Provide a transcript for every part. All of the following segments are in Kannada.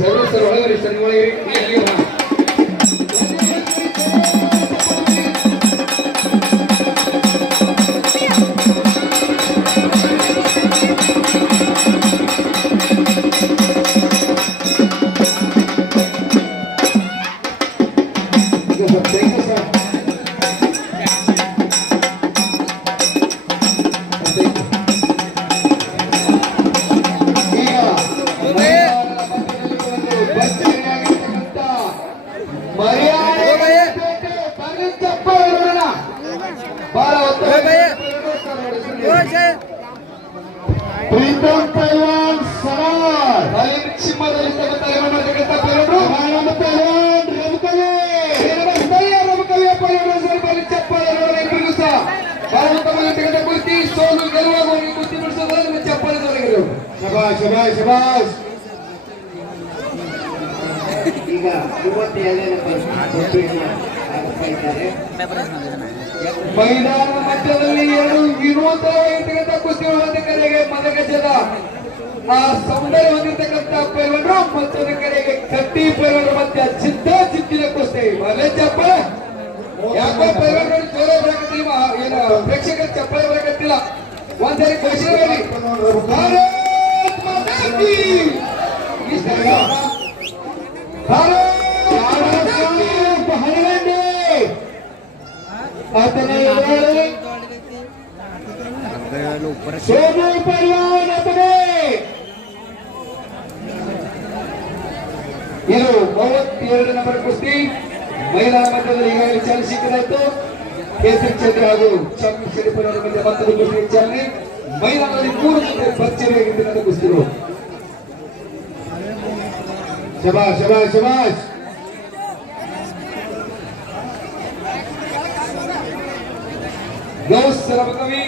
ಸರ್ವ ಒಳಗಡೆ ಸರಿ ಒಳಗೆ प्रीतम पहलवान सरार सिंहದಲ್ಲಿ ಪಹಲವಾನ್ ರಮಕವಿ ಪಹಲವಾನ್ ಸರ್ ಚಪ್ಪಲ ಇಬ್ಬರಿಗೂ ಸಹ ಭಾರತದಲ್ಲಿ ತೆಗೆದ ಕುಸ್ತಿ ಸೋಲು ಗೆಲುವು ಕುಸ್ತಿ ಬಿಡಿಸೋದ್ರಲ್ಲಿ ಚಪ್ಪಲ ತೊಲಗಿರು. ಶಬಾಷ್ ಶಬಾಷ್ ಶಬಾಷ್. ಈಗ 37ನೇ ಮೈದಾನದ ಮಧ್ಯದಲ್ಲಿ ಎರಡು ವಿನೂತವಾಗಿ ತೆಗೆದ ಕುಸ್ತಿಗಳ ಕರೆಗೆ ಮದಗಜದ ಆ ಸೌಂದರ್ಯ ಹೊಂದಿರತಕ್ಕಂಥ ಪೈಲ್ವಾನರು ಮತ್ತೊಂದು ಕಡೆಗೆ ಕಟ್ಟಿ ಪೈಲ್ವಾನರ ಮಧ್ಯ ಚಿತ್ತಿನ ಕುಸ್ತಿ ಮಲೆ ಚಪ್ಪಳ ಯಾಕೋ ಪೈಲ್ವಾನರು ಜೋರ ಬರಕತ್ತಿಲ್ಲ, ಏನು ಪ್ರೇಕ್ಷಕರ ಚಪ್ಪಳೆ ಬರಕತ್ತಿಲ್ಲ. ಒಂದ್ಸರಿ ಘೋಷಣೆ ಮಾಡಿ ಭಾರತ್ ಮಾತಾ ಕೀ सोनू पहलवान अपने ಇದು 32 ನಂಬರ್ ಕುಸ್ತಿ ಮಹಿಳಾ ಮಟ್ಟದಲ್ಲಿ ಈಗಾಗಲೇ ಚಾಲನೆ ಸಿಕ್ಕಿದಾಯ್ತು. ಕೇಸರಿ ಚಂದ್ರ ಹಾಗೂ ಚಾಂಪಿಯನ್ ಶರೀಫರ ಮಧ್ಯೆ ಮತ್ತೊಂದು ಕುಸ್ತಿ ಚಾಲನೆ. ಮಹಿಳಾದಲ್ಲಿ 3 ಜೊತೆ ಭರ್ಜರಿಯಾಗಿದ್ದ ಕುಸ್ತಿಗಳು. ಶಬಾಷ್ ಶಬಾಷ್ ಶಬಾಷ್. ಗೌಸ್ ರಮಕವಿ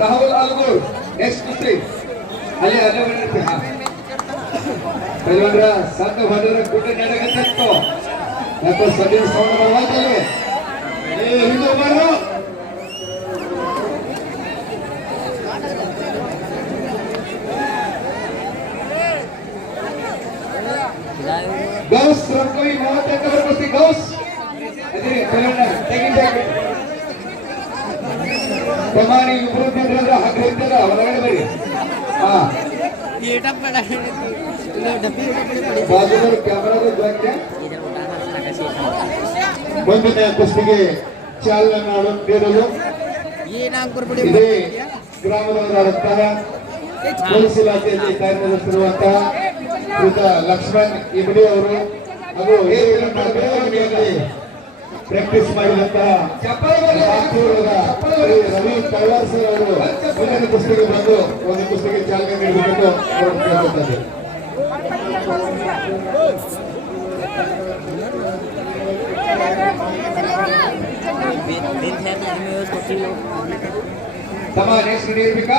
ರಾಹುಲ್ ಅಲ್ಗೂರ್ ನೆಕ್ಸ್ಟ್ ಕುಸ್ತಿ ಅಲ್ಲಿ ಪೈಲ್ವಾನರ ಸಂಘ ಹೊಡೆದ ಕೂಟ ನಡೆಗತ್ತಿತ್ತು. ಯಾಕೋ ಸದ್ಯ ಸೌಂಡ್ ಬರವಾಗಲಿ ಹಿಂದೂ ಬರೋ ಗೌಸ್ ರಮಕವಿ 38 ನಂಬರ್ ಕುಸ್ತಿ ಗೌಸ್ ಅದೇ ಪೈಲ್ವಾನ ತೆಗಿಬೇಕು ಪ್ರಮಾಣಿ ಇಬ್ಬರು ಹಾಕಿರ್ತಾರ ಹೊರಗಡೆ ಬರಿ. ಮುಂದಿನ ಕುಸ್ತಿಗೆ ಚಾಲನೆ ನೀಡಲು ಇದೇ ಗ್ರಾಮದವರಾದಂತಹ ಪೊಲೀಸ್ ಇಲಾಖೆಯಲ್ಲಿ ಕಾರ್ಯನಿರ್ವಹಿಸಿರುವಂತಹ ಶ್ರೀಯುತ ಲಕ್ಷ್ಮಣ್ ಇಬಡಿ ಅವರು ಹಾಗೂ ಪ್ರಾಕ್ಟೀಸ್ ಮಾಡಿದಂತಹ ರವಿ ಕಳ್ಳಾರ್ ಸರ್ ಅವರು ಮುಂದಿನ ಕುಸ್ತಿಗೆ ಬಂದು ಒಂದು ಕುಸ್ತಿಗೆ ಚಾಲನೆ ನೀಡಬೇಕು ಅವರು ಕೇಳುತ್ತಾರೆ. ತಮ್ಮ ನೆಕ್ಸ್ಟ್ ಇರಬೇಕಾ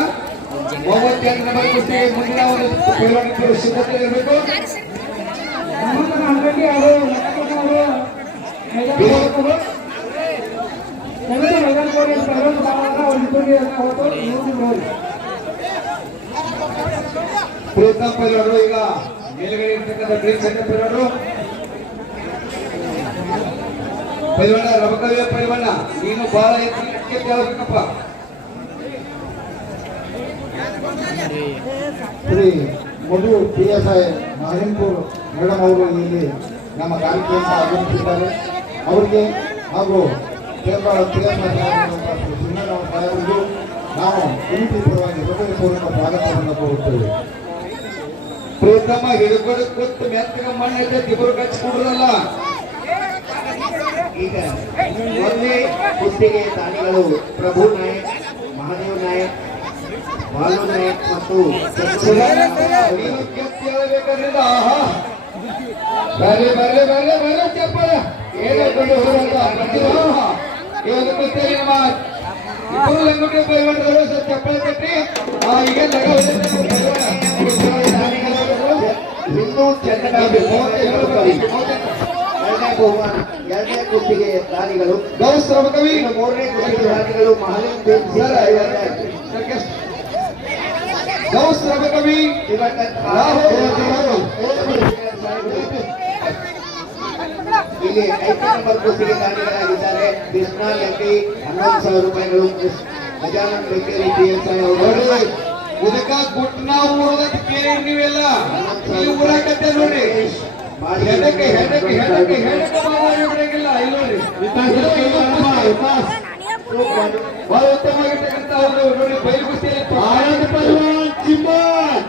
32 ನಂಬರ್ ಕುಸ್ತಿಗೆ ಮುಂದಿನ ಒಂದು ಪೈಲ್ವಾನರು ಸಿದ್ಧತೆ ಇರಬೇಕು. ಪ್ರೀತಮ್ ಪೈಲ್ವಾನರು ಈಗ ಮೇಲ್ಗಡೆ ಇರ್ತಕ್ಕಂಥ ಡ್ರೀಮ್ ಸೆಂಟರ್ ಪೈಲ್ವಾನರು ಪೈಲ್ವಾನ ರಮಕವಿಯ ಪೈಲ್ವಾನ ನೀನು ಬಹಳ ಎತ್ತರಕ್ಕೆ ಹೇಳ್ಬೇಕಪ್ಪ. ಶ್ರೀ ಮಧು PSI ಮಹರಿಂಪುರ್ ಮೇಡಮ್ ಅವರು ಇಲ್ಲಿ ನಮ್ಮ ಕಾರ್ಯಕ್ರಮ ಆಗಮಿಸಿದ್ದಾರೆ. ಅವರಿಗೆ ಹಾಗೂ ಸಾಹೇಬರಿಗೂ ನಾವು ಕಮಿಟಿ ಪರವಾಗಿ ಹೃದಯಪೂರ್ವಕ ಸ್ವಾಗತವನ್ನು ಕೋರುತ್ತೇವೆ. ಪ್ರೀತಮ್ಮ ಹಿಡಿದು ಕೂತು ಮೆತ್ತಗ ಮಣ್ಣೈತೆ ಇಬ್ಬರು ಕಚ್ಚಿಕೊಡ್ರಲ್ಲ. ಈಗ ಮೊದಲೇ ಕುಸ್ತಿಗೆ ದಾನಿಗಳು ಪ್ರಭು ನಾಯಕ್, ಮಹಾದೇವ್ ನಾಯಕ್, ಬಾಲು ನಾಯಕ್ ಮತ್ತು ಬರ್ರಿ ಬರ್ರಿ ಬರ್ರಿ ಬರ್ರಿ ಚಪ್ಪಳ ಏನಾಗ್ಕೊಂಡು ಇವಾಗ ಕುಸ್ತಿ ನಮ್ಮ ಇಬ್ಬರು ಲಂಗೋಟಿ ಪೈಲ್ವಾನರು ಚಪ್ಪಳ ಕಟ್ಟಿ ಈಗ ಹಿಂದೂ ಚಂದ್ರಕಾಂತ್ 32 ಬಹುಮಾನ 2 ಎರಡನೇ ಕುಸ್ತಿಗೆ ದಾನಿಗಳು, ಗೌಸ್ ರಮಕವಿ ಇನ್ನು ಮೂರನೇ ಕುಸ್ತಿಗೆ ದಾನಿಗಳು ಮಹಾಲಿಂಗ್ ದೇವ್ಸಿ ಗೌಸ್ ರಮಕವಿ ಇಲ್ಲಿ 5 ನಂಬರ್ ಕುಸ್ತಿಗೆ ದಾನಿಗಳಾಗಿದ್ದಾರೆ ಕೃಷ್ಣ ಲೆಟ್ಟಿ 11,000 ರೂಪಾಯಿಗಳು, ಗಜಾನನ್ ಬೆಕ್ಕೇರಿ PSI ಅವರು ನೋಡ್ರಿ ಇದಕ್ಕ ಗುಟ್ನ ಊರದಂತ ಕೇಳಿ ನೀವೆಲ್ಲ ಈ ಊರಾಕತ್ತೆ ನೋಡ್ರಿ ಹೆಡಕ್ಕೆ ಹೆಡಕ್ಕೆ ಹೆಡಕ್ಕೆ ಹೆಡಕ್ಕೆ ಬಿಡಂಗಿಲ್ಲ ಇಲ್ಲಿ ನೋಡ್ರಿ ಬಹಳ ಉತ್ತಮವಾಗಿರ್ತಕ್ಕಂಥ ಒಂದು ನೋಡಿ ಬೈಲು ಕುಸ್ತಿಯಲ್ಲಿ ಆನಂದ್ ಪಲ್ವಾನ್ ಚಿಮ್ಮನ್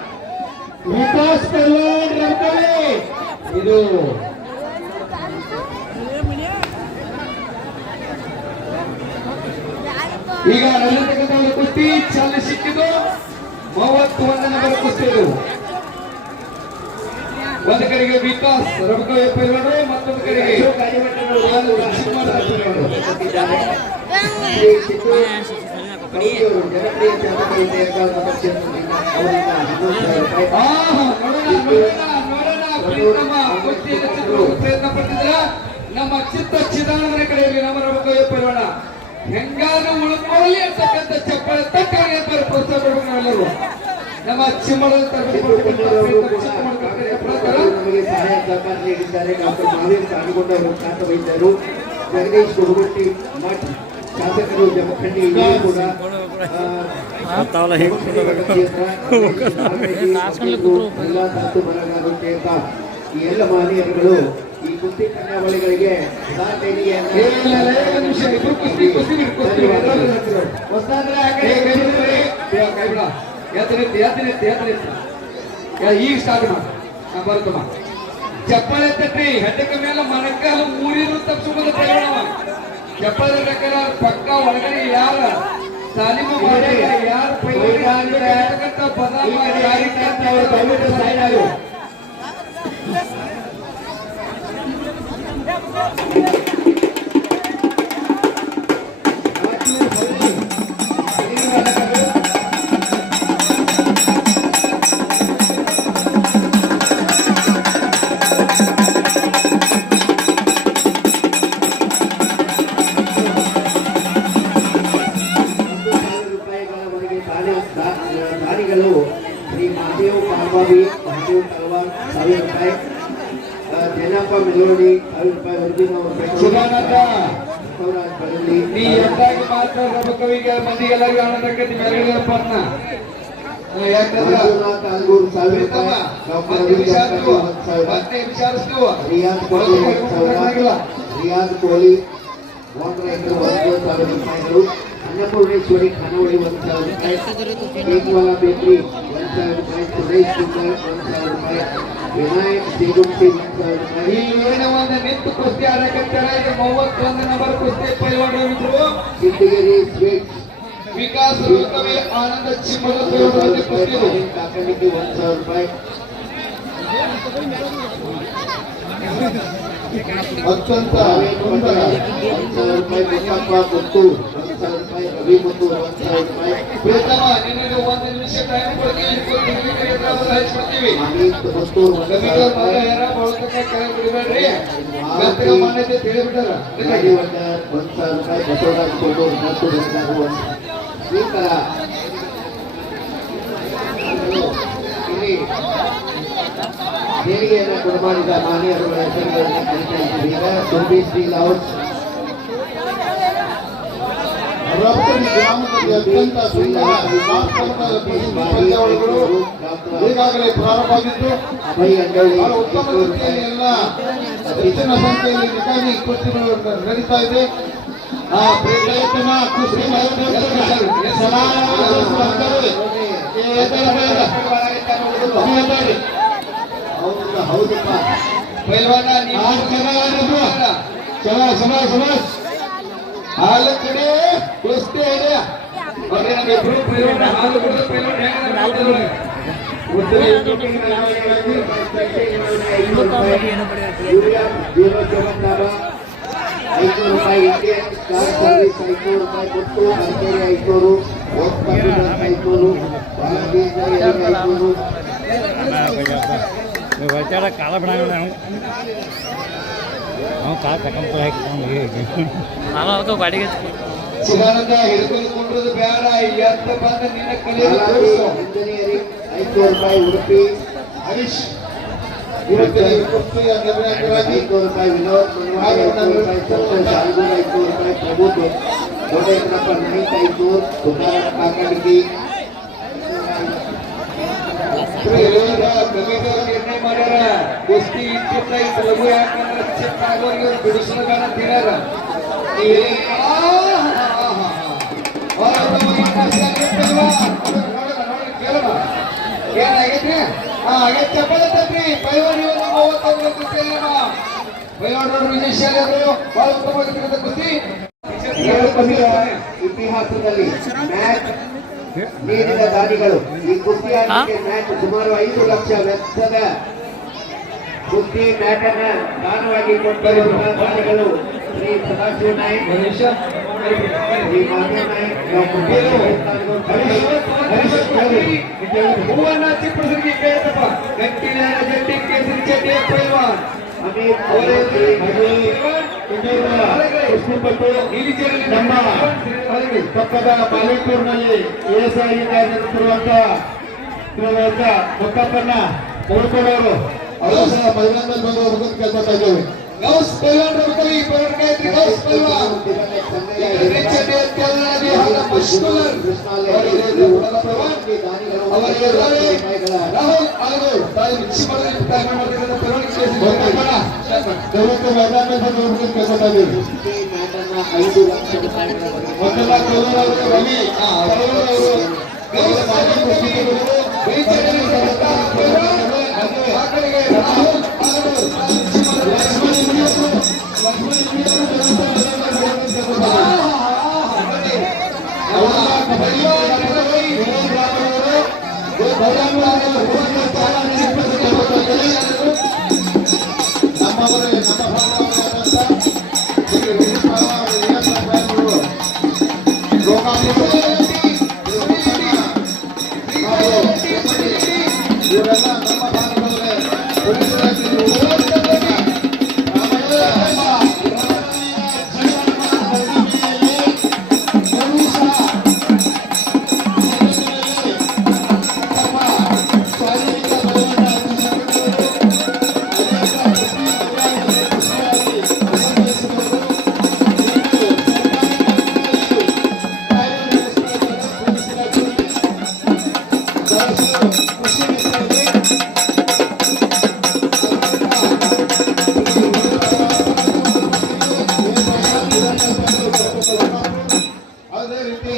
ವಿಕಾಸ್ ಪಲ್ವಾನ್ ರಮಕವಿ ಇದು ಈಗ ನಲ್ಲಿರ್ತಕ್ಕಂಥ ಒಂದು ಕುಸ್ತಿ ಚಾಲನೆ ಸಿಕ್ಕಿದ್ದು 31 ನಂಬರ್ ಕುಸ್ತಿ ಇದು ಒಂದು ಕಡೆಗೆ ವಿಕಾಸ್ ರಮಕವಿ ಪೈಲ್ವಾನರು ಮತ್ತೊಂದು ಕಡೆಗೆ ಜನಪ್ರಿಯ ಚಂದ್ರಕೇಂದ್ರ ಅವರಿಂದ 11,000 ರೂಪಾಯಿ ಪ್ರಯತ್ನ ಪಡ್ತಿದ್ರ ನಮ್ಮ ಚಿದಾನಂದನ ಕಡೆಯಲ್ಲಿ ನಮ್ಮ ರಮಕವಿ ಪೈಲ್ವಾನ ಹೆಂಗಾದ್ರೂ ಉಳ್ಕೊಳ್ಳಿ ಅಂತಕ್ಕಂಥ ಚಪ್ಪಳೆ ತಕ್ಕಾಗಿ ಪ್ರೋತ್ಸಾಹ ಕೊಡಬೇಕು ನಾವೆಲ್ಲರೂ ನಮ್ಮ ಚಿಮ್ಮಳದ ನಮಗೆ ಸಹಾಯ ಸಹಕಾರ ನೀಡಿದ್ದಾರೆ ಡಾಕ್ಟರ್ ಮಾವೀರ್ ಕಾಣಿಗೊಂಡ ಅವರು ಖ್ಯಾತ ವೈದ್ಯರು, ಜಗದೀಶ್ ಗುರುಗುಟ್ಟಿ ಮಠ್ ಶಾಸಕರು, ಜಮಖಂಡಿ ಇಲ್ಲಿಯೂ ಕೂಡ ಜಿಲ್ಲಾ ಮತ್ತು ಬರಗಾರು ಕ್ಷೇತ್ರ ಈ ಎಲ್ಲ ಮಹನೀಯರುಗಳು ಈ ಕುಸ್ತಿ ಪಂದ್ಯಾವಳಿಗಳಿಗೆ ಈಗ ಸ್ಟಾರ್ಟ್ ಮಾಡ ಬರ್ತಮ್ಮ ಚಪ್ಪಾಳೆ ತಟ್ಟಿ ಹೆಡ್ಡಕ್ಕ ಮೇಲೆ ಮನಕ್ಕಾಲು ಮೂರಿರು ತಪ್ಪಿಸ್ಕೊಂಡು ಪ್ರಯಾಣವ ಚಪ್ಪಾಳೆ ಪ್ರಕಾರ ಪಕ್ಕ ಒಳಗಡೆ ಯಾರ ತಾಲೀಮು ಮಾಡಿ ಯಾರು ಪದ ಮಾಡಿ ಅವರು ದಯವಿಟ್ಟು ಸೈಡ್ ಆಗಿ ದಾನಿಗಳು ಶ್ರೀ ಮಹಾದೇವ್ ಪಾಲ್ಬಾವಿ, ಮಹಾದೇವ್ ತಲವಾರ್ 1,000 ರೂಪಾಯಿ, ಜನಪ್ಪ ಮೆಲೋಡಿ 1,000 ರೂಪಾಯಿ, ಅರ್ಜುನ್ ಬಸವರಾಜ್ ಬರಲಿ ನೀ ಎಂದಾಗಿ ಮಾತ್ರ ರಮಕವಿಗೆ ಮಂದಿಗೆಲ್ಲರಿಗೂ ಆನಂದಕ್ಕೆ ಮೆರಗಿದಪ್ಪ ಯಾಕಂದ್ರೆ ಮಂಜುನಾಥ್ ಅಲ್ಗೂರ್ 1,000 ರೂಪಾಯಿ, ಡಾಕ್ಟರ್ ವಿಚಾರಿಸ್ತೀವ ರಿಯಾದ್ ಕೊಹ್ಲಿ 1,000, ರಿಯಾದ್ ಕೊಹ್ಲಿ 1,000 ರೂಪಾಯಿಗಳು, ಅನ್ನಪೂರ್ಣೇಶ್ವರಿ ಖಾನಾವಳಿ 1,000 ರೂಪಾಯಿ, ಕೇಕ್ವಾಲಾ ಬೇಕ್ರಿ 1,000 ರೂಪಾಯಿ, ಸುರೇಶ್ ಕುಮಾರ್ 1,000 ರೂಪಾಯಿ, ವಿನಾಯಕ್ ಸಿಗುಂಟಿ 1,000 ರೂಪಾಯಿ. ಈ ಒಂದು ನಿಂತು ಕುಸ್ತಿ ಆಡಕತ್ತಾರ ಇದು 31 ನಂಬರ್ ಕುಸ್ತಿ ಪೈಲ್ವಾನರು ಸಿದ್ಧಗಿರಿ ಸ್ವೀಟ್ ವಿಕಾಸ್ ರಮಕವಿ ಆನಂದ ಚಿಮ್ಮದ ಪೈಲ್ವಾನರು ಕುಸ್ತಿ ಕಾಕಣಿಕೆ 1,000 ರೂಪಾಯಿ, ಅತ್ಯಂತ 1,000 ರೂಪಾಯಿ, ಮುತ್ತಪ್ಪ ಮುತ್ತೂರ್ 1,000 ರೂಪಾಯಿ, ರವಿ ಮುತ್ತೂರ್ 1,000 ರೂಪಾಯಿ, ಪ್ರೀತಮ ನಿನಗೆ ಒಂದು ನಿಮಿಷ ಟೈಮ್ ಕೊಡ್ತೀವಿ ಹಚ್ಕೊಡ್ತೀವಿ ಅಮಿತ್ ಮುತ್ತೂರ್ 1,000 ರೂಪಾಯಿ, ಮಾನ್ಯತೆ ತಿಳಿಬಿಟ್ಟಾರ ರಾಜೀವಣ್ಣರ್ 1,000 ರೂಪಾಯಿ, ಬಸವರಾಜ್ ಕೊಡೂರ್ ಮತ್ತು ಬೆಳಗಾವಿ ಈ ತರ ಇಲ್ಲಿ ದೇಣಿಗೆಯನ್ನು ಕೊಡಮಾಡಿದ ಮಾನ್ಯರುಗಳ ಹೆಸರುಗಳನ್ನು ಕರೀತಾ ಇದ್ದೀವಿ. ಈಗ ಸುರ್ಬಿ ಸ್ಟೀಲ್ ಹೌಸ್ ರಪ್ತಡಿ ಗ್ರಾಮದಲ್ಲಿ ಅತ್ಯಂತ ಸುಂದರ ವಿಕಾಸಪೂರ್ಣ ಪಂದ್ಯಾವಳಿಗಳು ಈಗಾಗಲೇ ಪ್ರಾರಂಭ ಆಗಿದ್ದು ಅಭಯ್ ಅಂಡಳ್ಳಿ ಬಹಳ ಉತ್ತಮ ರೀತಿಯಲ್ಲಿ ಎಲ್ಲ ಹೆಚ್ಚಿನ ಸಂಖ್ಯೆಯಲ್ಲಿ ನಿಕಾಲಿ ಕುಸ್ತಿಗಳು ನಡೀತಾ ಇದೆ. ಆ ಪ್ರಯತ್ನ ಕುಸ್ತಿ ಹೌದಪ್ಪ ಪೈಲ್ವಾನ ಹಾಲು ಕಡೆ ಕುಸ್ತಿ ಇದೆ. ಇಬ್ರು ಪೈಲ್ವಾನ ಹಾಲು ಕುಡಿದು ಪೈಲ್ವಾನ ಯೂರಿಯಾ 0.7 500 ರೂಪಾಯಿ, ಇಂಡಿಯನ್ ಕಾರ್ ಸರ್ವಿಸ್ 500 ರೂಪಾಯಿ ಕೊಟ್ಟು ಅರ್ಕೇರಿ 500, ಓಸ್ಪಟಲ್ 500, ಬಾಲಕೇಂದ್ರ 500. काला बना ನಾನು ಅದಕ್ಕೆ ಗಾಡಿಗೆ ಶಿವಾನಂದ ಹಿಡ್ಕೊಂಡು ಬೇಡ ಎತ್ತ ಬಂದ ನಿನ್ನ ಸಲಾಟಿ ಇಂಜಿನಿಯರಿಂಗ್ 500 ರೂಪಾಯಿ ಉಡುಪಿ ಹರೀಶ್ ಇವತ್ತಿನ ಈ ಕುಸ್ತಿಯ ನಿರ್ಣಾಯಕರಾಗಿ 500 ರೂಪಾಯಿ ವಿನೋದ್ ಮನೋಹರ್ 500 ರೂಪಾಯಿ ಸಂತೋಷ್ ಆಲ್ಗೂರ್ 500 ರೂಪಾಯಿ ಪ್ರಭು ದೊಡ್ಡೇಕರಪ್ಪ ನೈಟ್ 500 ತುಕಾರಾಮ ಕಾಕಂಡಿಗಿ ನಿರ್ಣಯ ಮಾಡ್ಯಾರ ಕುಸ್ತಿ ಇಟ್ಟಿದ್ದ ಇದು ಲಘು ಯಾಕಂದ್ರೆ ಚಿಕ್ಕ ಆಗೋರಿಗೆ ಬಿಡಿಸಲು ಬೇಡ ತಿನ್ನಾರ ಏನಾಗೈತ್ರಿ ಆಗೈತ್ ಚಪ್ಪಳತ್ರಿ ಪೈವಾಡಿ ಬಹಳ ಉತ್ತಮವಾಗಿರ್ತಕ್ಕಂಥ ಕುಸ್ತಿ ಇತಿಹಾಸದಲ್ಲಿ ಮ್ಯಾಚ್ ನೀಡಿದ ದಾನಿಗಳು ಈ ಕುಸ್ತಿ ಆಟಕ್ಕೆ ಮ್ಯಾಚ್ ಸುಮಾರು 5 ಲಕ್ಷ ವೆಚ್ಚದ ಕುಸ್ತಿ ಮ್ಯಾಚ್ ಅನ್ನ ದಾನವಾಗಿ ಕೊಟ್ಟಿರುವ ದಾನಿಗಳು ಶ್ರೀ ಸದಾಶಿವ ನಾಯ್ಕ್ ಶ್ರೀ ಮಾಧವ ನಾಯ್ಕ್ ಹೂವನ್ನ ಚಿಪ್ಪಡಿಸಿ ಕೇಳ್ತಪ್ಪ ಗಟ್ಟಿನ ಜಟ್ಟಿ ಕೇಸರಿ ಚಟ್ಟಿ ಪೈಲ್ವಾನ್ ಅಮಿತ್ ನಮ್ಮ ಪಕ್ಕದ ಬಾಲೇಪುರ್ನಲ್ಲಿ ASI ನಡೆಸುತ್ತಿರುವಂತ ಮುತ್ತಪ್ಪನ್ನ ನೋಡ್ಕೊಳ್ಳೋರು ಅವರು ಸಹ ಮೈದಾನದಲ್ಲಿ ಬಂದು ಹುಡುಗರು ಕೇಳ್ಕೊತಾ ಇದ್ದೇವೆ. ಗೌಸ್ ಪೈಲ್ವಾನ್ ರಘುಪತಿ ಪೈಲ್ವಾನ್ ಗಾಯತ್ರಿ ಗೌಸ್ ಪೈಲ್ವಾನ್ ಕೇಸರಿ ಚಟ್ಟಿ ತೆಲುನಾಡಿ ಹಾಲ ಮಶ್ಕೂಲರ್ ಅವರ ಎದುರೇ ರಾಹುಲ್ ಆಲ್ಗೂರ್ ತಾಯಿ ಮಿಕ್ಸಿ ಮಾಡಿದ ತಾಯಿ ಮಾಡಿದ ಪೈಲ್ವಾನ್ ಕೇಸರಿ ದಯವಿಟ್ಟು ಮೈದಾನದಲ್ಲಿ ಬಂದು ಹುಡುಗರು ಕೇಳ್ಕೊತಾ ಇದ್ದೇವೆ. ಕುಸ್ತಿ ಮ್ಯಾಚ್ ಅನ್ನ 5 ಲಕ್ಷ ರೂಪಾಯಿಗಳ ಮೊದಲ ಕೋಲಾರವರ ಬಲಿ ಅವರು ಗೌಸ್ ಪೈಲ್ವಾನ್ ಕುಸ್ತಿಗಳು ಬೇಚೇರಿ ಪೈಲ್ವಾನ್ ಆಕಡೆಗೆ ರಾಹುಲ್ ಆಲ್ಗೂರ್ ಇವರೆಲ್ಲ ನಮ್ಮ ಅದೇ ರೀತಿ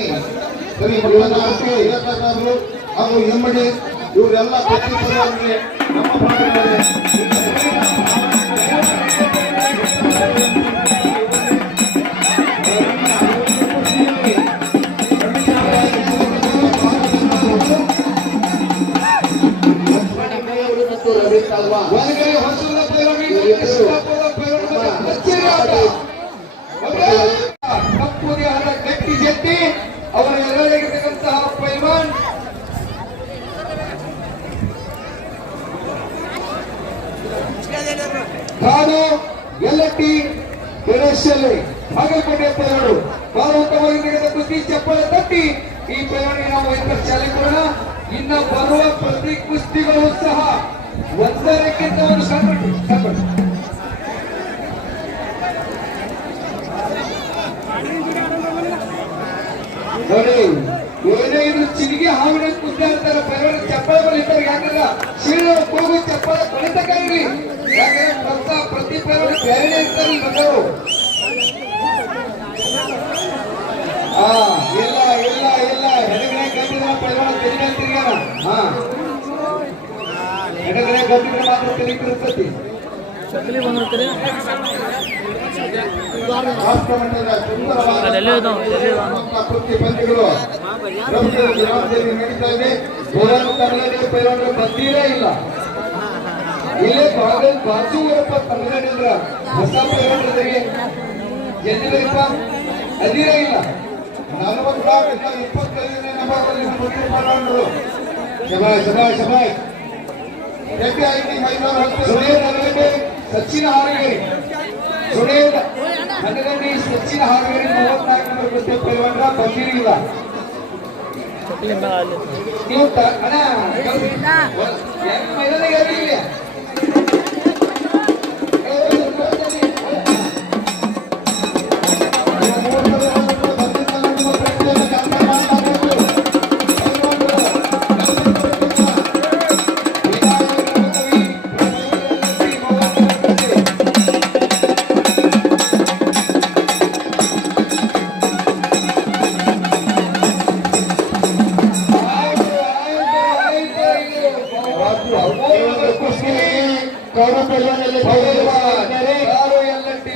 ಶ್ರೀ ಹಿರಕರು ಹಾಗೂ ಎಮ್ಮಡಿ ಇವರೆಲ್ಲ ಪ್ರತಿಭಟನೆ ನಮ್ಮ ಭಾಗದಲ್ಲಿ ಮತ್ತು ರವಿ ತಲ್ವಾರ್ ಒಳಗಡೆ ಹೊಸೂರ ಪೈಲ್ವಾನ್ ಕೃಷ್ಣಾಪುರ ಪೈಲ್ವಾನ್ ಕಚ್ಚೇರಿ ಆಟ ಕಪ್ಪು ದೇಹದ ಗಟ್ಟಿ ಜಟ್ಟಿ ಅವರ ಎದುರಾಗಿರ್ತಕ್ಕಂತಹ ಪೈಲ್ವಾನ್ ಕಾದು ಎಲ್ಲಟ್ಟಿ ಗಣೇಶಲ್ಲಿ ಬಾಗಲಕೋಟೆ ಪೈಲ್ವಾನರು ಬಹಳ ಉತ್ತಮವಾಗಿರ್ತಕ್ಕಂಥ ಕುಸ್ತಿ ಚಪ್ಪಳ ತಟ್ಟಿ ಈ ಪೈಲ್ವಾನಿಗೆ ನಾವು ಇಂಥ ಚಾಲನೆ ಕೊಡೋಣ. ಇನ್ನ ಬರುವ ಪ್ರತಿ ಕುಸ್ತಿಗಳು ಸಹ ಒಂದರಕ್ಕಿಂತ ಒಂದು ಸಾಕು ನೋಡಿ ಏನೇ ಇದು ಚಿಲಿಗೆ ಹಾವಿನ ಕುಸ್ತಿ ಅಂತಾರೆ ಪೈಲ್ವಾನ ಚಪ್ಪಳ ಬಲಿತಾರೆ. ಯಾಕಂದ್ರೆ ಶೀಳ ಕೂಗು ಚಪ್ಪಳ ಬಲಿತಕ್ಕಾಗಿರ್ಲಿ ಯಾಕಂದ್ರೆ ಪ್ರತಿ ಪೈಲ್ವಾನ ಬೇರೆ ಇರ್ತಾರೆ ಈ ಬಂದವರು. ಇಲ್ಲ ಇಲ್ಲ ಇಲ್ಲ ಹೆಡಗಡೆ ಗಟ್ಟಿದ್ರೆ ಪೈಲ್ವಾನ ತೆರಿಗೆ ತಿರ್ಗಾನ. ಹೆಡಗಡೆ ಗಟ್ಟಿದ್ರೆ ಮಾತ್ರ ತೆರೀತಿರ್ತತಿ. ರಾಷ್ಟ್ರ ಮಟ್ಟದ ಸುಂದರವಾದ ಕುಸ್ತಿ ಪಂದ್ಯಗಳು ಗ್ರಾಮದಲ್ಲಿ ನಡೀತಾ ಇದೆ. ತಮಿಳುನಾಡಿನ ಪೈಲ್ವಾನರು ಬಂದಿರೇ ಇಲ್ಲ. ಇಲ್ಲೇ ಬಾಜೂರಪ್ಪ ತಮಿಳುನಾಡಿಂದ್ರ ಹೊಸ ಪೈಲ್ವಾನರಿಗೆ ಎಲ್ಲಿರಪ್ಪ ಅದಿರೇ ಇಲ್ಲ. 46 25ನೇ ನಂಬರ್ನಲ್ಲಿ ಕುಸ್ತಿ ಪೈಲ್ವಾನರು ಶಬಾಯ್ ಶಬಾಯ್ ಶಬಾಯ್. ಹೆಬ್ಬೆ ಐಟಿ ಮೈದಾನ ಸುರೇಶ್ ನಲಗಡ್ಡೆ, ಸಚಿನ್ ಹಾರಗೇರಿ ಸುಡೇಲ್ ಹನಗಂಡಿ ಸಚಿನ್ ಹಾವೇರಿ 34 ನಂಬರ್ ಕುಸ್ತಿ ಪೈಲ್ವಾನ್ರ ಬಂದಿರಿಲ್ಲ ನೀವು ಅಣ್ಣ ಮೈದಾನಿಗೆ ಇರಲಿಲ್ಲ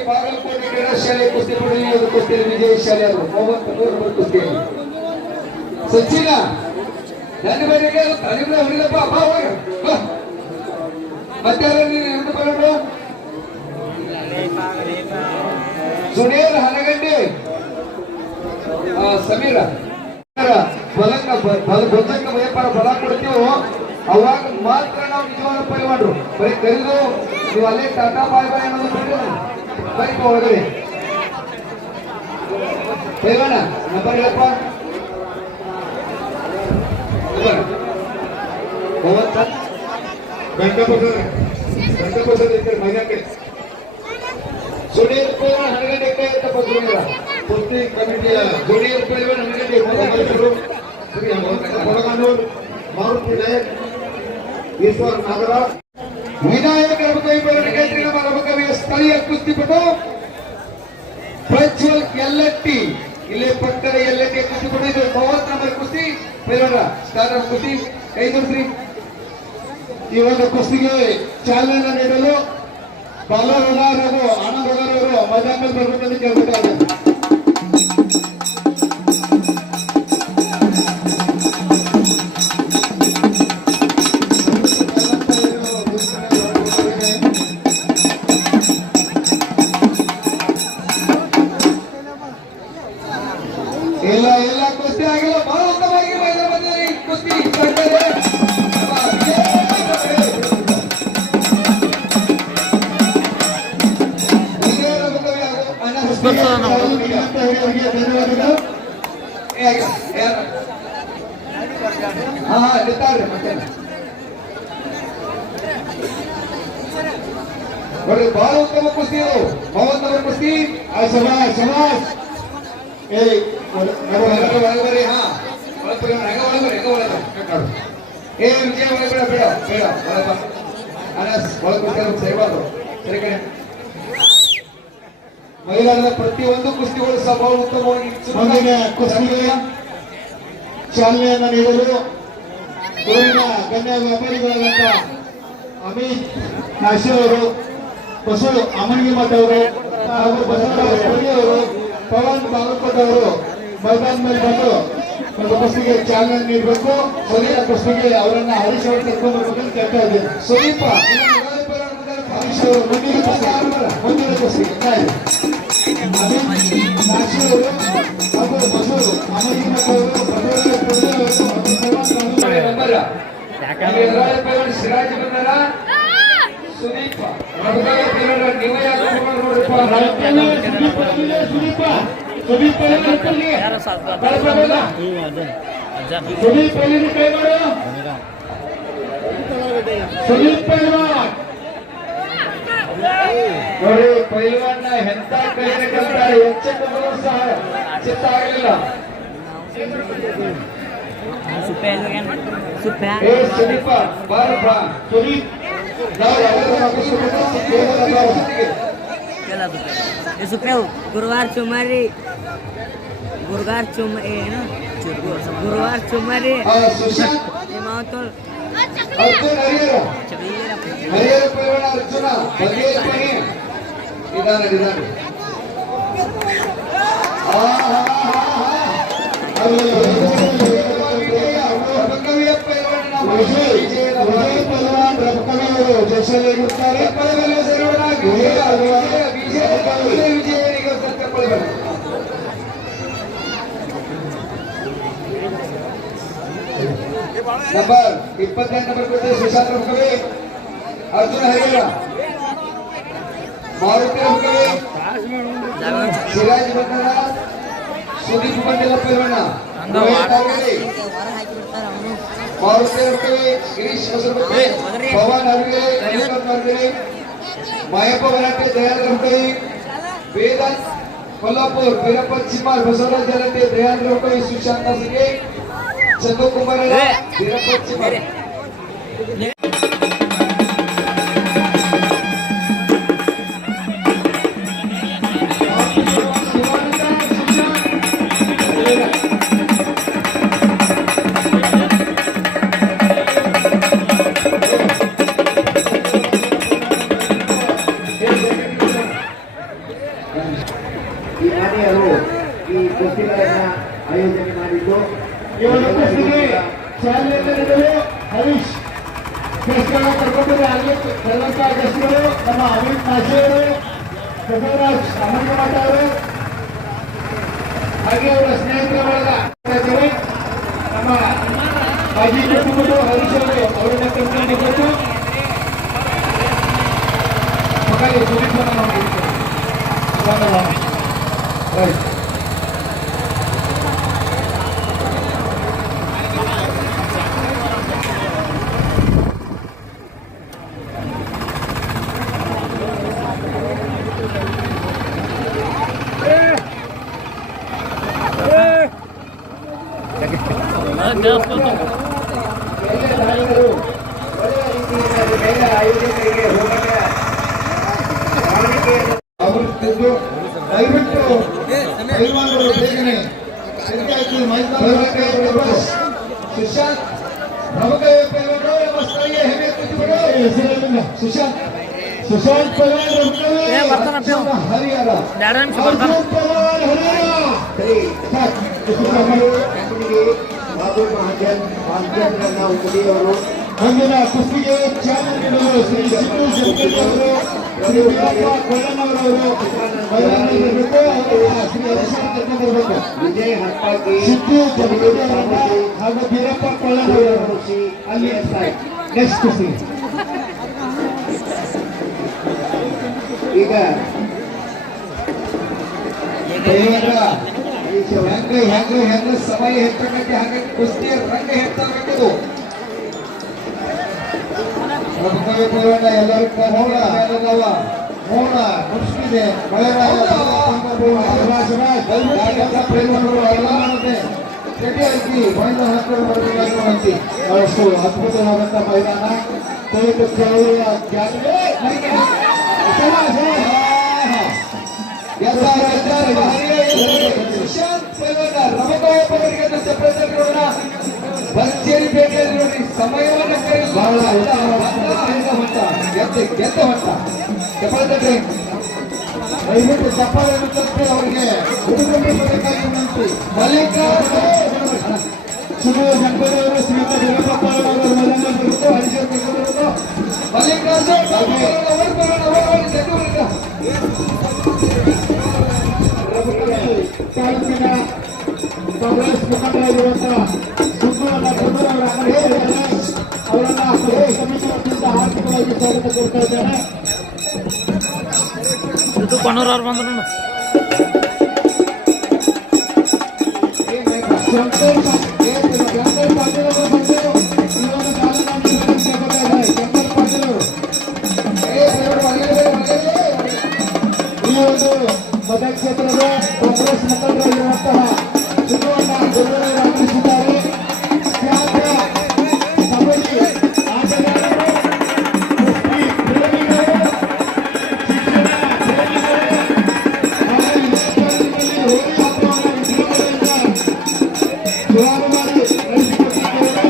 ಬಾಗಲಕೋಟೆ ಕ್ರೀಡಾ ಶಾಲೆ ಕುಸ್ತಿ ಪಡೆಯಲಿ ಅದು ಕುಸ್ತಿಯಲ್ಲಿ ವಿಜಯ ಶಾಲೆ ಅವರು 33 ನಂಬರ್ ಕುಸ್ತಿಯಲ್ಲಿ ಸಚಿನ ನನ್ನ ಬೇರೆಗೆ ತಲೆಬ್ರ ಹೊಡಿದಪ್ಪ ಬಾ ಹೋಗ ಮತ್ತೆ ನೀನು ಎಂದು ಬರೋಣ ಸುನೇರ್ ಹನಗಂಡಿ ಸಮೀರ ಬಲಂಗ ವ್ಯಾಪಾರ ಬಲ ಕೊಡ್ತೀವೋ ಅವಾಗ ಮಾತ್ರ ನಾವು ನಿಜವಾದ ಪೈಲ್ವಾನ್ರು ಬರೀ ಕರೆದು ನೀವು ಅಲ್ಲೇ ಟಾಟಾ ಬಾಯ್ ಬಾಯ್ ಅನ್ನೋದು ಬಿಟ್ಟು ಬರೀ ಒಳಗಡೆ ಪೈಲ್ವಾನ ನಂಬರ್ ಹೇಳಪ್ಪ ಮೈದಾನಕ್ಕೆ ಜೂನಿಯರ್ ಪೈಲ್ವಾನ್ ಹನಗಂಡಿ ಕೈ ಎತ್ತಪ್ಪ ಜೂನಿಯರ್ ಕುಸ್ತಿ ಕಮಿಟಿಯ ಜೂನಿಯರ್ ಪೈಲ್ವಾನ್ ಹನಗಂಡಿ ಮಾರುತಿ ನಾಯಕ್ ಈಶ್ವರ್ ನಾಗರಾಜ್ ವಿನಾಯಕ ರಬಕವಿಯ ಸ್ಥಳೀಯ ಕುಸ್ತಿಪಟು ಪ್ರಜ್ವಲ್ ಎಲ್ಲಟ್ಟಿ ಇಲ್ಲಿ ಪಟ್ಟದ ಎಲ್ಲಟ್ಟಿ ಕುಸ್ತಿಪಟು ಇದು 30 ನಂಬರ್ ಕುಸ್ತಿ ಪೈಲ್ವಾನ ಸ್ಟಾರ್ಟರ್ ಕುಸ್ತಿ ಕೈ ಜೋಡಿಸ್ರಿ ಈ ಒಂದು ಕುಸ್ತಿಗೆ ಚಾಲನೆ ನೀಡಲು ಬಾಲರ್ ಹಾಗೂ ಆನಂದ್ ಅವರು ಮೈದಾನದಲ್ಲಿ ಬರಬೇಕಂತ ಕೇಳ್ಬೇಕಾಗಿದೆ ಎಲ್ಲ ಕುಸ್ತಿ ಆಗಿಲ್ಲ ಬಹಳ ಉತ್ತಮವಾಗಿ ಮೈದಾನದಲ್ಲಿ ಕುಸ್ತಿ ಕಂಡರೆ ನೋಡ್ರಿ ಬಹಳ ಉತ್ತಮ ಕುಸ್ತಿ ಅದು 30 ನಂಬರ್ ಕುಸ್ತಿ ಸಮಾಜ್ ಒಳಬರಿ ಹಾ ಏ ವಿಜಯ ಒಳಗಡೆ ಬೇಡ ಬೇಡ ಸೇವಾದು ಸರಿ ಕಡೆ ಮಹಿಳೆಯರ ಪ್ರತಿಯೊಂದು ಕುಸ್ತಿಗಳು ಸಹ ಬಹಳ ಉತ್ತಮವಾಗಿ ಮುಂದಿನ ಕುಸ್ತಿಗೆ ಚಾಲನೆಯನ್ನು ನೀಡಲು ಊರಿನ ಗಣ್ಯ ವ್ಯಾಪಾರಿಗಳಾದಂಥ ಅಮಿತ್ ನಾಶಿ ಅವರು ಬಸವ ಅಮಣಗಿ ಮಠ ಅವರು ಹಾಗೂ ಬಸವರಾಜ ಅವರು ಪವನ್ ಬಾಗಲಕೋಟೆ ಅವರು ಮೈದಾನ ಮೇಲೆ ಬಂದು ಒಂದು ಕುಸ್ತಿಗೆ ಚಾಲನೆ ನೀಡಬೇಕು ಮುಂದಿನ ಕುಸ್ತಿಗೆ ಅವರನ್ನ ಹರೀಶ್ ಅವರು ಕರ್ಕೊಂಡು ಬರ್ಬೇಕಂತ ಕೇಳ್ತಾ ಇದ್ದೇನೆ ಸುದೀಪ ಹರೀಶ್ ಅವರು ಮುಂದಿನ ಕುಸ್ತಿಗೆ ನಾಶಿ ಅವರು ಹಾಗೂ ಬಸವರು ಅಮಣಗಿ ಮಠ ಅವರು ಸಿರಾಜ್ ಬಂದರ ಸುದೀಪ ನೋಡಿ ಪೈಲ್ವಾನ್ನ ಎಂತ ಕೈಯಲ್ಲಿ ಕಲ್ತಾರೆ ಹೆಚ್ಚು ಸಹ ಚಿತ್ತ ಆಗಲಿಲ್ಲ ಸುದೀಪ ಬಾರಪ್ಪ ಸುದೀಪ್ गुरुवार चुमारी गुरुवार चुमारी ಅರ್ಜುನ ಹರಿಹರ ಪೈಲ್ವಾನ ಅರ್ಜುನ ಬಗೆಪಣಿ ನಿಧಾನ ನಂಬರ್ 28 ನಂಬರ್ ಕೊಟ್ಟೆ ಸುಶಾಂತ್ ರಬಕವಿ ಅರ್ಜುನ ಹರಿಹರ ಮಾರುತಿ ರಬಕವಿ ಶಿರಾಜ್ ಬಂದದ ಸುದೀಪ್ ಬಂದಿಲ್ಲ ಪೈಲ್ವಾನ ಹೊರ ಹಾಕಿ ಬಿಡ್ತಾರ ಅವನು ಮಾರುತಿ ಅವ್ರಿಗೆ ಗಿರೀಶ್ ಹೊಸಬೆ ಪವನ್ ಅವ್ರಿಗೆ ರವಿಕಾಂತ್ ಅವ್ರಿಗೆ ಮಾಯಪ್ಪ ಗಲಾಟೆ ದಯಾನಂದ ಅವ್ರಿಗೆ ವೇದಾಂತ್ ಕೊಲ್ಲಾಪುರ್ ವೀರಪ್ಪ ಚಿಮ್ಮಾರ್ ಬಸವರಾಜ್ ಜಲತೆ ದಯಾನಂದ ಅವ್ರಿಗೆ ಸುಶಾಂತ್ ಅವರಿಗೆ ಚಂದು ಕುಮಾರ್ ವೀರಪ್ಪ ಚಿಮ್ಮಾರ್ ಈ ಮನೆಯವರು ಈ ಕುಸ್ತಿಗಳನ್ನ ಆಯೋಜನೆ ಮಾಡಿದ್ದು ಇವರ ಕುಸ್ತಿಗೆ ಚಾಲನೆ ನೀಡಿದರು ಹರೀಶ್ ಗೆಸ್ಟ್ಗಳನ್ನ ಕರ್ಕೊಂಡು ಅಲ್ಲಿ ಕರೆದಂತ ಗೆಸ್ಟ್ಗಳು ನಮ್ಮ ಅಮಿತ್ ನಾಶಿಯವರು ಬಸವರಾಜ್ ಅಮರಮಠ ಅವರು ಹಾಗೆ ಅವರ ಸ್ನೇಹಿತರ ಬಳಗ ಇದ್ದಾರೆ. ನಮ್ಮ ಮಾಜಿ ಕುಟುಂಬರು ಹರೀಶ್ ಅವರು ಅವರನ್ನ ಕರ್ಕೊಂಡು ಮಕ್ಕಳಿಗೆ ಸುದೀಪನ ರೈಟ್ ಎಲ್ಲ ದಾನಿಗಳು ಒಳ್ಳೆಯ ರೀತಿಯಿಂದ ಎಲ್ಲ ಆಯೋಜನೆಗೆ ಹೋಗಕ್ಕೆ ಕಾಣಿಕೆಯನ್ನು ಅವರು ತಿಂದು ದಯವಿಟ್ಟು ಪೈಲ್ವಾನರು ಬೇಗನೆ ಸಂಖ್ಯಾಕಿ ಮೈದಾನಕ್ಕೆ ಬರಬೇಕು. ಸುಶಾಂತ್ ಪ್ರಮುಖ ಪೈಲ್ವಾನರು ನಮ್ಮ ಸ್ಥಳೀಯ ಹೆಮ್ಮೆ ಕೂತಿಗಳು ಹೆಸರಿಲ್ಲ ಸುಶಾಂತ್ ಸುಶಾಂತ್ ಪೈಲ್ವಾನ್ ಏ, ಬರ್ತಾನಪ್ಪ ಇವ. ಹರಿಯಾಣ 2 ನಿಮಿಷ ಬರ್ತಾನ ಶ್ರೀ ಕಂಪನಿಗೆ ಬಾಬು ಮಹಾಜನ್ ನಾವು ಮುಡಿಯವರು ಮುಂದಿನ ಕುಸ್ತಿಗೆ ಚಾಲನೆ ನೀಡಲು ಶ್ರೀ ಸಿದ್ದು ಜಮಖಂಡಿ ಅವರು ಶ್ರೀ ವೀರಪ್ಪ ಕೊಳ್ಳನವರವರು ಮೈದಾನದಲ್ಲಿರಬೇಕು. ಅವರ ಶ್ರೀ ಹರೀಶ್ ಕರ್ಕೊಂಡು ಬರಬೇಕು. ವಿಜಯ್ ಹಟ್ಟಾಗಿ ಸಿದ್ದು ಜಮಖಂಡಿ ಅವರನ್ನ ಹಾಗೂ ವೀರಪ್ಪ ಕೊಳ್ಳನವರವರು ಅಲ್ಲಿ ನೆಕ್ಸ್ಟ್ ಕುಸ್ತಿ ಈಗ ಹೆಂಗ ಸಮಯ ಹೆಚ್ಚಾಗಕ್ಕೆ ಹಾಗೆ ಕುಸ್ತಿಯ ರಂಗ ಹೆಚ್ಚಾಗಬೇಕು. ಪ್ರಮುಖ ಪೈಲ್ವಾನ ಎಲ್ಲರೂ ಮೌನ ಮುಗಿಸಿದೆ ಮಳೆರಾಯ ಮೈದಾನ ಹಾಕೊಂಡು ಬರಬೇಕಾಗಿ ಬಹಳಷ್ಟು ಅದ್ಭುತವಾದಂಥ ಮೈದಾನ ದಯವಿಟ್ಟು ಕೇಳುವ ಜ್ಞಾನವೇ ಸುಶಾಂತ್ ಪೈಲ್ವಾನ ರಮಕಾಯಪ್ಪವರಿಗೆ ಭರ್ಜರಿ ಭೇಟಿಯಲ್ಲಿ ನೋಡಿ ಸಮಯವನ್ನು ಬಹಳ ಗೆದ್ದ ಹೊತ್ತ ಚಪ್ಪಾಳೆ ದಯವಿಟ್ಟು ಚಪ್ಪಾಳೆಯನ್ನು ತಪ್ಪಿ ಅವರಿಗೆ ಹುಡುಗಬೇಕಾಗಿ ವಿನಂತಿ. ಮಲ್ಲಿಕಾರ್ಜುನ್ ಸುಧೀರ್ ಜಂಪೇರಿ ಅವರು ಶ್ರೀಮಂತ ವೀರಪ್ಪ ಅವರು ಮೈದಾನದಲ್ಲಿರುವುದು ಹರಿಜನ್ ಕರ್ಕೊಂಡು ಮಲ್ಲಿಕಾರ್ಜುನ್ ತಾಲೂಕಿನ ಕಾಂಗ್ರೆಸ್ ಮುಖಂಡರಾಗಿರುವಂತಹ ಸುಬ್ಬಣ್ಣ ಅವರ ಅವರನ್ನ ಸಮಿತಿ ವತಿಯಿಂದ ಆರ್ಥಿಕವಾಗಿ ಸ್ವಾಗತ ಕೊಡ್ತಾ ಇದ್ದೇನೆ. ಇದು ಕೊಣ್ಣೂರು ಅವ್ರು ಬಂದ್ರು ನೋಡು. ಶಂಕರ್ ಪಾಟೀಲ್ ಅವರು ಬಂದು ಇವಾಗ ಚಾಲನೆ ಶಂಕರ್ ಪಾಟೀಲ್ ಅವರು ಈ ಒಂದು ಮತಕ್ಷೇತ್ರದ ಕಾಂಗ್ರೆಸ್ ಮುಖಂಡರಾಗಿರುವಂತಹ ಸುಬ್ಬಣ್ಣ ಗುರುವರು ಆಗಮಿಸಿದ್ದಾರೆ. ಖ್ಯಾತ ಕಬಡ್ಡಿ ಆಟಗಾರರು, ಕುಸ್ತಿ ಪ್ರೇಮಿಗಳು, ಶಿಕ್ಷಣ ಪ್ರೇಮಿಗಳು ಹಾಗೂ ಇಲಾಖೆಯಲ್ಲಿ ಹೋಳಿ ಹಬ್ಬವನ್ನು ವಿಜೃಂಭಣೆಯಿಂದ ಜೋರು ಮಾಡಿ ನಡೆಸಿಕೊಟ್ಟಿದ್ದಾರೆ.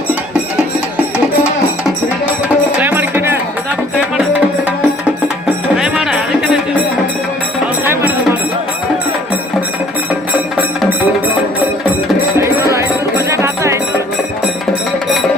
ಕ್ರೀಡಾಪಟುಗಳು ಟ್ರೈ ಮಾಡ್ತೀನಿ ಸಿದ್ದಾಪುರ ಟ್ರೈ ಮಾಡ ಅದಕ್ಕೆ ಅವ್ರು ಟ್ರೈ ಮಾಡಿದ್ರು ಮಾಡು. 500 ಬಜೆಟ್ ಆತ 500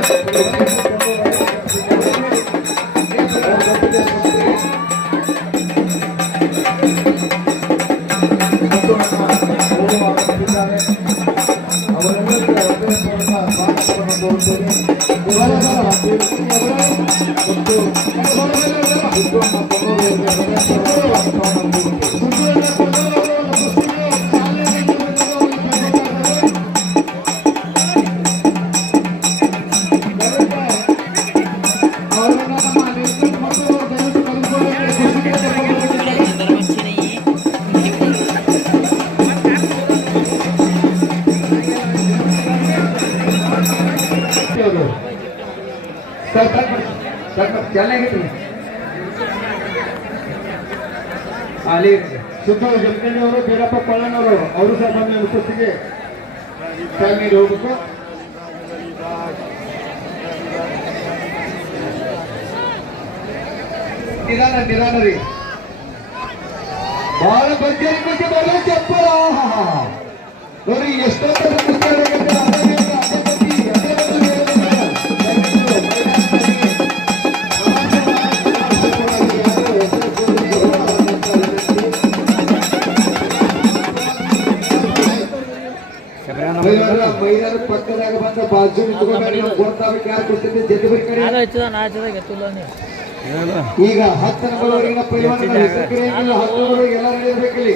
ಅಲ್ಲಿ ಸಿದ್ದು ಜಮಖಂಡಿ ಅವರು ಬೀರಪ್ಪ ಕೊಳ್ಳನವರು ಅವರು ಸಹ ಬಂದ ಉಪಸ್ಥಿತಿಗೆ ಚಾಲನೆ ನೀಡಿ ಹೋಗ್ಬೇಕು. ನಿಧಾನ ರೀ ಬಹಳ ಭರ್ಜರಿ ಕುಸ್ತಿ ಬರಲಿ ಚಪ್ಪಲ ನೋಡಿ ಎಷ್ಟೊತ್ತ ಮೈದಾನ ಪಕ್ಕದಾಗ ಬಂದ ಬಾಜು ನಿಂತ್ಕೊಂಡು ಗೊತ್ತಾಗಬೇಕು ಯಾರು ಕುಸ್ತಿ ಜೊತೆ ಬರೀ ಕಡೆ ಈಗ 10 ನಂಬರ್ವರೆಗಿನ ಪೈಲ್ವಾನರ ಹೆಸರು ಕರೆಯಂಗಿಲ್ಲ. 10 ನಂಬರ್ವರೆಗೆ ಎಲ್ಲ ನಡೆಯಬೇಕಿಲ್ಲಿ.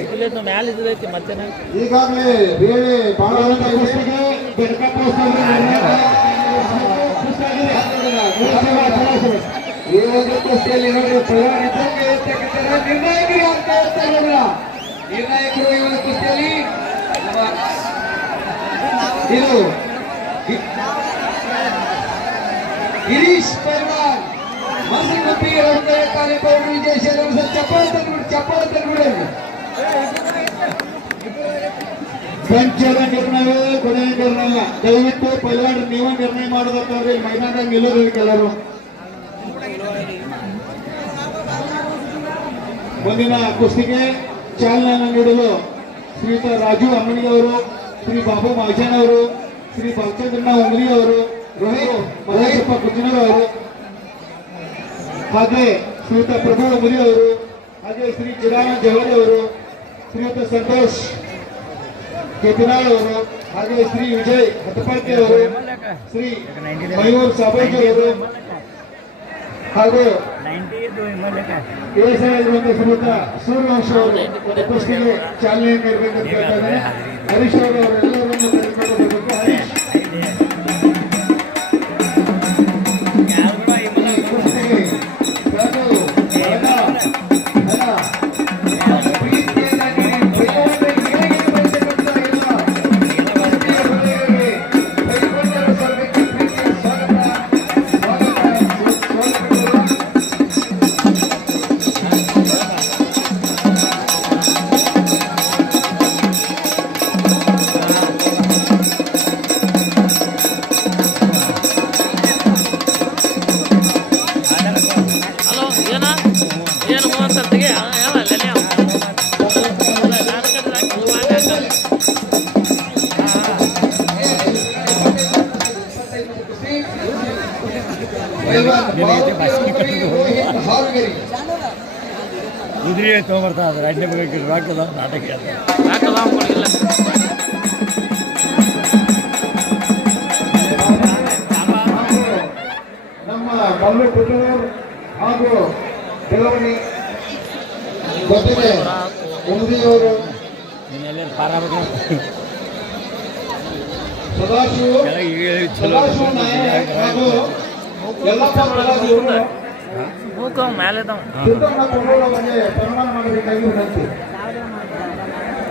ಈಗಾಗಲೇ ಬೇರೆ ಬಹಳ ಕುಸ್ತಿಗೆ ಈ ಒಂದು ಕುಸ್ತಿಯಲ್ಲಿ ನೋಡಿ ಪೈಲ್ವಾನ ಇದ್ದಂಗೆ ಇರ್ತಕ್ಕಂಥ ನಿರ್ಣಾಯಕರು ಆಗ್ತಾ ಇರ್ತಾರೆ ನೋಡ್ರ. ನಿರ್ಣಾಯಕರು ಈ ಒಂದು ಕುಸ್ತಿಯಲ್ಲಿ ಇದು ಗಿರೀಶ್ ಪೈಲ್ವಾನ್ ಮಸಗುಪ್ಪಿ ಕಾಲಿ ಪೌಡರ್ ವಿಜಯ್ ಚಪ್ಪಾಳೆ ತಂದ್ಬಿಡಿ ಪಂಚದ ನಿರ್ಣಯವೇ ಕೊನೆಯ ನಿರ್ಣಯ. ದಯವಿಟ್ಟು ಪೈಲ್ವಾನರು ನೀವೇ ನಿರ್ಣಯ ಮಾಡೋದಂತಂದ್ರೆ ಇಲ್ಲಿ ಮೈದಾನದಾಗ ನಿಲ್ಲೋದಕ್ಕೆ ಎಲ್ಲರೂ. ಮುಂದಿನ ಕುಸ್ತಿಗೆ ಚಾಲನೆ ನೀಡಲು ಶ್ರೀಯುತ ರಾಜು ಅಮ್ಮಣಿ ಅವರು, ಶ್ರೀ ಬಾಬು ಮಹಜನ್ ಅವರು, ಶ್ರೀ ಬಾಲಚಂದ್ರಣ್ಣ ಉಂಗ್ಲಿ ಅವರು, ಮಹೇಶಪ್ಪ ಕುಚಿನರ್ ಅವರು, ಹಾಗೆ ಶ್ರೀಯುತ ಪ್ರಭು ಉಂಗ್ಲಿ ಅವರು, ಹಾಗೆ ಶ್ರೀ ಚಿರಾನ ಜವಳಿ ಅವರು, ಶ್ರೀಯುತ ಸಂತೋಷ್ ಕೆಪಿನಾಳ್ ಅವರು, ಹಾಗೆ ಶ್ರೀ ವಿಜಯ್ ಹತ್ತಪಾಟಿ ಅವರು, ಶ್ರೀ ಮಯೂರ್ ಸಾಬೈಜಿ ಅವರು, ಹಾಗೂ ಶ್ರೀಯುತ ಸೂರ್ಯವಂಶ ಅವರು ಕುಸ್ತಿಗೆ ಚಾಲನೆ ನೀಡಬೇಕಂತ ಹೇಳ್ತಾ ಇದ್ದಾರೆ. ಹರೀಶ್ ಅವರು ಅವರೆಲ್ಲರನ್ನು ತೆಗೆದುಕೊಂಡು ಬರಬೇಕು. ಹರೀಶ್ ಕುದುರೆ ತೊಗೊಂಬರ್ತಾನೆ ಅಡ್ಡೆ ಬಗ್ಗೆ ರಾಕದ ನಾಟಕ ನಮ್ಮ ಮಲ್ಲು ಪುಟ್ಟೂರು ಹಾಗೂ ಬೆಳವಣಿ ಜೊತೆಗೆ ಉಂದಿಯವರು ಸದಾಶಿವ ನಾಯಕ್ ಹಾಗೂ ಯಲ್ಲಪ್ಪ ಬೆಳಗಾವಿಯವರು ಸಿದ್ದಣ್ಣ ಕೊಂಡೋಳವರಿಗೆ ಸನ್ಮಾನ ಮಾಡಬೇಕಾಗಿ ವಿನಂತಿ.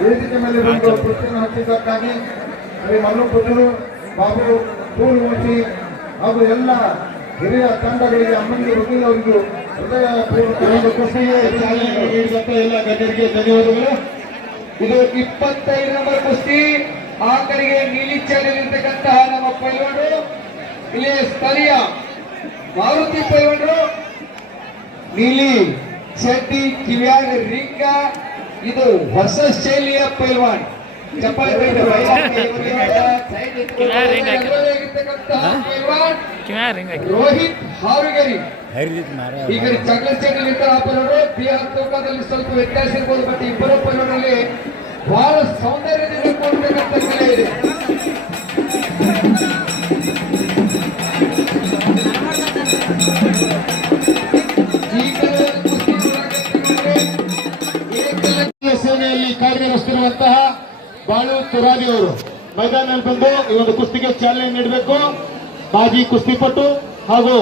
ವೇದಿಕೆ ಮೇಲೆ ಬಂದು ಕುಸ್ತಿಯನ್ನು ಹಚ್ಚಿದ್ದಕ್ಕಾಗಿ ಶ್ರೀ ಮಲ್ಲು ಪುಟ್ಟೂರು, ಬಾಬು ಪೂರ್ವಮೂರ್ತಿ ಹಾಗೂ ಎಲ್ಲ ಹಿರಿಯ ತಂಡಗಳಿಗೆ ಅಮ್ಮನಿಗೆ ವಕೀಲ ಅವರಿಗೂ ಹೃದಯಪೂರ್ವಕ ಕುಸ್ತಿಗೆ ಚಾಲನೆ ನೀಡಿದಂತ ಎಲ್ಲ ಗಣ್ಯರಿಗೆ ಧನ್ಯವಾದಗಳು. ಇದು 25 ನಂಬರ್ ಕುಸ್ತಿ. ಆ ಕಡೆಗೆ ನೀಲಿ ಚಾಲಿರ್ತಕ್ಕಂತಹ ನಮ್ಮ ಪೈಲ್ವಾನರು, ಇಲ್ಲಿ ಸ್ಥಳೀಯ ಮಾರುತಿ ಪೈಲ್ವಾನರು ನೀಲಿ ಚಡ್ಡಿ ಕಿವ್ಯಾಗ ರಿಂಗ. ಇದು ಹೊಸ ಶೈಲಿಯ ಪೈಲ್ವಾನ್. ಚಪ್ಪಾಳೆ ರೋಹಿತ್ ಹಾರುಗರಿ. ಈ ಕಡೆ ಚಾಕ್ಲೇಟ್ ಚಡ್ಡಿ ಪೈಲ್ವಾನರು ದೇಹ ತೂಕದಲ್ಲಿ ಸ್ವಲ್ಪ ವ್ಯತ್ಯಾಸ ಇರ್ಬೋದು, ಬಟ್ ಇಬ್ಬರು ಪೈಲ್ವಾನರಲ್ಲಿ ಬಹಳ ಸೌಂದರ್ಯದಿಂದ ಕೂಡಿರ್ತಕ್ಕಂಥ ಕಲೆ ಇದೆ. ಸೇನೆಯಲ್ಲಿ ಕಾರ್ಯನಿರ್ವಹಿಸುತ್ತಿರುವಂತಹ ಬಾಳು ತುರಾದಿ ಅವರು ಮೈದಾನದಲ್ಲಿ ಬಂದು ಈ ಒಂದು ಕುಸ್ತಿಗೆ ಚಾಲನೆ ನೀಡಬೇಕು. ಮಾಜಿ ಕುಸ್ತಿಪಟು ಹಾಗೂ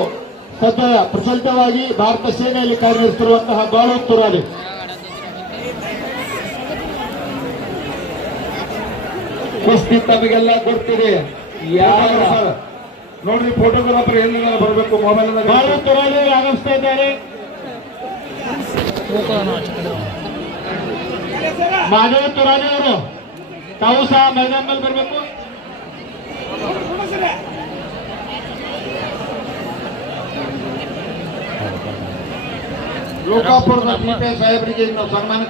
ಸದ್ಯ ಪ್ರಚಲಿತವಾಗಿ ಭಾರತ ಸೇನೆಯಲ್ಲಿ ಕಾರ್ಯನಿರ್ವಹಿಸುತ್ತಿರುವಂತಹ ಬಾಳು ತುರಾದಿ. ಕುಸ್ತಿ ತಮಗೆಲ್ಲ ಗೊತ್ತಿದೆ. ಯಾರ ನೋಡ್ರಿ ಫೋಟೋಗ್ರಾಫರ್ ಎಲ್ಲಿ ಬರಬೇಕು ಮೊಬೈಲ್ ಬಾಳು ತುರಾದಿ ಆಗಮಿಸ್ತಾ ಇದ್ದಾರೆ. ಮಾಧವ ತುರಾದಿ ಅವರು ತಾವು ಸಹ ಮೈದಾನದಲ್ಲಿ ಬರಬೇಕು. ಲೋಕಾಪುರದ ಟಿಪಿ ಸಾಹೇಬರಿಗೆ ನಾವು ಸನ್ಮಾನ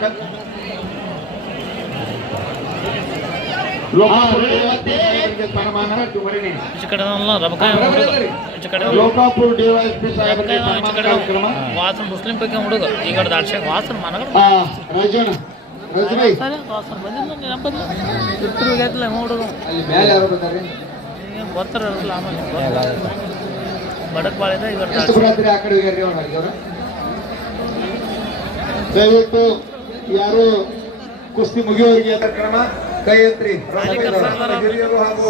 ಲೋಕಾಪುರ ಡಿವೈಎಸ್ಪಿ ಸಾಹೇಬರಿಗೆ ಸನ್ಮಾನ ಕಾರ್ಯಕ್ರಮ. ವಾಸನ ಮುಸ್ಲಿಂ ಬಗ್ಗೆ ಹುಡುಗ ಈಗ ದಾಡ್ಶಾಗ ವಾಸನ ಮನಗಡ ರಜನ ರಜನಿ ವಾಸನ ಬಂದಿಲ್ಲ ನಂಬಲ್ಲ ಇತ್ತು ಹುಡುಗ ಅಲ್ಲಿ ಮೇಲೆ ಯಾರು ಬಂದಾರೆ? ಬರ್ತಾರಲ್ಲ ಆಮೇಲೆ ಬಡಕ್ ಬಾಳಿದ ಎಷ್ಟು ಬರಾತ್ರಿ ಆ ಕಡೆ ಹೋಗ್ಯಾರ್ರಿ ಅವ್ರು? ದಯವಿಟ್ಟು ಯಾರು ಕುಸ್ತಿ ಮುಗಿಯುವವರಿಗೆ ಕ್ರಮ ಕೈ ಎತ್ರಿ.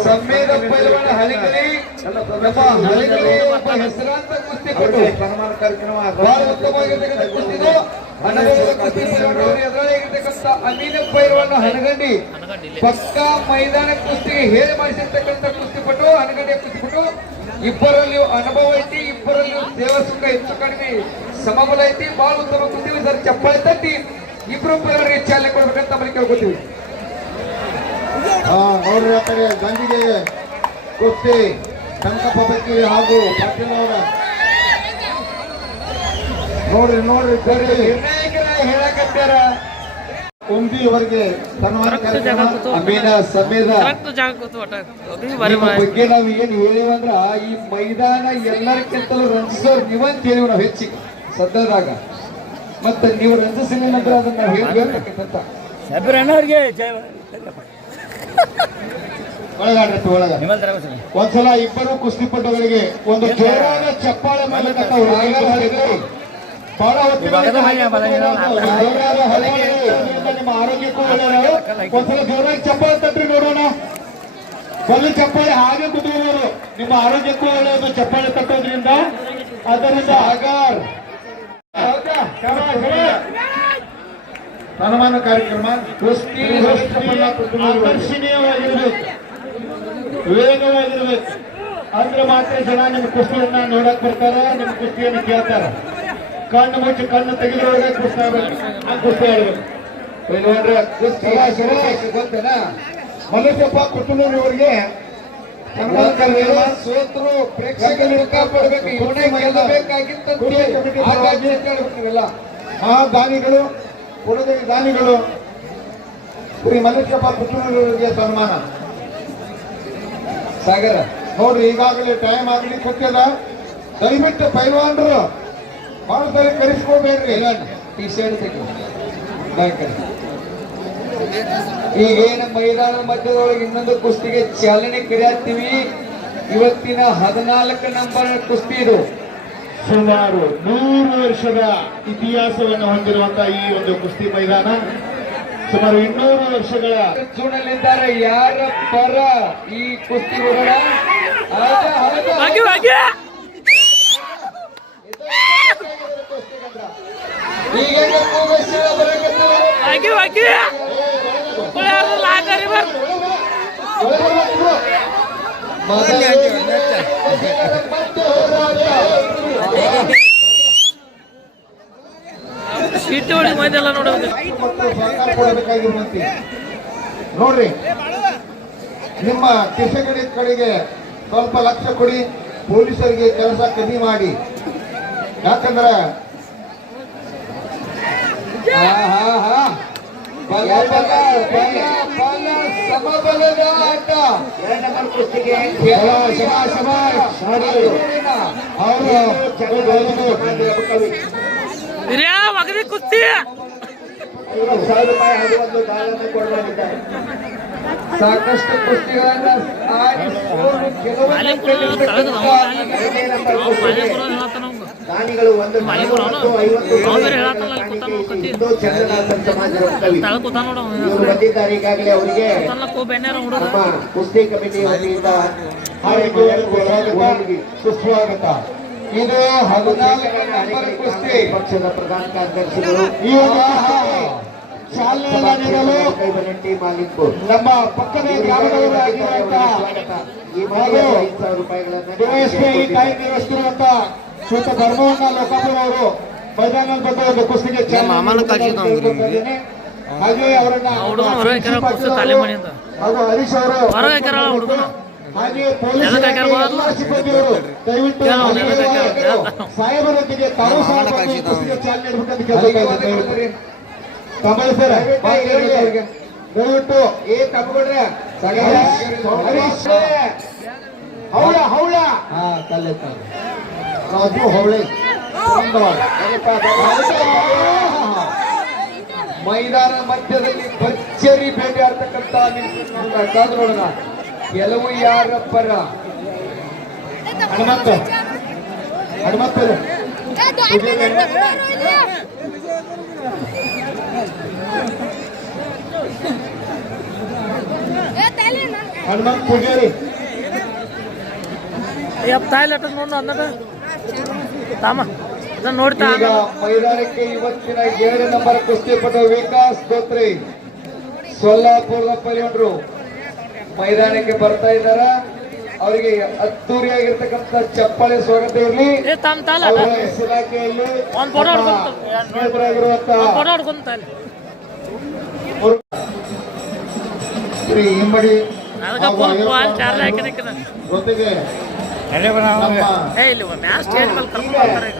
ಸಂವೇದ ಪೈಲವಾನ ಹಲಿಗಲಿ ನಮ್ಮ ಹಲಿಗಲಿ ಒಬ್ಬ ಹೆಸರಾಂತ ಕುಸ್ತಿಪಟು. ಸನ್ಮಾನ ಕಾರ್ಯಕ್ರಮ ಬಹಳ ಉತ್ತಮವಾಗಿರ್ತಕ್ಕಂಥ ಕುಸ್ತಿದು. ಅನುಭವದ ಕುಸ್ತಿ ಪೈಲವಾನರು ಎದುರಾಗಿರ್ತಕ್ಕಂಥ ಅಮೀನ ಪೈಲವಾನ ಹನಗಂಡಿ ಪಕ್ಕಾ ಮೈದಾನ ಕುಸ್ತಿಗೆ ಹೇಳಿ ಮಾಡಿಸಿರ್ತಕ್ಕಂಥ ಕುಸ್ತಿಪಟು, ಹನಗಂಡಿಯ ಕುಸ್ತಿಪಟು. ಇಬ್ಬರಲ್ಲಿಯೂ ಅನುಭವ ಐತಿ, ಇಬ್ಬರಲ್ಲಿಯೂ ಸೇವಾ ಸುಖ ಹೆಚ್ಚು ಕಡಿಮೆ ಸಮಬಲ ಐತಿ. ಬಹಳ ಉತ್ತಮ ಕುಸ್ತಿ. ಸರ್ ಚಪ್ಪಾಳೆ ತಟ್ಟಿ ಇಬ್ರು ಪೈಲವರಿಗೆ ಚಾಲನೆ ಕೊಡ್ಬೇಕಂತ ನಮ್ಮಲ್ಲಿ ಕೇಳ್ಕೊತೀವಿ. ನೋಡ್ರಿ ಆ ಕಡೆ ಗಂಜಿಗೆ ಕುಸ್ತಿ ಶಂಕಪ್ಪ ಬೆಕ್ಕಿ ಹಾಗೂ ಪಾಟೀಲ್ ಅವರ ನೋಡ್ರಿ ನಿರ್ಣಾಯಕರಾಗಿ ಹೇಳಕತ್ತಾರ. ಕುಂದಿಯವರಿಗೆ ಸನ್ಮಾನ ಕಾರ್ಯಕ್ರಮ. ಅಮೀನ ಸಮೇದ ಕರೆಕ್ಟ್ ಜಾಗ ಕೂತು ಒಟ್ಟ ನಿಮ್ಮ ಬಗ್ಗೆ ನಾವು ಏನ್ ಹೇಳಿವಂದ್ರ ಈ ಮೈದಾನ ಎಲ್ಲರಿಗಿಂತಲೂ ರಂಜಿಸೋರು ನೀವಂತ ಹೇಳಿವ್ ನಾವು ಹೆಚ್ಚಿಗೆ ಸದ್ದದಾಗ. ಮತ್ತೆ ನೀವು ರಂಜಿಸಿಲ್ಲ ಅಂದ್ರೆ ಅದನ್ನ ನಾವು ಹೇಳ್ಬೇಕಂತ ಒಳಗ ಒಂದ್ಸಲ ಇಬ್ಬರು ಕುಸ್ತಿಪಟುಗಳಿಗೆ ಒಂದು ಜೋರಾದ ಚಪ್ಪಾಳೆ ಮೇಲೆ ಬಹಳ ನಿಮ್ಮ ಆರೋಗ್ಯಕ್ಕೂ ಒಳ್ಳೆಯದು. ಒಂದ್ಸಲ ಜೋರಾಗಿ ಚಪ್ಪಾಳೆ ತಟ್ರಿ ನೋಡೋಣ. ಒಂದು ಚಪ್ಪಾಳೆ ಹಾಗೆ ಕುತ್ಕೋಬಹುದು. ನಿಮ್ಮ ಆರೋಗ್ಯಕ್ಕೂ ಒಳ್ಳೆಯದು ಚಪ್ಪಾಳೆ ತಟ್ಟೋದ್ರಿಂದ. ಆದ್ದರಿಂದ ಆಗಾರ್ ಸನ್ಮಾನ ಕಾರ್ಯಕ್ರಮ ಕುಸ್ತಿ ಆಕರ್ಷಣೀಯವಾಗಿರ್ಬೇಕು, ವೇಗವಾಗಿರ್ಬೇಕು. ಅಂದ್ರೆ ಮಾತ್ರ ಜನ ನಿಮ್ಮ ಕುಸ್ತಿಯನ್ನ ನೋಡಕ್ ಬರ್ತಾರೆ, ನಿಮ್ಮ ಕುಸ್ತಿಯನ್ನು ಕೇಳ್ತಾರ. ಕಣ್ಣು ಮುಚ್ಚಿ ಕಣ್ಣು ತೆಗೆದುಕೊಳ್ಳೆ ಕುಸ್ತಿ ಕುಸ್ತಿ ಆಡ್ಬೇಕು. ಗೊತ್ತೇನಾ? ಮಲ್ಲಪ್ಪ ಕುಟುಂಬದವರಿಗೆ ಸೋತರು ಪ್ರೇಕ್ಷಕರು ಕಾಪಾಡಬೇಕು. ಇವನೇ ಗೆಲ್ಲಬೇಕಾಗಿತ್ತು. ಆ ದಾನಿಗಳು ಪುರದಲ್ಲಿ ದಾನಿಗಳು ಶ್ರೀ ಮಲ್ಲಪ್ಪ ಕುಟುಂಬದವರಿಗೆ ಸನ್ಮಾನ. ಸಾಗರ ನೋಡ್ರಿ ಈಗಾಗಲೇ ಟೈಮ್ ಆಗಲಿ ಕೊಟ್ಟಿಲ್ಲ. ದಯವಿಟ್ಟು ಪೈಲ್ವಾನ್ರು ಬಹಳ ಸರಿ ಕರೆಸ್ಕೋಬೇಡ್ರಿ. ಟಿ ಶರ್ಟ್ ಈಗೇನು ಮೈದಾನದ ಮಧ್ಯದೊಳಗೆ ಇನ್ನೊಂದು ಕುಸ್ತಿಗೆ ಚಾಲನೆ ಕರೆಯುತ್ತೀವಿ. ಇವತ್ತಿನ 14 ನಂಬರ್ ಕುಸ್ತಿ ಇದು. ಸುಮಾರು 100 ವರ್ಷದ ಇತಿಹಾಸವನ್ನು ಹೊಂದಿರುವಂತಹ ಈ ಒಂದು ಕುಸ್ತಿ ಮೈದಾನ ಸುಮಾರು 200 ವರ್ಷಗಳ ಚುನಾವಣೆಯಿಂದಾರ ಯಾರ ಪರ ಈ ಕುಸ್ತಿ ನೋಡೋಣ. ಈಗ ಸೀಟು ಹೊಡಿ ಮೈದೆಲ್ಲ ನೋಡೋದು ಸಹಕಾರ ಕೊಡಬೇಕಾಗಿರುವಂತೆ ನೋಡ್ರಿ. ನಿಮ್ಮ ಕಿಸೆಗಡಿ ಕಡೆಗೆ ಸ್ವಲ್ಪ ಲಕ್ಷ್ಯ ಕೊಡಿ. ಪೊಲೀಸರಿಗೆ ಕೆಲಸ ಕಮ್ಮಿ ಮಾಡಿ. ಯಾಕಂದ್ರೆ ಸಮಬಲದ ಆಟ. 2 ನಂಬರ್ ಕುಸ್ತಿಗೆ ಹಿರಿಯ ಮಗದಿ ಕುಸ್ತಿ 1,000 ರೂಪಾಯಿ ಹಾಗೂ ಒಂದು ಡಾಲರ್ ಕೊಡಲಾಗಿದ್ದಾರೆ. ಸಾಕಷ್ಟು ಕುಸ್ತಿಗಳನ್ನ ಆಡಿ ಸೋಲು ಗೆಲುವನ್ನು ಗೆಲ್ಲಿರ್ತಕ್ಕಂಥ 2 ನಂಬರ್ ಕುಸ್ತಿಗೆ ದಾನಿಗಳು ಒಂದು ಮಲ್ಲಿಗರು ಅವನು? 50 ಅವ್ನು ಬೇರೆ ಹೇಳತ್ತಲ್ಲ, ಅಲ್ಲಿ ಕೂತಾನ ನೋಡ್ಕೊತಿ. ಹಿಂದೂ ಚಂದ್ರನಾಥನ್ ಸಮಾಜದ ಕವಿ ತಳ ಕೂತ ನೋಡ ಇವರು ಬಂದಿದ್ದಾರೆ. ಈಗಾಗಲೇ ಅವರಿಗೆ ಕೂ ಬೆಣ್ಣೆರ ಹುಡುಗ ನಮ್ಮ ಕುಸ್ತಿ ಕಮಿಟಿ ವತಿಯಿಂದ ಸುಸ್ವಾಗತ. ಇದು 14 ನಂಬರ್ ಕುಸ್ತಿ ಪಕ್ಷದ ಪ್ರಧಾನ ಕಾರ್ಯದರ್ಶಿಗಳು ಈಗ ಚಾಲನೆ ನೀಡಲು ಕೈಬನಟ್ಟಿ ಮಾಲಿಕ್ಪುರ್ ನಮ್ಮ ಪಕ್ಕದ ಗ್ರಾಮದವರಾಗಿರುವಂತಹ ಈ ಬಾರಿ 5,000 ರೂಪಾಯಿಗಳನ್ನು ಡಿವೈಎಸ್ಪಿ ಕಾರ್ಯನಿರ್ವಹಿಸುತ್ತಿರುವಂತ ಶ್ರೀಯುತ ಧರ್ಮವನ್ನ ಲೋಕಾಪುರ ಅವರು ಮೈದಾನದಲ್ಲಿ ಬಂದ ಒಂದು ಕುಸ್ತಿಗೆ ಹಾಗೆ ಅವರನ್ನ ಹುಡುಗನ ಹೊರಗೆ ಹಾಕ್ಯಾರ, ಕುಸ್ತಿ ತಾಲೀಮ್ ಮಾಡಿ ಅಂತ. ಹಾಗೂ ಹರೀಶ್ ಅವರು ಹೊರಗೆ ಹಾಕ್ಯಾರ ಹುಡುಗನ. ಹಾಗೆ ಎದಕ್ಕೆ ಹಾಕ್ಯಾರ ಎಲ್ಲ ಸಿಬ್ಬಂದಿಯವರು ದಯವಿಟ್ಟು ಸಾಹೇಬರೊಂದಿಗೆ ತಾವು ಸಹ ಬಂದು ಈ ಕುಸ್ತಿಗೆ ಚಾಲನೆ ನೀಡಬೇಕಂತ ಕೇಳ್ಕೊಳ್ತಾ ಕಮಲ್ ಸರ್ ದಯವಿಟ್ಟು ತಮ್ಮಗೌಡ್ರೆ ಹರೀಶ್ ಹೌಳ ಹೌಳ ರಾಜು ಹೌಳೆ ಮೈದಾನ ಮಧ್ಯದಲ್ಲಿ ಭರ್ಜರಿ ಭೇಟಿ ಆಡ್ತಕ್ಕಂತ ನೋಡೋಣ. ಕೆಲವು ಯಾರಪ್ಪರ ಹನುಮಂತ ಹನುಮಂತ್ ಪೂಜಾರಿ ಯಪ್ಪ ತಾಯಿಲಟ್ಟ ನೋಡು ಅನ್ನದ ತಾಮ ಅದನ್ನ ನೋಡ್ತಾ ಈಗ ಮೈದಾನಕ್ಕೆ ಇವತ್ತಿನ 7 ನಂಬರ್ ಕುಸ್ತಿಪಟು ವಿಕಾಸ್ ಧೋತ್ರೆ ಸೊಲ್ಲಾಪುರದ ಪರಿವಂಡ್ರು ಮೈದಾನಕ್ಕೆ ಬರ್ತಾ ಇದ್ದಾರ. ಅವರಿಗೆ ಅದ್ದೂರಿಯಾಗಿರ್ತಕ್ಕಂಥ ಚಪ್ಪಾಳೆ ಸ್ವಾಗತ ಇರಲಿ. ಏ ತಾಮ್ ತಾಲ ಅವರ ಇಲಾಖೆಯಲ್ಲಿ ಒಂದು ಫೋಟೋ ಸ್ನೇಹಿತರಾಗಿರುವಂತಹ ಫೋಟೋ ಹೊಡ್ಕೊಂತ ಶ್ರೀ ಹಿಂಬಡಿ ಅದಕ್ಕೆ ಫೋನ್ ಚಾರ್ಜ್ ಹಾಕಿದಕ್ಕೆ ಜೊತೆಗೆ ನಮ್ಮ ಏ ಇಲ್ಲಿ ಮ್ಯಾಚ್ ಸ್ಟೇಟ್ ಮೇಲೆ ಕರ್ಕೊಂಡು ಬರ್ತಾರೆ ಈಗ.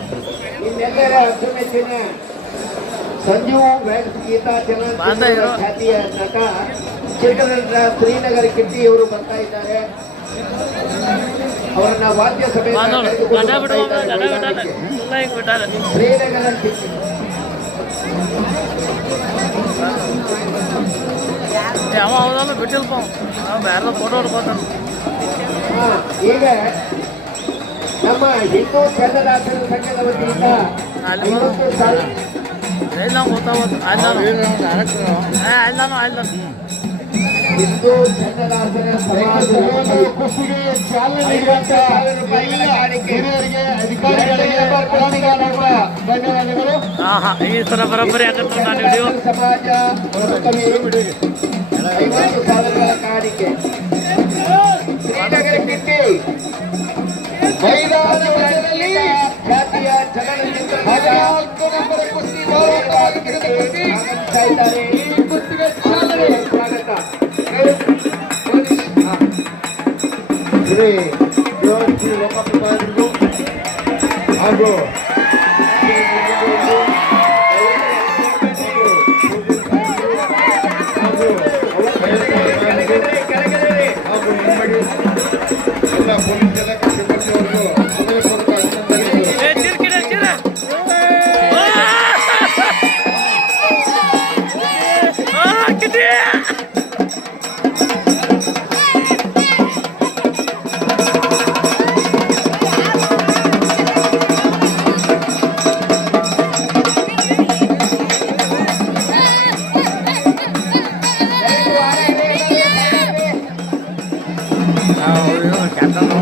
ನಿಮ್ಮೆಲ್ಲರ ಅಚ್ಚುಮೆಚ್ಚಿನ ಸಂಜೀವ್ ವ್ಯಾಕ್ಸ್ ಗೀತಾ ಬಾಂಧ ಇರೋ. ಚಲನಚಿತ್ರ ಖ್ಯಾತಿಯ ನಟ ಚಿತ್ರನಟ ಶ್ರೀನಗರ ಕಿಟ್ಟಿ ಅವರು ಬರ್ತಾ ಇದ್ದಾರೆ. ಅವರನ್ನ ವಾದ್ಯ ಸಭೆ ಬಾಂಧವ್ರು ಗಡ ಬಿಡುವ ಗಡ ಬಿಟ್ಟಾರೆ ಎಲ್ಲ ಈಗ ಬಿಟ್ಟಾರೆ. ಶ್ರೀನಗರ ಕಿಟ್ಟಿ ಯಾವ ಹೌದಲ್ಲ ಬಿಟ್ಟಿಲ್ಪ ನಾವು ಬೇರೆ ಫೋಟೋ ಹೊಡ್ಕೋತಾನೆ. ಈಗ ನಮ್ಮ ಹಿಂದೂ ಚಂದ್ರನಾಥನ ಸಂಘದ ವತಿಯಿಂದ ಅಲ್ಲಿ 50 ಸಾವಿರ ಎಲ್ಲ ಗೊತ್ತಾಗೋದು ಅಲ್ಲಾನು ಅಲ್ಲಾನು ಹಿಂದೂ ಚಂದ್ರನಾಥನ ಸಮಾಜದ ಕುಸ್ತಿಗೆ ಚಾಲನೆ ನೀಡುವಂತಹ ಹಿರಿಯರಿಗೆ ಅಧಿಕಾರಿಗಳಿಗೆ ಧನ್ಯವಾದಗಳು. ಹಾ ಈ ಸಲ ಬರೋಬ್ಬರಿ ಆಗತ್ತೆ ನಾನು ವಿಡಿಯೋ ಸಮಾಜ 50,000 ಕಾಣಿಕೆ ಶ್ರೀನಗರ ಕಿಟ್ಟಿ ಮೈದಾನ ಮಧ್ಯದಲ್ಲಿ ಖ್ಯಾತಿಯ ಚಲನಚಿತ್ರ 14 ನಂಬರ್ ಕುಸ್ತಿ ಹೋರಾಟವಾಗಿರ್ತಕ್ಕಂಥ ಕುಸ್ತಿ. ಆಗ್ತಾ ಇದ್ದಾರೆ. ಈ ಕುಸ್ತಿಗೆ ಚಾಲನೆ ಸ್ವಾಗತ. ಶ್ರೀ ಶ್ರೀ ಲೋಕಾಪುರರು ಹಾಗೂ ಹಾಗೂ ಹಿಂಬಡಿ ಎಲ್ಲ ಪೊಲೀಸ್ ಇಲಾಖೆ ಸಿಬ್ಬಂದಿಯವರಿಗೂ ಹೃದಯಪೂರ್ವಕ ಅಭಿನಂದನೆಗಳು. ಚಿರ ಕಿಟಿ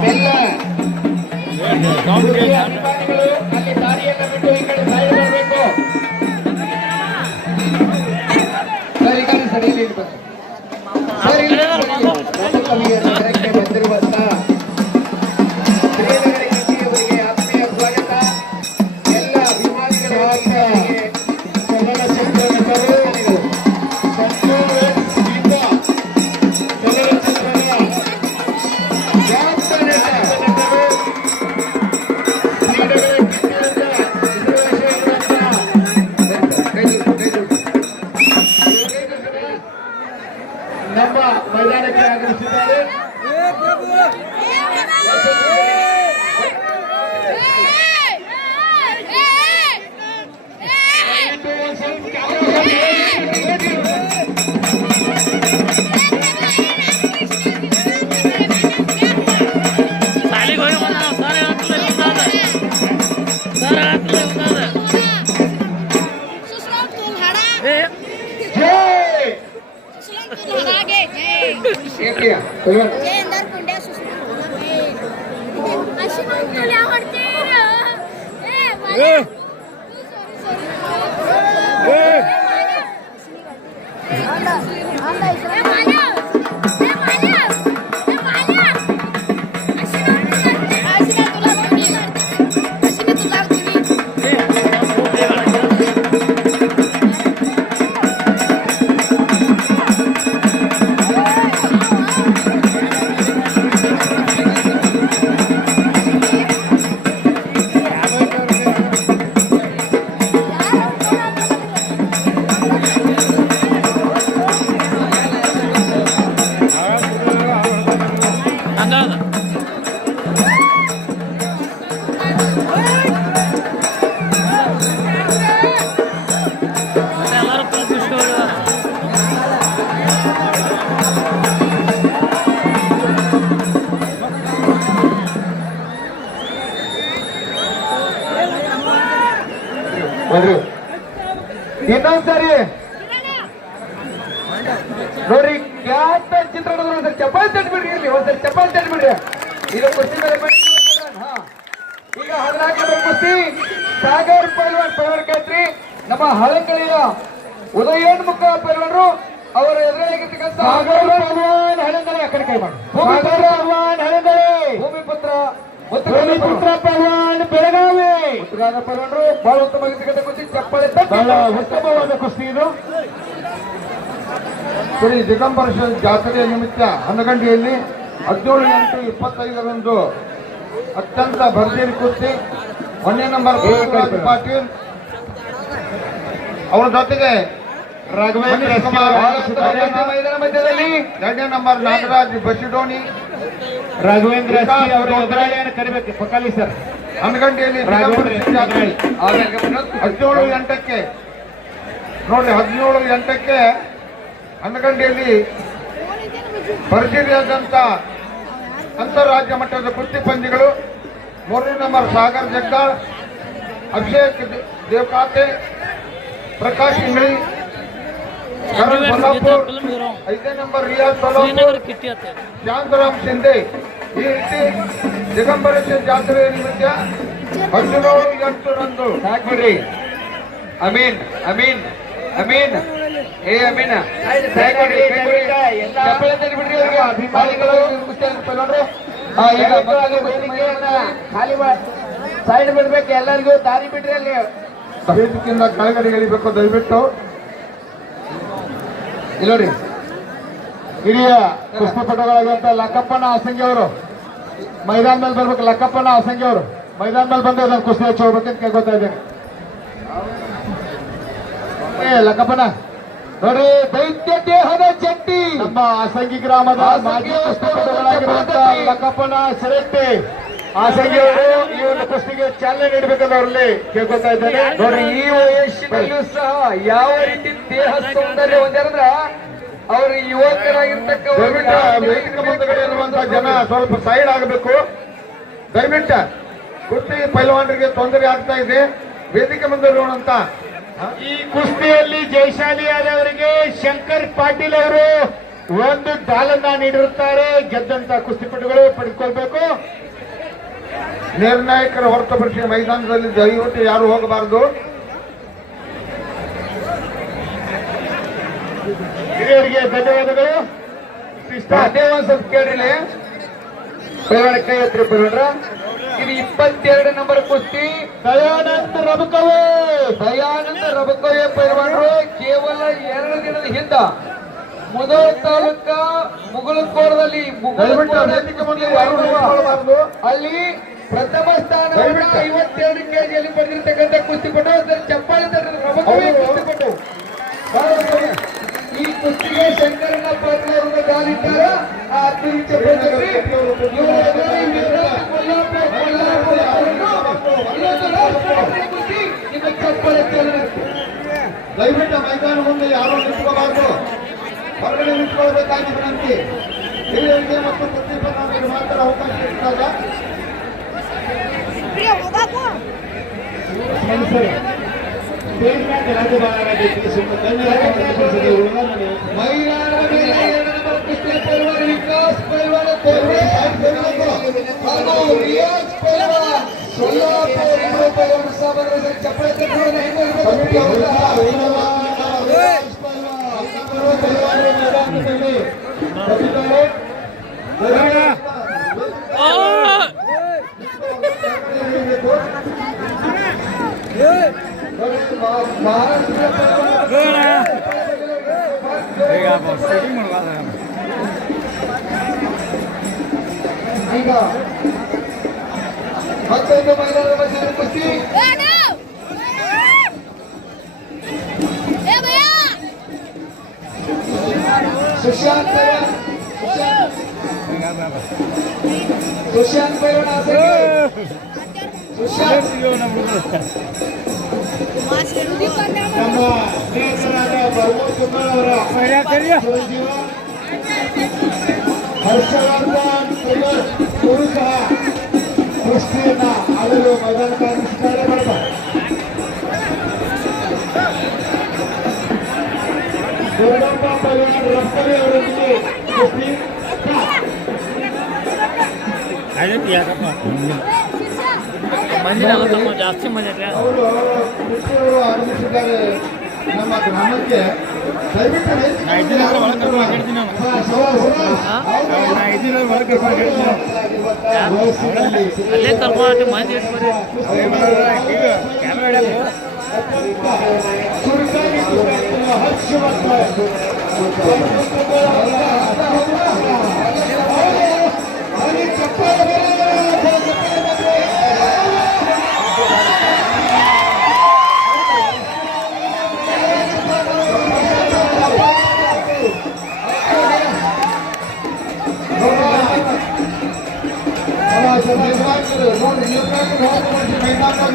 ಎಲ್ಲ ಅಭಿಮಾನಿಗಳು ಅಲ್ಲಿ ದಾರಿಯನ್ನು ಬಿಟ್ಟು ಈ ಕಡೆ ಸಾಯಿ ಬರಬೇಕು. ಸರಿ ಗಾಡಿ ಸರಿಯಲ್ಲಿ ಇರ್ಬೇಕು. ಕವಿಯ ನಗರಕ್ಕೆ ಬಂದಿರುವಂತ ಶ್ರೀನಗರ ಕಿಟ್ಟಿಯವರಿಗೆ ಆತ್ಮೀಯ ಸ್ವಾಗತ. ಎಲ್ಲ ಅಭಿಮಾನಿಗಳ ವತಿಯಿಂದ ಚಲನಚಿತ್ರ ನಟರು ಸಂಜೀವ್ ಗೀತಾ ಚಲನಚಿತ್ರದ ಖ್ಯಾತ ನಟರು ಶ್ರೀನಗರ ಕಿಟ್ಟಿಯಿಂದ ನಮ್ಮ ಮೈದಾನಕ್ಕೆ ಆಗಮಿಸಿದ್ದಾರೆ. ಸಾಲಿಗೆ ಹೋಗಿ ಬಂದ ಸರ್ ಹೇಳ್ತಿಲ್ಲ ಸರ್ ಏಕೆ ಪೈಲ್ವಾನ್ ಎಲ್ಲರೂ ಇನ್ನೊಂದ್ಸರಿ ನೋಡ್ರಿ ಖ್ಯಾತ ಚಿತ್ರದುರ್ಗ ಒಂದ್ಸರಿ ಚಪ್ಪಾಳೆ ತಟ್ಬಿಡ್ರಿ ಇಲ್ಲಿ ಒಂದ್ಸರಿ ಚಪ್ಪಾಳೆ ತಟ್ಬಿಡ್ರಿ ಇದು ಕುಸ್ತಿ ಮೇಲೆ ಹಾ ಈಗ 14 ಕುಸ್ತಿ ಸಾಗರ್ ಪೈಲ್ವಾನ್ ಕೇಳ್ತ್ರಿ ನಮ್ಮ ಹಳಕಳಿಯ ಉದಯೋನ್ಮುಖ ಪೈಲ್ವಾನರು ಅವರ ಎದುರಾಗಿರ್ತಕ್ಕಂಥ ಸಾಗರ್ ಪೈಲ್ವಾನ್ ಹಳೆಂದರೆ ಆ ಕಡೆ ಕೈ ಮಾಡಿ ಪೈಲ್ವಾನ್ ಹಳೆಂದರೆ ಭೂಮಿಪುತ್ರ ಪೈಲ್ವಾನ್ ಬೆಳಗಾವಿ ಉತ್ತರಾದ ಪೈಲ್ವಾನರು ಬಹಳ ಉತ್ತಮವಾಗಿರ್ತಕ್ಕಂಥ ಕುಸ್ತಿ ಚಪ್ಪಾಳೆ ಬಹಳ ಉತ್ತಮವಾದ ಕುಸ್ತಿ ಇದು ಶ್ರೀ ದಿಗಂಬರ ಜಾತ್ರೆಯ ನಿಮಿತ್ತ ಹನಗಂಡಿಯಲ್ಲಿ 17/8/25 ಅತ್ಯಂತ ಭರ್ಜರಿ ಕುಸ್ತಿ 1ನೇ ನಂಬರ್ ಪಾಟೀಲ್ ಅವರ ಜೊತೆಗೆ ರಾಘವೇಂದ್ರ ಮೈದಾನ ಮಧ್ಯದಲ್ಲಿ 2ನೇ ನಂಬರ್ ನಾಗರಾಜ್ ಬಸಿಡೋಣಿ ರಾಘವೇಂದ್ರ ಅವರ ಎದುರಾಳಿಯನ್ನು ಕರಿಬೇಕು ಪಕಾಲಿ ಸರ್. ಹನಗಂಡಿಯಲ್ಲಿ 17/8 ನೋಡಿ 17/8 ಹನಗಂಡಿಯಲ್ಲಿ ಭರ್ಜರಿಯಾದಂತ ಅಂತಾರಾಜ್ಯ ಮಟ್ಟದ ಕುಸ್ತಿ ಪಂದ್ಯಗಳು 3ನೇ ನಂಬರ್ ಸಾಗರ್ ಜಗ್ಗಾಳ್, ಅಭಿಷೇಕ್ ದೇವಕಾತೆ, ಪ್ರಕಾಶ್ ಇಂಗ್ಳಿ, ಕರಣ್ ಕೊಲ್ಲಾಪುರ್, 5ನೇ ನಂಬರ್ ರಿಯಾಜ್ ಸೊಲಾಪುರ್, ಕಿಟ್ಟಿ ಆತ ಶಾಂತರಾಮ್ ಶಿಂದೆ. ಈ ರೀತಿ ದಿಗಂಬರ ಜಾತ್ರೆ ನಿಮಿತ್ತ 17/8 ಸಾಕ್ಬಿಡ್ರಿ ಅಮೀನ್ ಅಮೀನ್ ಅಮೀನ್ ಏ ಅಮೀನ ಚಪ್ಪಳೆ ತೆಗಿಬಿಡ್ರಿ ಅವ್ರಿಗೆ ಅಭಿಮಾನಿಗಳು ಪೈಲ್ವಾನ್ರು. ಈಗ ಖಾಲಿ ಸೈಡ್ ಬಿಡ್ಬೇಕು ಎಲ್ಲರಿಗೂ ದಾರಿ ಬಿಡ್ರಿ ಅಲ್ಲಿ ವೇದಿಕೆಯಿಂದ ಕೆಳಗಡೆ ಇಳಿಬೇಕು ದಯವಿಟ್ಟು. ಇಲ್ಲ ನೋಡಿ ಹಿರಿಯ ಕುಸ್ತಿಪಟುಗಳಾದಂತ ಲಕ್ಕಪ್ಪನ ಹಸಂಗಿ ಅವರು ಮೈದಾನ ಮೇಲೆ ಬರ್ಬೇಕು. ಲಕ್ಕಪ್ಪನ ಹಸಂಗಿ ಅವರು ಮೈದಾನ ಮೇಲೆ ಬಂದು ಅದನ್ನು ಕುಸ್ತಿ ಹಚ್ಚಿ ಹೋಗ್ಬೇಕಂತ ಕೇಳ್ಕೊತಾ ಇದ್ದೇನೆ. ಲಕ್ಕಪ್ಪನ ನೋಡಿ ದೈತ್ಯ ದೇಹದ ಜಂಟಿ ನಮ್ಮ ಹಸಂಗಿ ಗ್ರಾಮದ ಮಾಜಿ ಕುಸ್ತಿಪಟುಗಳಾಗಿರುವಂತ ಲಕ್ಕಪ್ಪನ ಸೆರೆಟ್ಟಿ ಹಸಂಗಿ ಅವರು ಈ ಒಂದು ಕುಸ್ತಿಗೆ ಚಾಲನೆ ನೀಡಬೇಕಂತ ಅವರಲ್ಲಿ ಕೇಳ್ಕೊತಾ ಇದ್ದೇನೆ. ನೋಡಿ ಈ ವಯಸ್ಸಿನಲ್ಲೂ ಸಹ ಯಾವ ರೀತಿ ದೇಹ ಸೌಂದರ್ಯ ಹೊಂದ್ಯಾರಂದ್ರ ಅವರು ದಯವಿಟ್ಟು ವೇದಿಕೆ ಮುಂದಗಡೆ ಇರುವಂತಹ ಜನ ಸ್ವಲ್ಪ ಸೈಡ್ ಆಗಬೇಕು. ದಯವಿಟ್ಟು ಕುಸ್ತಿ ಪೈಲ್ವಾನರಿಗೆ ತೊಂದರೆ ಆಗ್ತಾ ಇದೆ. ವೇದಿಕೆ ಮುಂದೆ ಇರುವಂತ ಈ ಕುಸ್ತಿಯಲ್ಲಿ ಜಯಶಾಲಿಯಾದವರಿಗೆ ಶಂಕರ್ ಪಾಟೀಲ್ ಅವರು ಒಂದು ಡಾಲನ್ನ ನೀಡಿರುತ್ತಾರೆ. ಗೆದ್ದಂತ ಕುಸ್ತಿಪಟುಗಳು ಪಡೆದುಕೊಳ್ಬೇಕು. ನಿರ್ಣಾಯಕರ ಹೊರತುಪಡಿಸಿ ಮೈದಾನದಲ್ಲಿ ದಯವಿಟ್ಟು ಯಾರು ಹೋಗಬಾರದು. ಹಿರಿಯರಿಗೆ ಧನ್ಯವಾದಗಳು. ಅದೇ ಒಂದ್ ಸ್ವಲ್ಪ ಕೇಳ್ರಿ ಪೈಲ್ವಾನ ಕೈ ಹತ್ರ ಪೈಲ್ವಾನ್ರ ಇದು 22 ನಂಬರ್ ಕುಸ್ತಿ ದಯಾನಂದ ರಬಕವೆ ಪೈಲ್ವಾನರು ಕೇವಲ 2 ದಿನದ ಹಿಂದ ಮುಧೋಳ ತಾಲೂಕ ಮುಗುಳಕೋಟದಲ್ಲಿ ದಯವಿಟ್ಟು ವೇದಿಕೆ ಮುಂದೆ ಯಾರು ಹೋಗಬಾರದು. ಅಲ್ಲಿ ಪ್ರಥಮ ಸ್ಥಾನ 52 ಕೆಜಿಯಲ್ಲಿ ಪಡೆದಿರ್ತಕ್ಕಂಥ ಕುಸ್ತಿಪಟು ಚಪ್ಪಾಳೆ ರಬಕವೆ ಕುಸ್ತಿಪಟು. ಈ ಕುಸ್ತಿಗೆ ಶಂಕರಣ್ಣ ಪಾಟೀಲ್ ಅವರನ್ನು ಗಾಲಿಟ್ಟಾರ ಆ ಅತಿರಿಕ್ತ ಚಪ್ಪಾಳೆ ದಯವಿಟ್ಟು ಮೈದಾನ ಮುಂದೆ ಯಾರು ನಿಂತ್ಕೋಬಾರದು. ಹೊರಗಡೆ ನಿಂತ್ಕೊಳ್ಬೇಕಾಗಿ ವಿನಂತಿ. ಹಿರಿಯರಿಗೆ ಮತ್ತು ಕುಸ್ತಿಪಟುಗಳಿಗೆ ಮಾತ್ರ ಅವಕಾಶ ಇರ್ತದ. ಮೈದಾನದ ಮೇಲೆ 2 ನಂಬರ್ ಕುಸ್ತಿ ಪೈಲ್ವಾನ್ ವಿಕಾಸ್ ಪೈಲ್ವಾನ್ ಕೋರ್ವೆ ಹಾಗೂ ರಿಯಾಜ್ ಪೈಲ್ವಾನ್ ಸೊಲ್ಲಾಪುರ ಇಬ್ಬರು ಪೈಲ್ವಾನ್ ಸಾಬರ ಚಪ್ಪಳೆ ತಟ್ಟುವುದನ್ನು ಈಗ 15 ಮಹಿಳೆಯರ ಮಧ್ಯೆ ಕುಸ್ತಿ सुशांत पैलवान सुशांत ನಮ್ಮ ಸ್ನೇಹಿತರಾದ ಪ್ರಮೋದ್ ಕುಮಾರ್ ಅವರ ಹರ್ಷವರ್ಧನ್ ಅವರು ಸಹ ಕುಸ್ತಿಯನ್ನ ಆಡಲು ಮೈದಾನಕ್ಕೆ ಕಾರ್ಯ ಮಾಡ್ತಾರೆ. ಗೌರಮ್ಮ ಪೈಲ್ವಾನ್ ರಪ್ಪಲಿ ಅವರೊಂದಿಗೆ ಕುಸ್ತಿ ಮಂದಿ ಜಾಸ್ತಿ ಮಂದಿ ಅವರು ಕುಸ್ತಿಯವರು ಆಗಮಿಸಿದ್ದಾರೆ ನಮ್ಮ ಗ್ರಾಮಕ್ಕೆ. ದಯವಿಟ್ಟು ಅಲ್ಲೇ ಕರ್ಕೊಂಡು ಮಂದಿ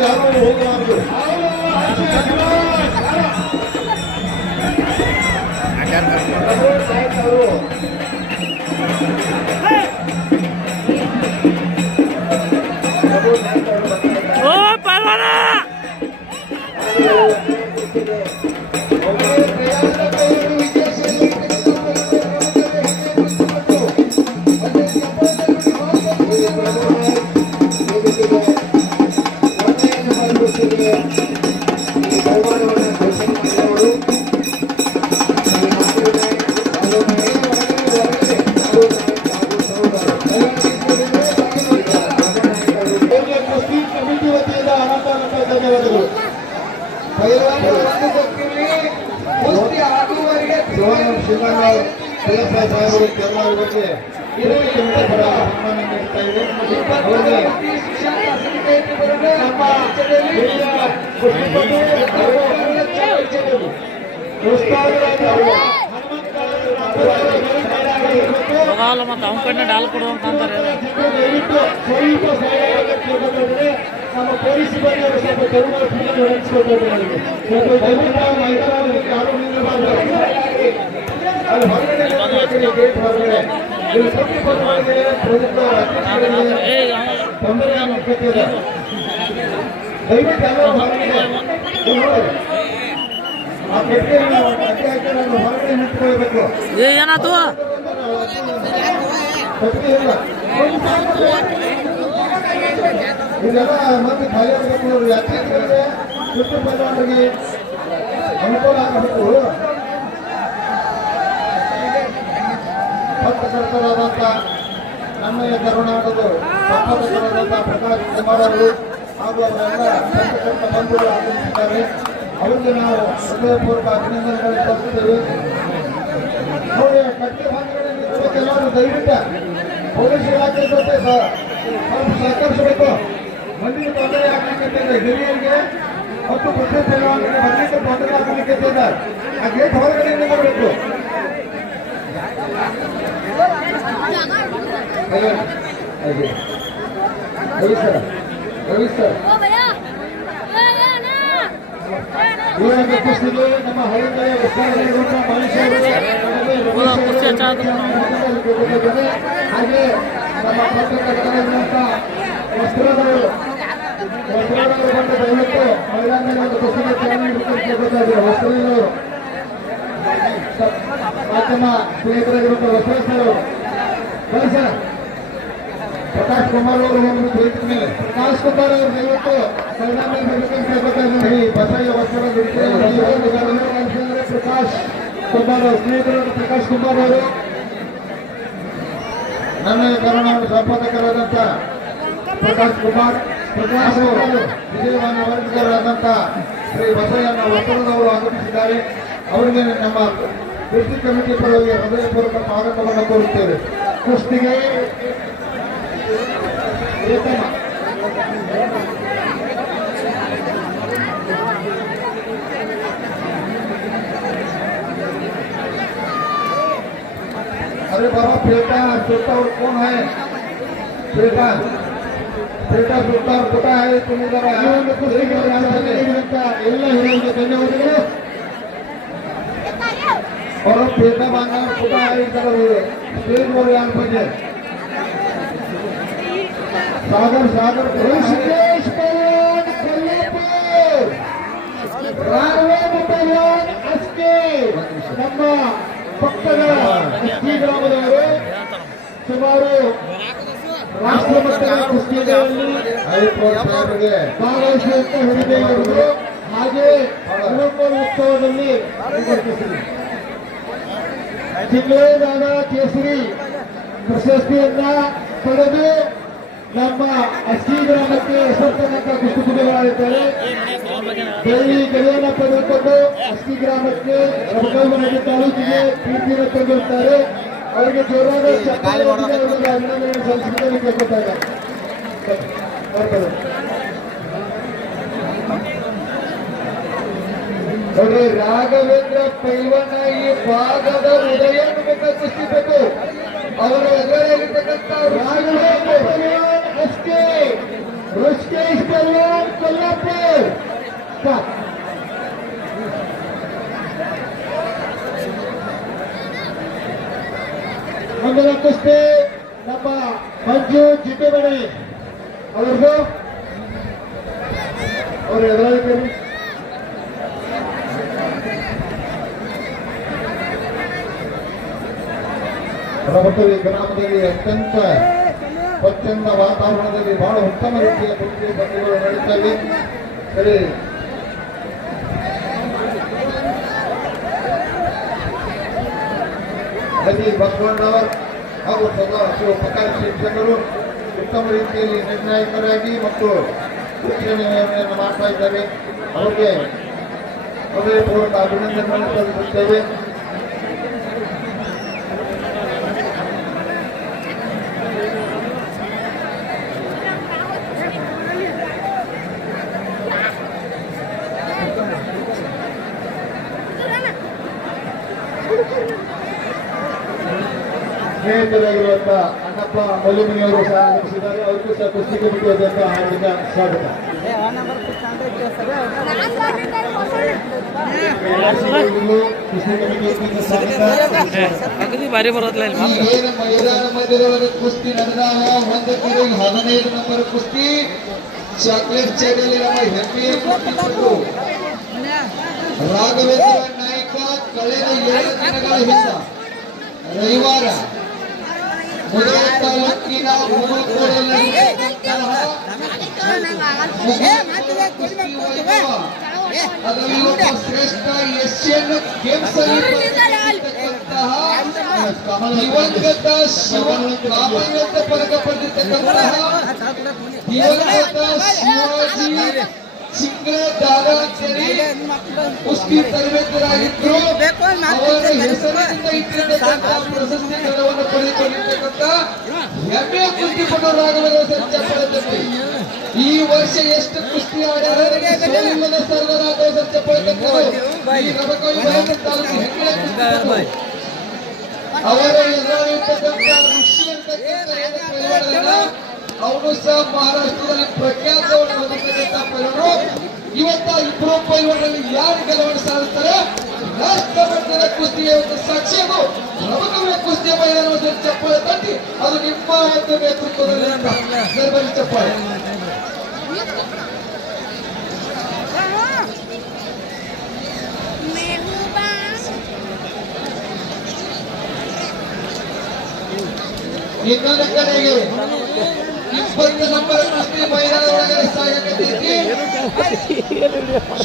ಯಾರು ಹೋಗಬಾರದು. ಓ ಪೈಲ್ವಾನ ಕುಸ್ತಿ ಕಮಿಟಿ ವತಿಯಿಂದ ಅನಂತ ಧನ್ಯವಾದಗಳು. ಕುಸ್ತಿ ಆಗುವವರೆಗೆ ಸಾಹೇಬರು ಕೇರಳ ಬಗ್ಗೆ ಸನ್ಮಾನ ನೀಡ್ತಾ ಇದೆ. ಅವರಿಗೆ ನಮ್ಮ ಹಿರಿಯ ಕುಸ್ತಿಪಟು ಮತ್ತು ಅವನ ಕಡೆ ಡಾಲ್ ಕೊಡು ಅಂತ ಅಂತಾರೆ. ನಮ್ಮ ಪೊಲೀಸ್ ಸಿಬ್ಬಂದಿಯವರು ಸ್ವಲ್ಪ ಕರುಣಾಗಿ ನಡೆಸಿಕೊಳ್ತಾರೆ. ಅಲ್ಲಿ ಹೊರಗಡೆ ಗೇಟ್ ಹೊರಗಡೆ ಇಲ್ಲಿ ಸುತ್ತಿಪಟ್ಟುಗಳಿಗೆ ತೊಂದರೆ ಆಗ್ತಿದೆ. ದಯವಿಟ್ಟು ಎಲ್ಲ ಹೊರಗಡೆ ಆ ಕೆಟ್ಟೆಯನ್ನು ಅಡ್ಡಿ ಹಾಕಿ ನಾನು ಹೊರಗಡೆ ನಿಂತ್ಕೊಳ್ಬೇಕು. ಏನಾಯ್ತು ಇದೆಲ್ಲ ಮಂದಿ ಖಾಲಿ ಆಗಬೇಕು. ಯಾಕೆಂದ್ರೆ ಸುತ್ತು ಪೈಲ್ವಾನರಿಗೆ ಅನುಕೂಲ ಆಗಬೇಕು. ಪತ್ರಕರ್ತರಾದಂಥ ನಮ್ಮಯ್ಯ ಕರುನಾಡದು ಪತ್ರಕರ್ತರಾದಂಥ ಪ್ರಕಾಶ್ ಕುಮಾರ್ ಅವರು ಹಾಗೂ ಅವರೆಲ್ಲ ಪತ್ರಕರ್ತ ಬಂಧುಗಳು ಆಗಮಿಸಿದ್ದಾರೆ. ಅವರಿಗೆ ನಾವು ಹೃದಯಪೂರ್ವಕ ಅಭಿನಂದನೆಗಳು ಸಲ್ಲಿಸುತ್ತೇವೆ. ನೋಡಿ ಕಟ್ಟಿ ಭಾಗಗಳಲ್ಲಿ ಕೆಲವರು ದಯವಿಟ್ಟು ಪೊಲೀಸ್ ಇಲಾಖೆ ಜೊತೆ ಸ್ವಲ್ಪ ಸಹಕರಿಸಬೇಕು. ಮಂದಿಗೆ ತೊಂದರೆ ಆಗಲಿಕ್ಕೆ ಹಿರಿಯರಿಗೆ ಮತ್ತು ಕುಸ್ತಿ ಪೈಲ್ವಾನರಿಗೆ ಬರ್ಲಿಕ್ಕೆ ತೊಂದರೆ ಆಗಲಿಕ್ಕೆ ಆ ಗೇಟ್ ಹೊರಗಡೆಯಿಂದ ಬರಬೇಕು. ರವಿ ಸರ್ ಇವರ ಕುಸ್ತಿಗೆ ನಮ್ಮ ಹಳ್ಳಿಯ ಉತ್ಸಾಹದಲ್ಲಿರುವಂತಹ ಹಾಗೆ ನಮ್ಮ ಪತ್ರಕರ್ತರಾಗಿರುವಂಥ ವಸ್ತ್ರದವರು ಬಂದು ದಯವಿಟ್ಟು ಮೈದಾನದಲ್ಲಿ ಒಂದು ಕುಸ್ತಿಗೆ ಚಾಲನೆ ನೀಡಬೇಕಾಗಿದೆ. ವಸ್ತ್ರದವರು ಮಾಧ್ಯಮ ಸ್ನೇಹಿತರಾಗಿರುವಂತಹ ಬಸವೇಶ್ವರ ಬನ್ನಿ ಸರ್. ಪ್ರಕಾಶ್ ಕುಮಾರ್ ಅವರು ಒಂದು ವೇದಿಕೆ ಮೇಲೆ ಪ್ರಕಾಶ್ ಕುಮಾರ್ ಅವರು ದಯವಿಟ್ಟು ಪರಿಣಾಮ ಬಸಯ್ಯ ವಸ್ತ್ರ ಪ್ರಕಾಶ್ ಕುಮಾರ್ ಅವರು ಸ್ನೇಹಿತರು ಪ್ರಕಾಶ್ ಕುಮಾರ್ ಅವರು ನನ್ನ ಕಾರಣವನ್ನು ಸಂಪಾದಕರಾದಂಥ ಪ್ರಕಾಶ್ ಕುಮಾರ್ ವಿಜಯವಾಣಿ ವರ್ಗರಾದಂಥ ಶ್ರೀ ಬಸಯ್ಯನ ವಸ್ತ್ರದವರು ಆಗಮಿಸಿದ್ದಾರೆ. ಅವರಿಗೆ ನಮ್ಮ ಡಿಸ್ಟ್ರಿಕ್ಟ್ ಕಮಿಟಿ ಪರವಾಗಿ ಹೃದಯಪೂರ್ವಕ ಸ್ವಾಗತವನ್ನು ಕೋರುತ್ತೇವೆ. ಕುಸ್ತಿಗೆ अरे बाबा बेटा छोटा और कौन है बेटा बेटा छोटा और छोटा है तुम्हें जरा ಎಲ್ಲ ಹಿರಿಯರಿಗೆ ಧನ್ಯವಾದಗಳು. और बेटा मांगा छोटा है इधर स्टेज और यहाँ पर सागर सागर ऋषिकेश पवन कोल्हापुर राघವೇಂದ್ರ ಪೈಲ್ವಾನ್ ಅಸ್ಕೆ ನಮ್ಮ ಪಕ್ಕದ ಕುಸ್ತಿ ಗ್ರಾಮದವರು ಸುಮಾರು ರಾಷ್ಟ್ರ ಮಟ್ಟದ ಕುಸ್ತಿಗಳಲ್ಲಿ ಭಾಗವಹಿಸುವಂತ ಹಿರಿಯರು ಹಾಗೆ ಹನುಮೂರು ಉತ್ಸವದಲ್ಲಿ ಜಿಲ್ಲೆದಾದ ಕೇಸರಿ ಪ್ರಶಸ್ತಿಯನ್ನ ಪಡೆದು ನಮ್ಮ ಅಸ್ಕಿ ಗ್ರಾಮಕ್ಕೆ ಹೆಸರ್ತಕ್ಕಂಥ ಕುಸ್ತಿಪಟುಗಳಾಗಿದ್ದಾರೆ. ಬೆಳ್ಳಿ ಗೆಳೆಯನ್ನ ಪಡೆದುಕೊಂಡು ಅಸ್ಕಿ ಗ್ರಾಮಕ್ಕೆ ರಬಕಲ್ಮನಹಳ್ಳಿ ತಾಲೂಕಿಗೆ ಕೀರ್ತಿಯನ್ನು ತಂದಿರುತ್ತಾರೆ. ಅವರಿಗೆ ಜೋರಾದ ಚಪ್ಪಾಳೆ ಅವರಿಗೆ ಅಭಿನಂದನೆ ಸಲ್ಲಿಸುವುದನ್ನು ಕೇಳ್ಕೊತಾ ಇದ್ದಾರೆ. ನೋಡಿ, ರಾಘವೇಂದ್ರ ಪೈಲ್ವಾನ ಈ ಭಾಗದ ಹೃದಯವನ್ನು ಬೇಕಾದ ಕುಸ್ತಿಬೇಕು. ಅವರ ಎದುರಾಗಿರ್ತಕ್ಕಂಥ ರಾಘವೇಂದ್ರ ಪೈಲ್ವಾನ್ ಅಸ್ಕೆ ಋಷಿಕೇಶ್ ಪೈಲ್ವಾನ್ ಕೊಲ್ಲಾಪುರ್. ಮುಂದಿನ ಕುಸ್ತಿ ನಮ್ಮ ಮಂಜು ಜಿಡ್ಡಿಮಣಿ ಅವರದು. ಅವರು ಎದುರಾಗಿದ್ದಾರೆ. ರಬಕವಿ ಗ್ರಾಮದಲ್ಲಿ ಅತ್ಯಂತ ಸ್ವಚ್ಛಂದ ವಾತಾವರಣದಲ್ಲಿ ಬಹಳ ಉತ್ತಮ ರೀತಿಯ ಕುಸ್ತಿ ಪಂದ್ಯಗಳು ನಡೆಯುತ್ತವೆ. ಸರಿ, ನದಿ ಬಸವಣ್ಣವರ್ ಹಾಗೂ ಶಿವಪ್ರಕಾಶ್ ಶಿಕ್ಷಕರು ಉತ್ತಮ ರೀತಿಯಲ್ಲಿ ನಿರ್ಣಾಯಕರಾಗಿ ಮತ್ತು ನಿರ್ಣಯವನ್ನು ಮಾಡ್ತಾ ಇದ್ದಾರೆ. ಅವರಿಗೆ ಹೃದಯಪೂರ್ವಕ ಅಭಿನಂದನೆಗಳನ್ನು ಸಲ್ಲಿಸುತ್ತೇವೆ. ಸ್ನೇಹಿತರಾಗಿರುವಂತಹ ಅಣ್ಣಪ್ಪ ಮಲ್ಲಿಮನಿಯವರು ಸಹ ಆಗಮಿಸಿದ್ದಾರೆ. ಅವರಿಗೂ ಸಹ ಕುಸ್ತಿ ಕಮಿಟಿ ಅಧ್ಯಕ್ಷ ಹಾರ್ದಿಕ ಸ್ವಾಗತ. ಕುಸ್ತಿ ಕಮಿಟಿ ಸ್ವಾಗತ. ಭಾರಿ ಬರೋದಿಲ್ಲ ಏನು ಮೈದಾನ ಮಧ್ಯದೊಳಗೆ ಕುಸ್ತಿ ನಡೆದಾವ. 15 ನಂಬರ್ ಕುಸ್ತಿ ಚಾಕ್ಲೇಟ್ ಚೇಡಲ್ಲಿ ನಮ್ಮ ಹೆಮ್ಮೆಯ ಕುಸ್ತಿಪಟು ರಾಘವೇಂದ್ರ ನಾಯ್ಕ ಕಳೆದ 7 ದಿನಗಳ ಹಿಂದ ರವಿವಾರ ಮುಧೋಳ ತಾಲೂಕಿನ ಮುಗುಳ್ಕೋಡಲ್ಲಿ ಅದರಲ್ಲಿ ಒಬ್ಬ ಶ್ರೇಷ್ಠ ಏಷ್ಯನ್ ಗೇಮ್ಸ್ ಅಲ್ಲಿ ದಿವಂಗತ ಕಾಮನ್ವೆಲ್ತ್ ಪದಕ ಪಡೆದಿರ್ತಕ್ಕಂತಹ ದಿವಂಗತ ಶಿವಾಜಿ ಸಿಂಗ್ರೆ ದಾದಾ ಅಂತೇಳಿ ಕುಸ್ತಿ ತರಬೇತರಾಗಿದ್ರು. ಅವರ ಹೆಸರಿನಿಂದ ಇಟ್ಟಿರ್ತಕ್ಕಂಥ ಪ್ರಶಸ್ತಿಗಳನ್ನು ಪಡೆದುಕೊಂಡಿರ್ತಕ್ಕಂಥ ಹೆಮ್ಮೆಯ ಕುಸ್ತಿಪಟು ರಾಘವೇಂದ್ರ ಚಪ್ಪಳದಲ್ಲಿ ಈ ವರ್ಷ ಎಷ್ಟು ಕುಸ್ತಿ ಆಡ್ಯಾರ ಸೋಲಿಲ್ಲದ ಸರ್ವರಾಘವ ಚಪ್ಪಳತಕ್ಕರು ಈ ರಬಕವಿ ಮಹೇಂದ್ರ ತಾಲೂಕು ಹೆಗ್ಗಡೆ ಕುಸ್ತಿಪಟು. ಅವರ ಎದುರಾಗಿರ್ತಕ್ಕಂಥ ಋಷಿ ಅಂತಕ್ಕಂಥ ಅವನು ಸಹ ಮಹಾರಾಷ್ಟ್ರದಲ್ಲಿ ಪ್ರಖ್ಯಾತವನ್ನು ಹೊಂದಿರತಕ್ಕಂಥ ಪೈಲವರು. ಇವತ್ತ ಇಬ್ಬರು ಪೈಲವರಲ್ಲಿ ಯಾರು ಗೆಲುವನ್ನು ಸಾಧಿಸ್ತಾರೆ ರಾಷ್ಟ್ರ ಮಟ್ಟದ ಕುಸ್ತಿಯ ಒಂದು ಸಾಕ್ಷಿಯನ್ನು ರಬಕವಿಯ ಕುಸ್ತಿಯ ಮೈದಾನವನ್ನು ಚಪ್ಪಾಳೆ ತಟ್ಟಿ ಅದು ನಿಮ್ಮ ಒಂದು ನೇತೃತ್ವದಲ್ಲಿ ನಿರ್ಬಲಿ ಚಪ್ಪಾಳೆ. ಇನ್ನೊಂದು ಕಡೆಗೆ 20 ನಂಬರ್ ಕುಸ್ತಿ ಮೈದಾನ ಒಳಗಡೆ ಸಾಗಕತ್ತೈತಿ.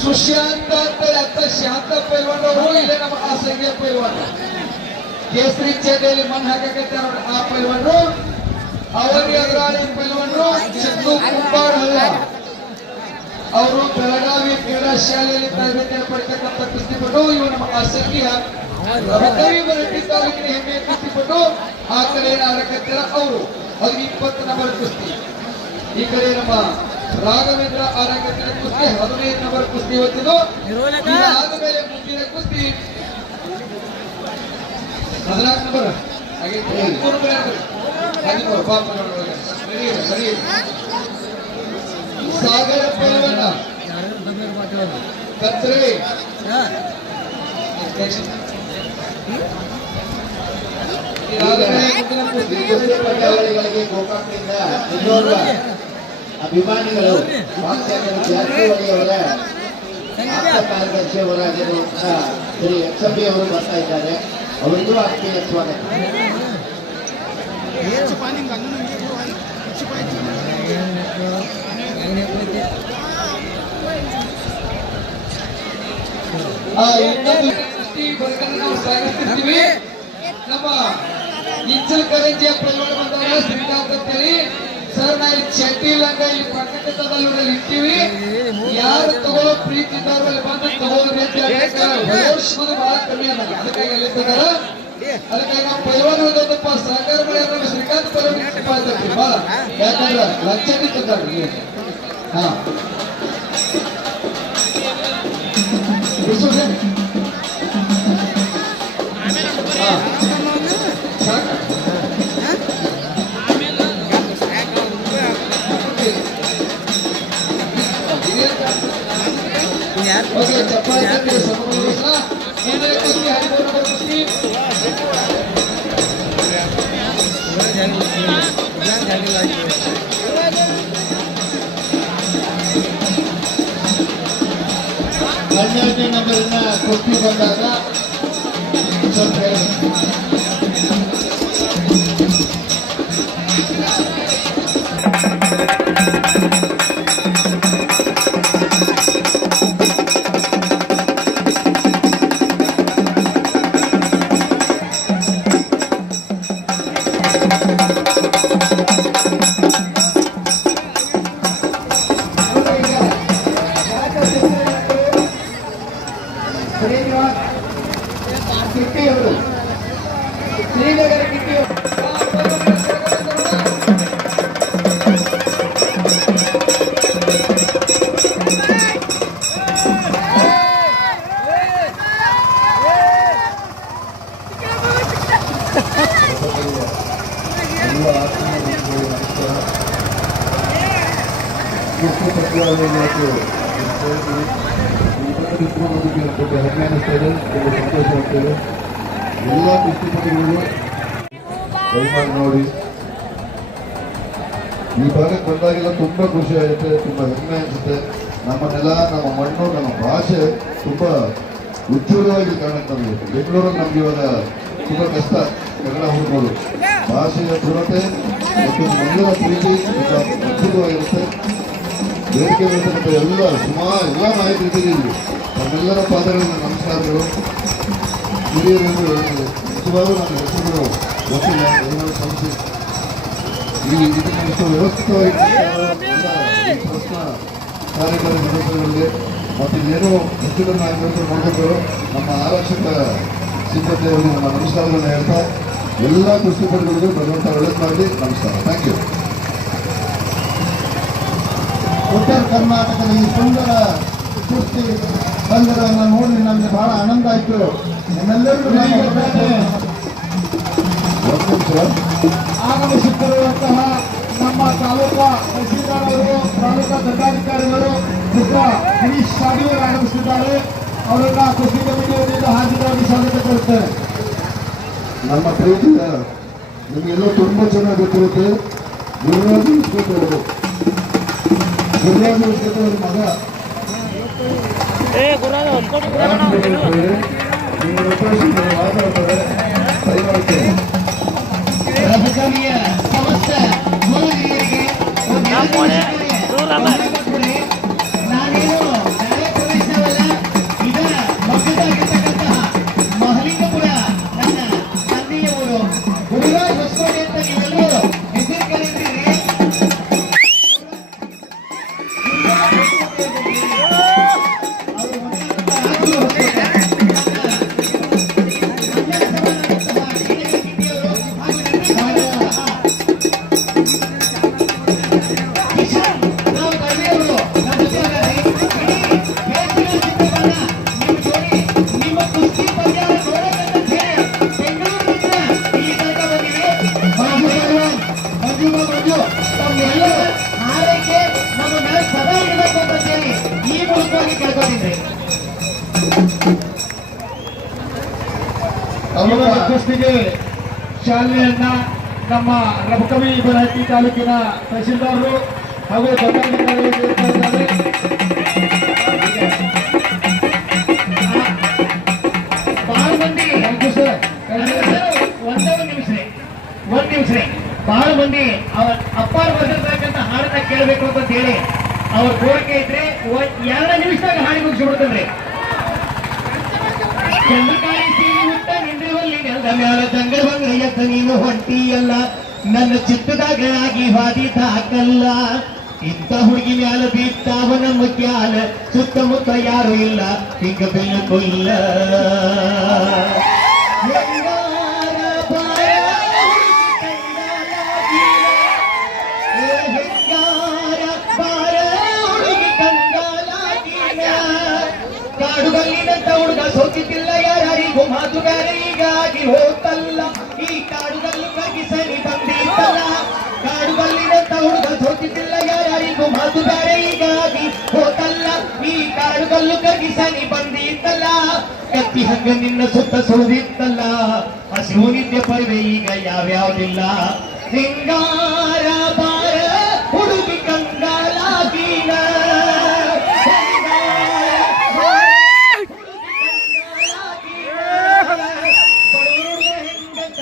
ಸುಶಾಂತ ಅಂತ ಶಾಂತ ಪೈಲ್ವಾನರು ಇಲ್ಲೇ ನಮ್ಮ ಆಸಂಖ್ಯ ಪೈಲ್ವಾನ ಕೇಸರಿ ಚೇಟೆಯಲ್ಲಿ ಮಣ್ಣು ಹಾಕಕತ್ತಾರ ಆ ಪೈಲ್ವಾನರು. ಅವರಿ ಅಗ್ರಾಣಿ ಪೈಲ್ವಾನರು ಚಿಕ್ಕು ಕುಂಬಾರಹಳ್ಳ ಅವರು ಬೆಳಗಾವಿ ಕ್ರೀಡಾ ಶಾಲೆಯಲ್ಲಿ ತರಬೇತಿಯನ್ನು ಪಡೆತಕ್ಕಂಥ ಕುಸ್ತಿಪಟು. ಇವರು ನಮ್ಮ ಆಸಕ್ತಿಯ ಬೆಳಗಾವಿ ಬರಟ್ಟಿ ತಾಲೂಕಿನ ಹೆಮ್ಮೆಯ ಕುಸ್ತಿಪಟು. ಆ ಕಡೆ ಆಡಕತ್ತಿರ ಅವರು ಅದು 20 ನಂಬರ್ ಕುಸ್ತಿ. ಈ ಕಡೆ ನಮ್ಮ ರಾಘವೇಂದ್ರ ಆಡಕತ್ತಿರ ಕುಸ್ತಿ 15 ನಂಬರ್ ಕುಸ್ತಿ ಇವತ್ತಿದ್ದು. ಆದ ಮೇಲೆ ಮುಂದಿನ ಕುಸ್ತಿ 14 ನಂಬರ್ ಹಾಗೆ 13 ನಂಬರ್ ಆಗ್ತದೆ. 13 ಪಾಪ ಸರಿ ಸಾಗರ ಪೈಲ್ವಾನ ಕತ್ರೆ ಪಂದ್ಯಾವಳಿಗಳಿಗೆ ಗೋಕಾಕ್ನಿಂದ ಇನ್ನೋರ್ವ ಅಭಿಮಾನಿಗಳು ವಾಕ್ಯಾಕರ ಜಾರಕಿಹೊಳಿಯವರ ಆಪ್ತ ಕಾರ್ಯದರ್ಶಿ ಅವರಾಗಿರುವಂತಹ ಶ್ರೀ XMB ಅವರು ಬರ್ತಾ ಇದ್ದಾರೆ. ಅವರಿಗೂ ಆತ್ಮೀಯ ಸ್ವಾಗತ. ಇನ್ನೊಂದು ಕುಸ್ತಿ ಬದುಕನ್ನು ನಾವು ಸಾಗಿಸ್ತಿರ್ತೀವಿ. ನಮ್ಮ ಇಂಚಲಕರಂಜಿಯ ಪೈಲ್ವಾನ ಬಂದವರ ಶ್ರೀಕಾಂತ್ ಅಂತೇಳಿ ಸರ್. ನಾ ಇಲ್ಲಿ ಚಡ್ಡಿ ಲಂಗ ಇಲ್ಲಿ ಪಕ್ಕದಲ್ಲಿ ಇರ್ತೀವಿ. ಯಾರು ತಗೊಳ್ಳೋ ಪ್ರೀತಿ ಇದ್ದಾರೋ ಅಲ್ಲಿ ಬಂದು ತಗೋದ್ರಿ ಅಂತ ಹೇಳ್ತಾರೆ. ವರ್ಷಗಳು ಬಹಳ ಕಮ್ಮಿ ಅಲ್ಲ, ಅದಕ್ಕಾಗಿ ಎಲ್ಲಿದ್ದಾರೆ. ಅದಕ್ಕಾಗಿ ನಾವು ಪೈಲ್ವಾನ ಒಂದೊಂದಪ್ಪ ಸಹಕಾರ ಮಾಡಿ ಶ್ರೀಕಾಂತ್ ಪೈಲ್ವಾನ ಬಹಳ ಯಾಕಂದ್ರೆ ಲಂಚಕ್ಕೆ ತಂದಾಡ್ರಿ. ಹಾ ಚಪ್ಪಾಳೆ ಸಮೂಹ ಕುಸ್ತಿ 13 ನಂಬರ್ ಕುಸ್ತಿ. ಹನ್ನೆರಡನೇ ನಂಬರಿನ ಕುಸ್ತಿ ಬಂದಾಗ ಸ್ವಲ್ಪ ಶ್ರೀನಗರ ಕಿಟ್ಟಿ ಕುಸ್ತಿ ಪಂದ್ಯಾವಳಿಗಳಿಗೆ ಹೆಮ್ಮೆ ಅನ್ನಿಸ್ತದೆ, ತುಂಬ ಸಂತೋಷವಾಗ್ತದೆ. ಎಲ್ಲ ಕುಸ್ತಿಪಟುಗಳು ದಯಮಾಡಿ ನೋಡಿ. ಈ ಭಾಗಕ್ಕೆ ಬಂದಾಗೆಲ್ಲ ತುಂಬ ಖುಷಿ ಆಗುತ್ತೆ, ತುಂಬ ಹೆಮ್ಮೆ ಅನಿಸುತ್ತೆ. ನಮ್ಮ ನೆಲ, ನಮ್ಮ ಮಣ್ಣು, ನಮ್ಮ ಭಾಷೆ ತುಂಬ ಉಜ್ವಲವಾಗಿ ಕಾಣುತ್ತೆ ನಮಗೆ. ಬೆಂಗಳೂರಲ್ಲಿ ನಮ್ಗೆ ಇವಾಗ ತುಂಬ ಕಷ್ಟ ಕನ್ನಡ ಹುಡುಗರು. ಭಾಷೆಯ ದೃಢತೆ ಮತ್ತು ನಮ್ಮೆಲ್ಲರ ಪ್ರೀತಿ ತುಂಬ ಅದ್ಭುತವಾಗಿರುತ್ತೆ. ಬೇಡಿಕೆ ಬರ್ತಕ್ಕಂಥ ಎಲ್ಲ ನಾಯಕರಿದ್ದೀರಿ ಇಲ್ಲಿ. ನಮ್ಮೆಲ್ಲರ ಪಾದಗಳಿಂದ ನಮಸ್ಕಾರಗಳು. ಹಿರಿಯರೆಂದು ನಿಜವಾಗೂ ನನ್ನ ಹೆಸರುಗಳು ಗೊತ್ತಿಲ್ಲ, ಎಲ್ಲರೂ ಸಂಸ್ಥೆ ಇದನ್ನು ವ್ಯವಸ್ಥಿತವಾಗಿ ಕಾರ್ಯಕಾರಿ ಸದಸ್ಯರುಗಳಿಗೆ ಮತ್ತು ಇನ್ನೇನು ಹೆಚ್ಚಿನ ನಾಯಕರು ನೋಡಬೇಕು. ನಮ್ಮ ಆರಕ್ಷಕ ಸಿಬ್ಬಂದಿಯವರಿಗೆ ನಮ್ಮ ನಮಸ್ಕಾರಗಳನ್ನು ಹೇಳ್ತಾ ಎಲ್ಲ ಕುಸ್ತಿಪಟುಗಳಿಗೂ ಭಗವಂತ ಒಳ್ಳೇದು ಮಾಡಿ ನಮಸ್ಕಾರ. Thank you. ಉತ್ತರ ಕರ್ನಾಟಕದ ಈ ಸುಂದರ ಕುಸ್ತಿ ಬಂದರನ್ನು ನೋಡಿ ನಮಗೆ ಬಹಳ ಆನಂದ ಆಯಿತು. ನಮ್ಮೆಲ್ಲರಿಗೂ ಆಗಮಿಸುತ್ತಿರುವಂತಹ ನಮ್ಮ ತಾಲೂಕಾ ತಹಸೀಲ್ದಾರ್ ಅವರು, ತಾಲೂಕಾ ದಂಡಾಧಿಕಾರಿಗಳು ಗಿರೀಶ್ ಸಾಡಿಯವರು ಆಗಮಿಸಿದ್ದಾರೆ. ಅವರನ್ನ ಕುಸ್ತಿ ಕಮಿಟಿಯವರಿಂದ ಹಾಜರಾಗಿ ಸ್ವಾಗತ ಕೋರುತ್ತೇವೆ. ನಮ್ಮ ಪ್ರೀತಿಯ ನಿಮಗೆಲ್ಲ ತುಂಬ ಚೆನ್ನಾಗಿ ಗೊತ್ತಿರುತ್ತೆ. ಗುರುರಾಜ್ ಉಳಿಸ್ಕೊಟ್ಟವರು, ಗುರುರಾಜ್ ಉಳಿಸ್ಕೊಟ್ಟವ್ರ ಮಗ ರಾಜಕಾರಣಿಯ ಶಿವ ಮಂಜು ತಮ್ಮೆಲ್ಲರ ಹಾರೈಕೆ ನಮ್ಮ ಮೇಲೆ ಸದಾ ಇರಬೇಕು ಅಂತ ಹೇಳಿ ಈ ಮೂಲಕವಾಗಿ ಕೇಳ್ಕೊಂಡಿದ್ರಿ. ಕುಸ್ತಿಗೆ ಶಾಲೆಯನ್ನ ನಮ್ಮ ರಬಕವಿ ಬನಹಟ್ಟಿ ತಾಲೂಕಿನ ತಹಶೀಲ್ದಾರರು ಹಾಗೂ ದಂಡಾಧಿಕಾರಿಗಳು ನೀಡ್ತಾ ಇದ್ದಾರೆ. ಬಹಳ ಮಂದಿ ಒಂದ್ ನಿಮಿಷ ಬಹಳ ಮಂದಿ ಅವ್ರ ಅಪ್ಪಾರು ಬರ್ದಿರ್ತಕ್ಕಂಥ ಹಾಡನ್ನ ಕೇಳಬೇಕು ಅಂತ ಹೇಳಿ ಅವ್ರ ಕೋರಿಕೆ ಇದ್ರೆ 2 ನಿಮಿಷದಾಗ ಹಾಡಿ ಮುಗಿಸ್ಬಿಡ್ತಂದ್ರಿ. ಚಂದ್ರಕಾಳಿ ಸೀರೆ ಉಟ್ಟ ನಿಂದಿರುವಲ್ಲಿ ನೆಲದ ಮ್ಯಾಲ ದಂಗರ ಬಂಗಯ್ಯತ್ತ ನೀನು ಹೊಂಟಿಯಲ್ಲ, ನನ್ನ ಚಿತ್ತದಾಗ ಆಗಿ ಹಾದಿದ ಹಾಕಲ್ಲ. ಇಂಥ ಹುಡುಗಿ ಮ್ಯಾಲ ಬಿದ್ದಾವ ನಮ್ಮ ಕ್ಯಾಲ, ಸುತ್ತಮುತ್ತ ಯಾರು ಇಲ್ಲ ಹಿಂಗ ಬೆಲ್ಲುಕೊಲ್ಲ. ಕಾಡುಗಲ್ಲಿನಂತ ಹುಡುಗ ಸೋತಿದ್ದಿಲ್ಲ ಯಾರಿಗೂ ಮಾತುಗಾರ ಹೀಗಾಗಿ ಹೋತಲ್ಲ. ಈ ಕಾಡುಗಲ್ಲು ಕಗಿಸನಿ ಬಂದಿತ್ತಲ್ಲ, ಕಾಡುಗಲ್ಲಿನಂತ ಹುಡುಗ ಸೋತಿದ್ದಿಲ್ಲ ಯಾರಿಗೂ ಮಾತುಗಾರ ಹೀಗಾಗಿ ಹೋತಲ್ಲ. ಈ ಕಾಡುಗಲ್ಲು ಕಗಿಸನಿ ಬಂದಿತ್ತಲ್ಲ, ಕತ್ತಿ ಹಂಗ ನಿನ್ನ ಸುತ್ತ ಸುಳಿದಿತ್ತಲ್ಲ. ಹಸಿವು ನಿದ್ದೆ ಪರ್ವೆ ಈಗ ಯಾವ್ಯಾವ್ದಿಲ್ಲ. ಹಿಂಗಾರ ಬಾರ ಹುಡುಗಿ ಕಂಗಾಲಾಗಿನ,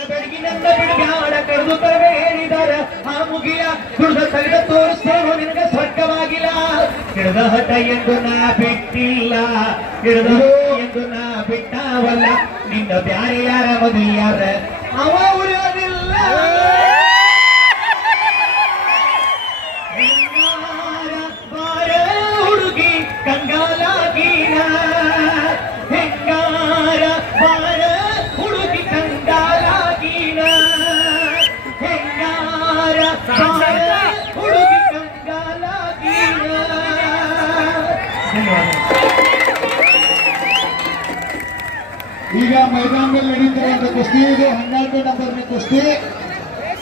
ಬೆಳಗಿನಂದ ಬಿಡುಗಾಡ ಕರೆದು ತರವೆ ಹೇಳಿದಾರ. ಆ ಮುಗಿಲ ದುಡ್ದ ತೆಗೆದ ತೋರಿಸ್ತೇನೋ ನಿನಗ ಸ್ವರ್ಗವಾಗಿಲ್ಲ. ಹಿಡಿದ ಹಠ ಎಂದು ನಾ ಬಿಟ್ಟಿಲ್ಲ, ಹಿಡಿದ ಎಂದು ನಾ ಬಿಟ್ಟಾವಲ್ಲ. ನಿನ್ನ ಬ್ಯಾರೆ ಯಾರ ಮದುವೆ ಯಾರ ಅವ ಉಳಿಯೋದಿಲ್ಲ. ಬಾರ ಹುಡುಗಿ ಕಂಗಾಲಾಗಿನ, ಹೆಂಗಾರ ಬಾರ ಹುಡುಗಿ ಕಂಗಾಲಾಗಿನ, ಹೆಂಗಾರ ಬಾರ ಹುಡುಗಿ ಕಂಗಾಲಾಗಿನ. ಈಗ ಮೈದಾನದಲ್ಲಿ ನಡೀತಿರುವಂತ ಕುಸ್ತಿ ಇದು 12ನೇ ನಂಬರ್ನ ಕುಸ್ತಿ.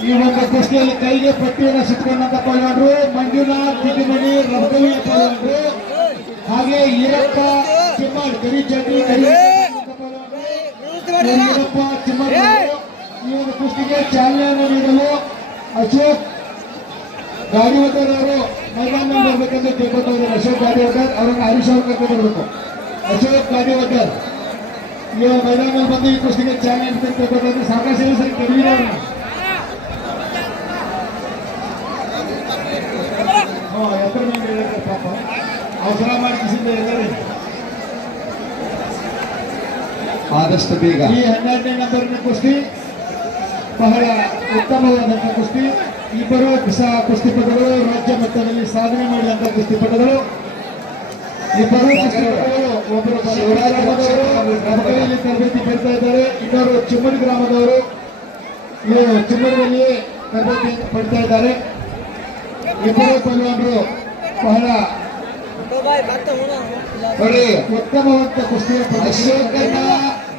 ಈ ಒಂದು ಕುಸ್ತಿಯಲ್ಲಿ ಕೈಗೆ ಪಟ್ಟಿಯನ್ನು ಸುತ್ತಕೊಂಡಂತ ಪೈಲ್ವಾನರು ಮಂಜುನಾಥ್ ತಿದ್ದಿಮನಿ ರಬಕವಿ ಪೈಲ್ವಾನರು, ಹಾಗೆ ಈರಪ್ಪ ಚಿಮ್ಮಡ್ ಕರಿ ಚಡ್ಡಿ ಈರಪ್ಪ ಚಿಮ್ಮಡ್. ಈ ಒಂದು ಕುಸ್ತಿಗೆ ಚಾಲನೆಯನ್ನು ನೀಡಲು ಅಶೋಕ್ ಗಾಡಿವಟರ್ ಅವರು ಮೈದಾನದಲ್ಲಿ ಬರ್ಬೇಕಂತ ಕೇಳ್ಕೊತಾರೆ. ಅಶೋಕ್ ಗಾಡಿವಟರ್ ಅವ್ರನ್ನ ಹರೀಶ್ ಅವ್ರು ಕರ್ಕೊಂಡು ಬರ್ಬೇಕು. ಅಶೋಕ್ ಗಾಡಿವಟರ್ ಈ ಮೈದಾನದಲ್ಲಿ ಬಂದು ಈ ಕುಸ್ತಿಗೆ ಚಾಲನೆ ಅಂತ ಕೇಳ್ಕೊತಾರೆ. ಸಾಕಷ್ಟು ಸರಿ ಕೆಡವಿನ ಎತ್ತರ ಮೇಲೆ ಹೇಳಿದ್ರೆ ಪಾಪ ಅವಸರ ಮಾಡಿಸಿದ್ದ ಎಲ್ಲರೂ ಆದಷ್ಟು ಬೇಗ ಈ 12ನೇ ನಂಬರ್ನ ಕುಸ್ತಿ ಬಹಳ ಉತ್ತಮವಾದಂತಹ ಕುಸ್ತಿ. ಇಬ್ಬರು ಕುಸ್ತಿಪಟುಗಳು ರಾಜ್ಯ ಮಟ್ಟದಲ್ಲಿ ಸಾಧನೆ ಮಾಡಿದಂತಹ ಕುಸ್ತಿಪಟುಗಳು. ಇಬ್ಬರು ಕುಸ್ತಿಪಟುಗಳು, ಒಬ್ಬರು ಗ್ರಾಮದವರು ರಬಕವಿಯಲ್ಲಿ ತರಬೇತಿ ಪಡ್ತಾ ಇದ್ದಾರೆ, ಇನ್ನೊರು ಚಿಮ್ಮಡಿ ಗ್ರಾಮದವರು ಚಿಮ್ಮಡಿಯಲ್ಲಿ ತರಬೇತಿ ಪಡ್ತಾ ಇದ್ದಾರೆ. ಇಬ್ಬರು ಪೈಲ್ವಾನರು ಬಹಳ ನೋಡಿ ಉತ್ತಮವಾದ ಕುಸ್ತಿಯ ಅಶೋಕನ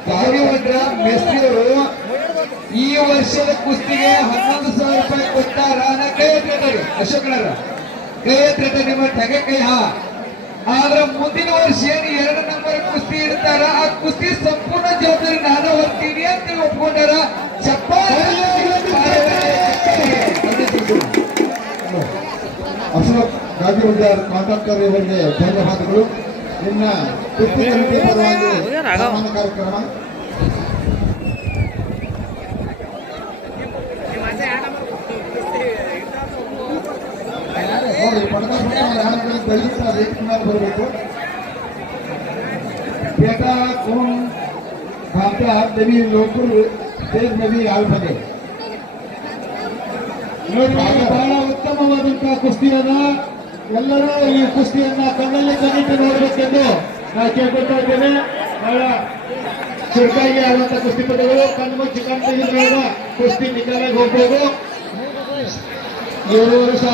ಗಾಡಿವಟ್ರ ಮೇಸ್ತ್ರಿಯವರು ಈ ವರ್ಷದ ಕುಸ್ತಿಗೆ 11,000 ರೂಪಾಯಿ ಕೊಟ್ಟಾರ. ಕೈ ಎತ್ತರಿ ಅಶೋಕನರ ಕೈ ಎತ್ತರಿ, ನಿಮ್ಮ ತೆಗೆ ಕೈ. ಆದ್ರೆ ಮುಂದಿನ ವರ್ಷ ಏನು 2 ನಂಬರ್ ಕುಸ್ತಿ ಇಡ್ತಾರ, ಆ ಕುಸ್ತಿ ಸಂಪೂರ್ಣ ಜವಾಬ್ದಾರಿ ನಾನು ಹೊರ್ತೀನಿ ಅಂತ ಒಪ್ಕೊಂಡಾರ. ಅಶೋಕ್ ಗಾದಿವಡ್ಡರ್ ಕಾಂಟ್ರಾಕ್ಟರ್ ಇವರಿಗೆ ಧನ್ಯವಾದಗಳು. ಇನ್ನ ಕುಸ್ತಿ ಕಮಿಟಿ ಪರವಾಗಿ ಸನ್ಮಾನ ಕಾರ್ಯಕ್ರಮ. ನೋಡಿ ದಲಿತ ರೇಟ್ ಮೇಲೆ ಬರಬೇಕು. बेटा कौन भाता देवी लोकुल तेज नदी आल्फगे ನೋಡಿ ಬಹಳ ಉತ್ತಮವಾದಂತಹ ಕುಸ್ತಿಯನ್ನ ಎಲ್ಲರೂ ಈ ಕುಸ್ತಿಯನ್ನ ಕಣ್ಣಲ್ಲಿ ಕಣ್ಣಿಟ್ಟು ನೋಡಬೇಕೆಂದು ನಾವು ಕೇಳ್ಕೊಳ್ತಾ ಇದ್ದೇವೆ. ಬಹಳ ಚುರುಕಾಗಿ ಆಗುವಂತಹ ಕುಸ್ತಿಪಟುಗಳು ಕಣ್ಣು ಮುಚ್ಚಿ ಕಣ್ಣಿಗೆ ಕುಸ್ತಿ ನಿಖರವಾಗಿ ಹೋಗ್ಬೋದು. 7 ವರ್ಷ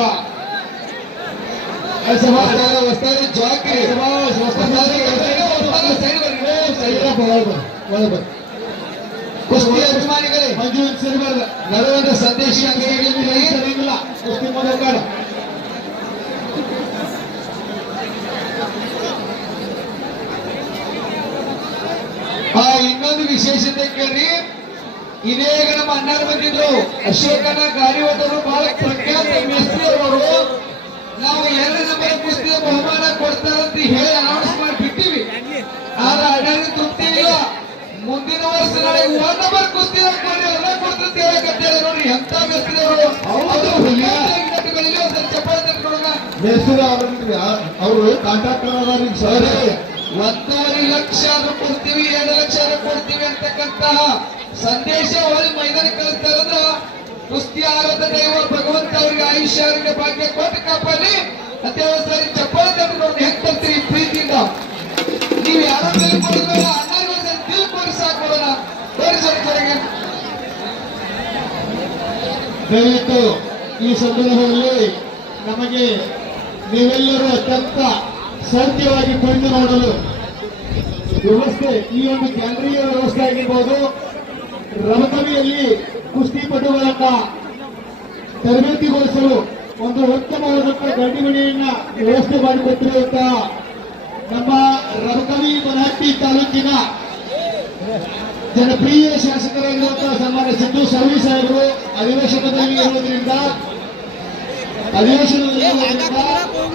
ವಸ್ತಾರಿ ಜಾಕಿ ಕುಸ್ತಿ ಅಭಿಮಾನಿಗಳೇ ಮಂಜು ಸಿರಿಬಾರ್ದು ನಡುವಂತ ಸಂದೇಶ ಸರಿಯಿಲ್ಲ. ವಿಶೇಷತೆ ಕೇಳ್ರಿ. ಇದೇ ನಮ್ಮ ಅಣ್ಣಾರು ಬಂದಿದ್ರು, ಅಶೋಕನ ಗಾಡಿ ಹೋದರು ಬಹಳ ಪ್ರಖ್ಯಾತ ಮೇಸ್ತ್ರಿ ಅವರು. ನಾವು 2 ನಂಬರ್ ಕುಸ್ತಿಯ ಬಹುಮಾನ ಕೊಡ್ತಾರಂತ ಹೇಳಿ ಅನೌನ್ಸ್ ಮಾಡಿ ಬಿಟ್ಟಿವಿ. ಆದ್ರೆ ಅಡ್ಡಾಡಿ ತೃಪ್ತಿ ಇಲ್ಲ. ಮುಂದಿನ ವರ್ಷ ನಾಳೆ 1 ನಂಬರ್ ಕುಸ್ತಿ ಕೊಡ್ರಿ, ಅವರೇ ಕೊಡ್ತಂತ ಹೇಳಕತ್ತಾರೆ ನೋಡಿ. ಎಂತ ಮೇಸ್ತ್ರಿ ಅವರು. ಚಪ್ಪಾಳೆ ತಟ್ಕೊಡೋಣ. ಅವರು ಕಾಂಟ್ರಾಕ್ಟರ್ ಸರ್. 1.5 ಲಕ್ಷ ಕೊಡ್ತೀವಿ, 2 ಲಕ್ಷ ಕೊಡ್ತೀವಿ ಅಂತಕ್ಕಂತಹ ಸಂದೇಶ ಹೊಳಿ ಮೈದಾನ ಕಳಿಸ್ತಾರಂದ್ರ ಕುಸ್ತಿ ಆರಾಧ ದೈವ ಭಗವಂತ ಅವರಿಗೆ ಆಯುಷ್ಯ ಅವರಿಗೆ ಭಾಗ್ಯ ಕೊಟ್ಟು ಕಾಪಾಡಿ ಅಂತ ಸರಿ ಚಪ್ಪಾಳೆ ತಟ್ಕೊಂಡು ಹೆಂಗ್ ತರ್ತೀರಿ ಪ್ರೀತಿಯಿಂದ. ನೀವು ಯಾರೋ ತಿಳ್ಕೊಳ್ಳೋದಿಲ್ಲ, ಅಣ್ಣಾರು ತಿಳ್ಕೊಂಡು ಸಾಕೋಣ. ತೋರಿಸೋರಿಗೆ ದಯವಿಟ್ಟು ಈ ಸಂದರ್ಭದಲ್ಲಿ ನಮಗೆ ನೀವೆಲ್ಲರೂ ಅತ್ಯಂತ ಸತ್ಯವಾಗಿ ಕುಳಿತು ನೋಡಲು ವ್ಯವಸ್ಥೆ, ಈ ಒಂದು ಗ್ಯಾಲರಿಯ ವ್ಯವಸ್ಥೆ ಆಗಿರ್ಬೋದು, ರಮಕವಿಯಲ್ಲಿ ಕುಸ್ತಿಪಟುಗಳನ್ನ ತರಬೇತಿಗೊಳಿಸಲು ಒಂದು ಉತ್ತಮವಾದಂತಹ ಗಂಡಿಮನೆಯನ್ನ ವ್ಯವಸ್ಥೆ ಮಾಡಿಕೊಟ್ಟಿರುವಂತಹ ನಮ್ಮ ರಮಕವಿ ಬನಹಟ್ಟಿ ತಾಲೂಕಿನ ಜನಪ್ರಿಯ ಶಾಸಕರಾಗಿರುವಂತಹ ಸನ್ಮಾನ್ಯ ಸಿದ್ದು ಸವಳಿ ಸಾಹೇಬರು ಅಧಿವೇಶನದಲ್ಲಿ ಇರುವುದರಿಂದ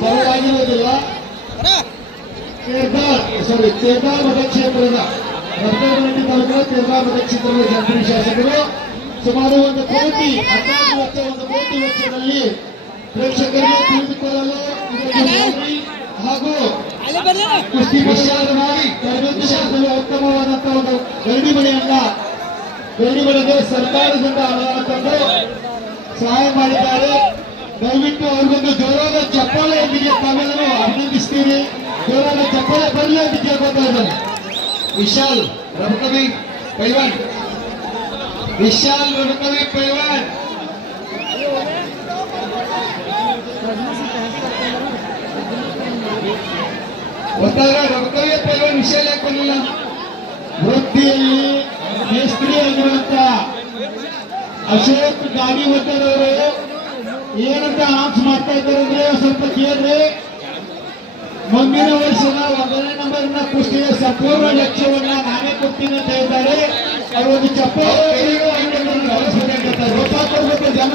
ಬರವಾಗಿರುವುದಿಲ್ಲ. ತೇರ್ದಾಳ್ ಮತಕ್ಷೇತ್ರದ ರತ್ನಗಂಡಿ ತಾಲೂಕಿನ ತೇರ್ದಾಳ್ ಮತಕ್ಷೇತ್ರದ ಜನಪ್ರಿಯ ಶಾಸಕರು ಸುಮಾರು 1 ಕೋಟಿ 1 ಕೋಟಿ ವೆಚ್ಚದಲ್ಲಿ ಪ್ರೇಕ್ಷಕರಿಗೆ ತಿಳಿದುಕೊಳ್ಳಲು ಹಾಗೂ ಕುಸ್ತಿ ತರಬೇತಿ ಉತ್ತಮವಾದಂತಹ ಒಂದು ಗರಡಿ ಮನೆಗೆ ಸರ್ಕಾರದಿಂದ ಅನುದಾನ ತಂದು ಸಹಾಯ ಮಾಡಿದ್ದಾರೆ. ದಯವಿಟ್ಟು ಅವ್ರಿಗೊಂದು ಜೋರಾದ ಚಪ್ಪಾಳೆಯೊಂದಿಗೆ ತಾವೆಲ್ಲರೂ ಅಭಿನಂದಿಸ್ತೀರಿ. ಜೋರಾದ ಚಪ್ಪಾಳೆ ಬರಲಿ ಅಂತ ಕೇಳ್ಕೊತಾ ಇದ್ದಾರೆ. ವಿಶಾಲ್ ರಮಕವಿ ಪೈಲ್ವಾನ್, ವಿಶಾಲ್ ರಮಕವಿ ಪೈಲ್ವಾನ್. ಗೊತ್ತಾಗ ರಮಕವಿಯ ಪೈಲ್ವಾನ್ ವಿಶಾಲ್ ಯಾಕೆ ಬರಲಿಲ್ಲ? ವೃತ್ತಿಯಲ್ಲಿ ಮೇಸ್ತ್ರಿ ಆಗಿರುವಂತ ಅಶೋಕ್ ಗಾಡಿ ಹೊತ್ತರವರು ಏನಂತ ಅನೌನ್ಸ್ ಮಾಡ್ತಾ ಇದ್ದಾರೆ ಅಂದ್ರೆ ಸ್ವಲ್ಪ ಕೇಳ್ರಿ. ಮುಂದಿನ ವರ್ಷದ 1ನೇ ನಂಬರ್ನ ಕುಸ್ತಿಯ ಸಂಪೂರ್ಣ ವೆಚ್ಚವನ್ನ ನಾನೇ ಕೊಡ್ತೀನಿ ಅಂತ ಹೇಳ್ತಾರೆ. ಅವರು ಒಂದು ಚಪ್ಪಾಳೆ ಕೊಡ್ಬೇಕು ಜನ,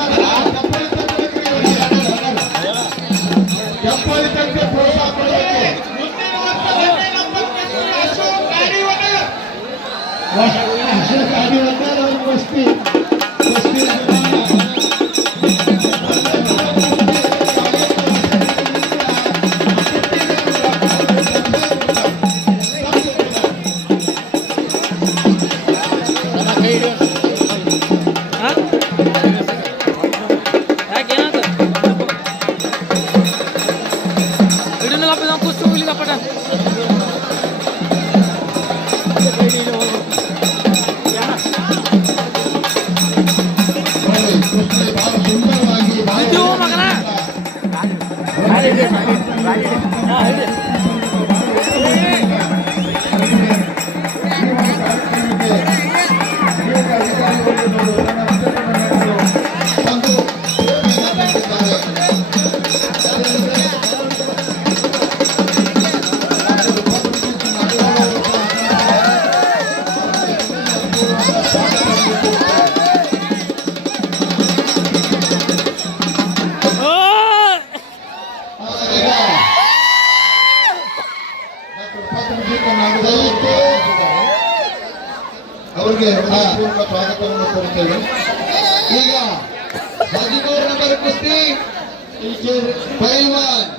ಚಪ್ಪಾಳೆ ತಟ್ಟೆ ಪ್ರೋತ್ಸಾಹ ಕೊಡಬೇಕು. ಅಶೋಕ್ ಗಾಡಿ ಹೊತ್ತಾರ ಅವ್ರ ಕುಸ್ತಿ ಅವರಿಗೆ ಸ್ವಾಗತವನ್ನು ಕೊಡುತ್ತೇವೆ. ಈಗ 13 ನಂಬರ್ ಕುಸ್ತಿ ಪೈಲ್ವಾನ್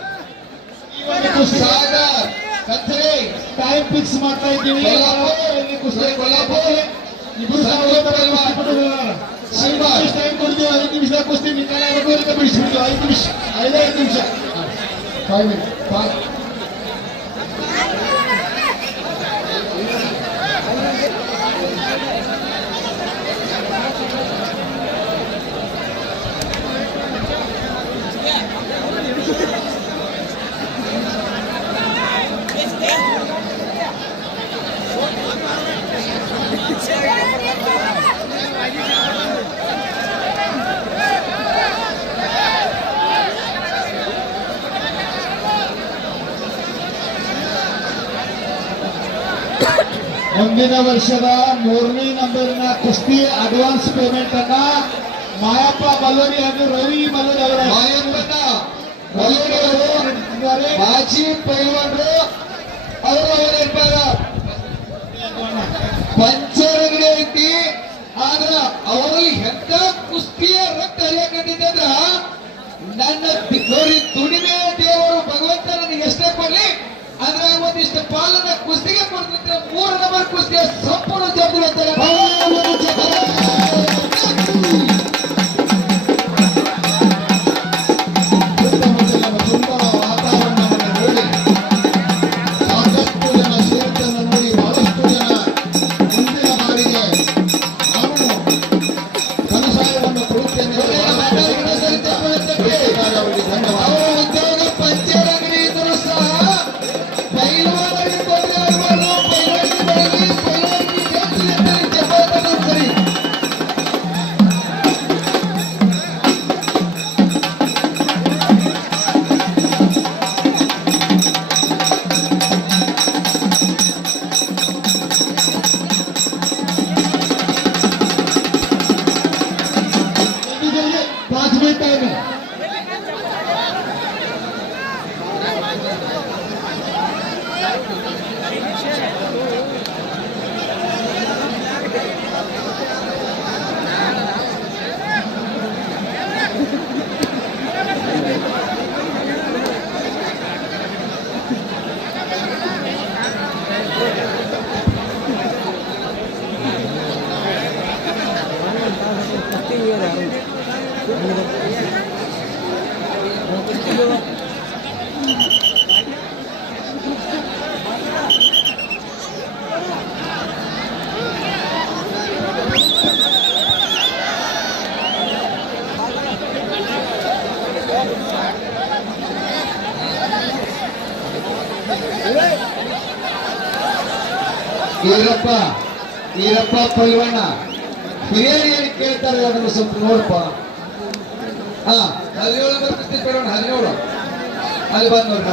ಸಾಗರ್ ಕತ್ರೆ ಟೈಮ್ ಫಿಕ್ಸ್ ಮಾಡ್ತಾ ಇದ್ದೀವಿ. ಕೊಲ್ಲಾಪುರ ಇಬ್ಬರು ಟೈಮ್ ಕೊಡ್ತೀವಿ. 5 ನಿಮಿಷ ಕುಸ್ತಿ ಬಿಡಿಸ್ಬಿಟ್ಟು 5 ನಿಮಿಷ 5 ನಿಮಿಷ 5 ಮಿನಿಟ್. ಮುಂದಿನ ವರ್ಷದ 3ನೇ ನಂಬರಿನ ಕುಸ್ತಿ ಅಡ್ವಾನ್ಸ್ ಪೇಮೆಂಟ್ ಅನ್ನ ಮಾಯಪ್ಪ ಮಲ್ಲೋನಿ ಹಾಗೂ ರವಿ ಮಲ್ಲೋನಿ ಅವರ ಮಾಯಪ್ಪನ ಮಲ್ಲೋನಿ ಅವರು ಮಾಜಿ ಪೈಲ್ವಾನರು ಅವರು ಅವರ ಪಂಚರಂಗಡಿ ಐತಿ. ಆದ್ರ ಅವರಲ್ಲಿ ಎಂತ ಕುಸ್ತಿಯ ರಕ್ತ ಹರಿಯಕಟ್ಟಿದೆ ಅಂದ್ರ ನನ್ನ ನೋಡಿ ದುಡಿಮೆ ದೇವರು ಭಗವಂತ ನನಗೆ ಎಷ್ಟೇ ಕೊಡ್ಲಿ ಆದ್ರೆ ಒಂದಿಷ್ಟು ಪಾಲನ ಕುಸ್ತಿಗೆ ಕೊಡ್ತಿದ್ರೆ 3 ನಂಬರ್ ಕುಸ್ತಿಯ ಸಂಪೂರ್ಣ ಸುಂದರ ವಾತಾವರಣವನ್ನು ನೋಡಿ ಸಾಕಷ್ಟು ಜನ ಸೇರ್ತನ್ನು ನೋಡಿ ಬಹಳಷ್ಟು ಜನ ಮುಂದಿನ ಬಾರಿಗೆ ನಾನು ಕನಸಾಯವನ್ನು ಕೊಡುತ್ತೇನೆ ಅವರಿಗೆ ಧನ್ಯವಾದ. ಉದ್ಯೋಗ ಪಂಚರಂಗಡಿ ಇದ್ದರೂ ಸಹ ಪೈಲ್ವಾನರಿಗೆ ತೊಂದರೆ ಆಗಬಾರ್ದು. ಪೈಲ್ವಾನರಿಗೆ ಬೆಳಗಿ ಪೈಲ್ವಾನರಿಗೆ ಗೆದ್ದು ಎತ್ತಲಿ ಜಪಾತಗಳು ಸರಿ. ಇದರಲ್ಲಿ 5 ಮಿನಿಟ್ ಟೈಮ್ ಈರಪ್ಪ ಪೈಲ್ವಾನ ಹಿರಿಯರು ಏನು ಕೇಳ್ತಾರೆ ಅದನ್ನು ಸ್ವಲ್ಪ ನೋಡಪ್ಪ. 17 ನಂಬರ್ ಕುಸ್ತಿ ಪೈಲ್ವಾನ 17 ಅಲ್ಲಿ ಬಂದ್ ನೋಡಿ.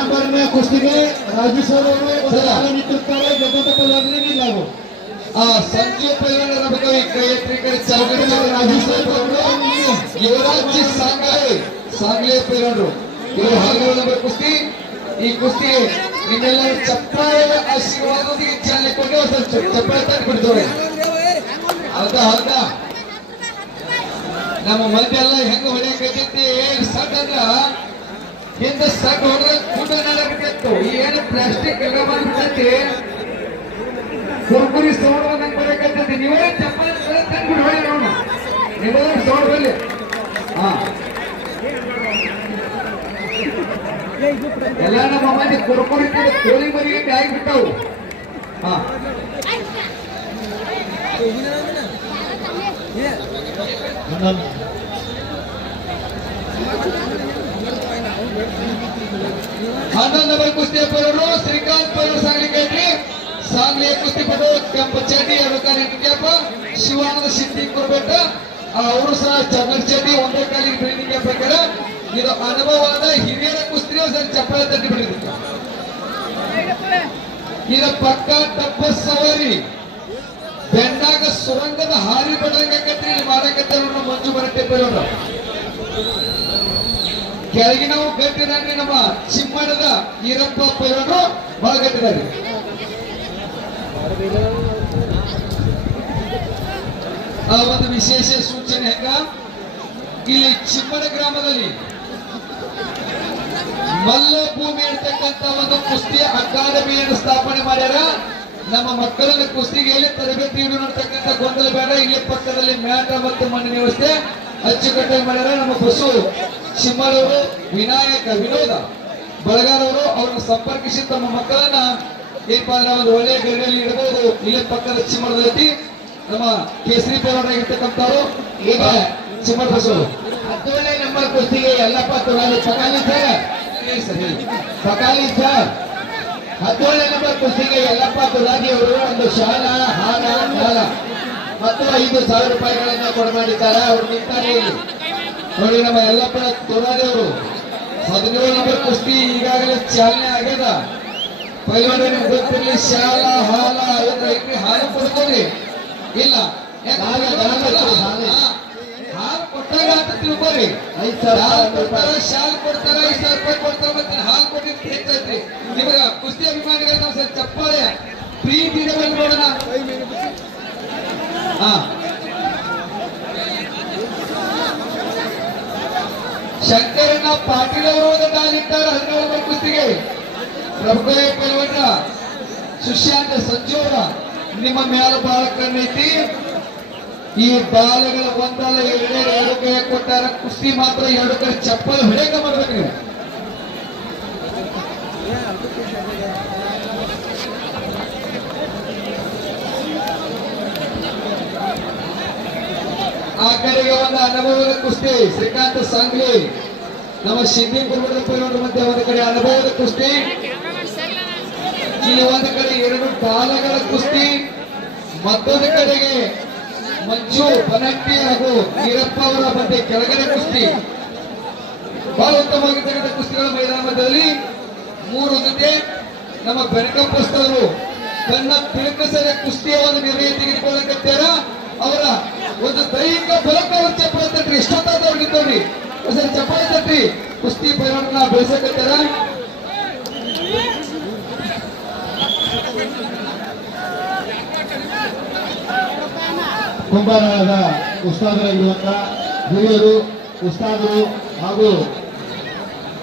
ನಂಬರ್ನ ಕುಸ್ತಿಗೆ ರಾಜು ಸರ್ ಅವರು ನಿಂತಿರ್ತಾರೆ. ಜಗತ್ತಪ್ಪಲ್ಲಿ ನಾವು ಸಂಜು ಪೈಲ್ವಾನ ರಬಕವಿ ಕೈಯತ್ರಿಕರಿ ಚೌಗಡಿ ರಾಜು ಸರ್ ಅವರು ಯುವರಾಜ್ ಸಾಂಗ್ಲೆ ಪೈಲ್ವಾನರು ಇವರು 17 ನಂಬರ್ ಕುಸ್ತಿ. ಈ ಕುಸ್ತಿ ನಿಮ್ಮೆಲ್ಲರೂ ಚಪ್ಪಾಳೆಯ ಆಶೀರ್ವಾದದೊಂದಿಗೆ ಚಾಲನೆ ಕೊಟ್ಟು ಚಪ್ಪಾಳೆ ತಂದು ಬಿಡ್ತೇವೆ. ಹೌದಾ ನಮ್ಮ ಮಂದಿ ಎಲ್ಲ ಹೆಂಗ ಹೊಡೆಯಕೈತಿ ಸಟ್ ಅಂದ್ರ ಹಿಂದ ಸಟ್ ಹೊಡೆದ್ರೆ ಕೂಟ ನಡಕತ್ತಿತ್ತು. ಈ ಏನು ಪ್ಲಾಸ್ಟಿಕ್ ಎಲ್ಲ ಬಂದ್ಬಿಟ್ಟೈತಿ ಕುರ್ಕುರಿ ಸೌಂಡ್ ಬಂದಂಗೆ ಬರಕತ್ತೈತಿ. ನೀವೇ ಚಪ್ಪಾಳೆ ತಂದ್ಬಿಟ್ಟು ಹೊಡೆ ನೋಡ ನಿಮಗೆ ಸೌಂಡ್ ಬರಲಿ. ಎಲ್ಲ ನಮ್ಮ ಮಂದಿ ಕುರ್ಕುರಿ ಕೋಳಿ ಮರಿಗೆ ಆಗಿಬಿಟ್ಟವು. ಹನ್ನೊಂದು ನಂಬರ್ ಕುಸ್ತಿ ಪೈಲರು ಶ್ರೀಕಾಂತ್ ಪೈಲರು ಸಾಂಗ್ಲಿ ಕೈತ್ರಿ. ಸಾಂಗ್ಲಿಯ ಕುಸ್ತಿಪಟು ಕೆಂಪು ಚಡ್ಡಿ ಕ್ಯಾಪ ಶಿವಾನಂದ ಸಿದ್ದಿ ಕೊರ್ಬೆಟ್ಟ ಅವರು ಸಹ ಚಮಕ್ ಚಡ್ಡಿ ಒಂದೇ ಕಾಲಿಗೆ ಬಿಲ್ಡಿಂಗ್ ಕ್ಯಾಪ್ ಹಾಕ್ಯಾರ. ಇದು ಅನುಭವವಾದ ಹಿರಿಯರ ಕುಸ್ತಿಯು ಸರ್ ಚಪ್ಪಳ ತಟ್ಟಿ ಬಿಟ್ಟಿದ್ರು. ಇದ ಪಕ್ಕ ಟಪ್ಪ ಸವಾರಿ ಬೆಂಡಾಗ ಸುರಂಗದ ಹಾರಿ ಬಡಂಗತ್ರಿ ಮಾಡಕತ್ತಾರ ಮಂಜು ಬರಟ್ಟೆ ಪೈಲರು. ಕೆಳಗಿನವು ಗಟ್ಟಿದಾರೆ ನಮ್ಮ ಚಿಮ್ಮಡದ ಈರಪ್ಪ ಪೈಲರು ಬಹಳ ಗಟ್ಟಿದ್ದಾರೆ. ಒಂದು ವಿಶೇಷ ಸೂಚನೆ ಹೆಂಗ ಇಲ್ಲಿ ಚಿಮ್ಮಡ ಗ್ರಾಮದಲ್ಲಿ ಮಲ್ಲ ಭೂಮಿ ಇರ್ತಕ್ಕಂತ ಒಂದು ಕುಸ್ತಿ ಅಕಾಡೆಮಿಯನ್ನು ಸ್ಥಾಪನೆ ಮಾಡ್ಯಾರ. ನಮ್ಮ ಮಕ್ಕಳನ್ನ ಕುಸ್ತಿಗೆ ಎಲ್ಲಿ ತರಬೇತಿ ನೋಡ್ತಕ್ಕಂಥ ಗೊಂದಲ ಬೇಡ. ಇಲ್ಲಿ ಪಕ್ಕದಲ್ಲಿ ಮ್ಯಾಟ ಮತ್ತು ಮಣ್ಣಿನ ವ್ಯವಸ್ಥೆ ಅಚ್ಚುಕಟ್ಟಾಗಿ ಮಾಡ್ಯಾರ. ನಮ್ಮ ಬಸು ಚಿಮ್ಮಳವರು ವಿನೋದ ಬಳಗಾರವರು ಅವ್ರನ್ನ ಸಂಪರ್ಕಿಸಿ ತಮ್ಮ ಮಕ್ಕಳನ್ನ ಏನಪ್ಪಾ ಅಂದ್ರೆ ಒಂದು ಒಳ್ಳೆಯ ಗಡಿಯಲ್ಲಿ ಇಡಬಹುದು. ಇಲ್ಲೇ ಪಕ್ಕದ ಚಿಮ್ಮಳದಲ್ಲಿ ನಮ್ಮ ಕೇಸರಿ ಪೇರಾಗಿರ್ತಕ್ಕಂಥವ್ರು ಈಗ ಚಿಮ್ಮಳ ಬಸು 17ನೇ ನಂಬರ್ ಕುಸ್ತಿಗೆ ಯಲ್ಲಪ್ಪ ತುರಾಲಿ ಪಕಾಲಿ ಸರ್ 17ನೇ ನಂಬರ್ ಕುಸ್ತಿಗೆ ಯಲ್ಲಪ್ಪ ತುರಾಜಿ ಅವರು ಒಂದು ಶಾಲ ಹಾರ ಕಾಲ ಮತ್ತು 5,000 ರೂಪಾಯಿಗಳನ್ನ ಕೊಡಮಾಡಿದ್ದಾರೆ. ಅವರು ನಿಂತಾರೆ ಇಲ್ಲಿ ನೋಡಿ. ನಮ್ಮ ಯಲ್ಲಪ್ಪ ತುರಾಜಿ ಅವರು 17 ನಂಬರ್ ಕುಸ್ತಿ ಈಗಾಗಲೇ ಚಾಲನೆ ಆಗ್ಯದ. ಪೈಲ್ವಾನ ನಿಮ್ಗೆ ಗೊತ್ತಿರಲಿ, ಶಾಲಾ ಹಾಲ ಹಾಲು ಕೊಡ್ಕೋರಿ ಇಲ್ಲ ಹಾಲು ಕೊಟ್ಟಾಗ ಅಂತ ತಿಳ್ಕೊರಿ. 5,000 ಹಾಲು ಕೊಡ್ತಾರ, ಶಾಲ್ ಕೊಡ್ತಾರ, 5,000 ರೂಪಾಯಿ ಕೊಡ್ತಾರ, ಮತ್ತೆ ಹಾಲು ಕೊಟ್ಟಿದ್ದು ಹೇಳ್ತೈತ್ರಿ. ನಿಮಗ ಕುಸ್ತಿ ಅಭಿಮಾನಿಗಳಿಗೆ ನಾವು ಸರ್ ಚಪ್ಪಾಳೆ ಪ್ರೀತಿ ಇದೆ ನೋಡೋಣ. ಹಾ, ಶಂಕರಣ್ಣ ಪಾಟೀಲ್ ಅವರು ಒಂದು ದಾಲಿಟ್ಟಾರ 17 ಕುಸ್ತಿಗೆ. ಪ್ರಭುಕೈ ಪೈಲ್ವಾನ ಸುಶಾಂತ್ ಸಂಜು ಅವರ ನಿಮ್ಮ ಮ್ಯಾಲ ಬಹಳ ಕಣ್ಣೈತಿ. ಈ ಬಾಲಗಳ ಒಂದಲ್ಲ ಎರಡು ಕೈ ಕೊಟ್ಟಾರ. ಕುಸ್ತಿ ಮಾತ್ರ 2 ಕೈ ಚಪ್ಪಲ್ ಹೊಡೆಕ ಮಾಡ್ಬೇಕ್ರಿ. ಆ ಕಡೆಗೆ ಒಂದು ಅನುಭವದ ಕುಸ್ತಿ ಶ್ರೀಕಾಂತ್ ಸಾಂಗ್ಲಿ ನಮ್ಮ ಶಿಂದಿ ಗುರುಗಳ ಪೈಲ್ವಾನರ ಮಧ್ಯೆ ಒಂದು ಕಡೆ ಅನುಭವದ ಕುಸ್ತಿ, ಇಲ್ಲಿ ಒಂದು ಕಡೆ 2 ಬಾಲಗಳ ಕುಸ್ತಿ, ಮತ್ತೊಂದು ಕಡೆಗೆ ಮಂಜು ಬನಟ್ಟಿ ಹಾಗೂ ಈರಪ್ಪ ಅವರ ಮಧ್ಯೆ ಕೆಳಗಡೆ ಕುಸ್ತಿ. ಬಹಳ ಉತ್ತಮವಾಗಿರ್ತಕ್ಕಂಥ ಕುಸ್ತಿಗಳ ಮೈದಾನ ಮಧ್ಯದಲ್ಲಿ 3 ಜೊತೆ ನಮ್ಮ ಬೆಳಕಂಪಸ್ತವರು ತನ್ನ ತಿರುಕಸರ ಕುಸ್ತಿಯ ಒಂದು ನಿರ್ಣಯ ತೆಗೆದುಕೊಳ್ಳಕತ್ತಾರ. ಅವರ ಒಂದು ದೈಹಿಕ ಬಲಕ ಅವ್ರ ಚಪ್ಪಳ ತಟ್ರಿ, ಇಷ್ಟೊತ್ತಾದವ್ರು ನಿಂತವ್ರಿ ಸರ್ ಚಪ್ಪಳ ತಟ್ರಿ. ಕುಸ್ತಿ ಪೈಲ್ವಾನರನ್ನ ಬೆಳೆಸಕತ್ತಾರ. ಕುಂಭಾರರಾದ ಉಸ್ತಾದರಾಗಿರುವಂತಹ ಹಿರಿಯರು, ಉಸ್ತಾದರು ಹಾಗೂ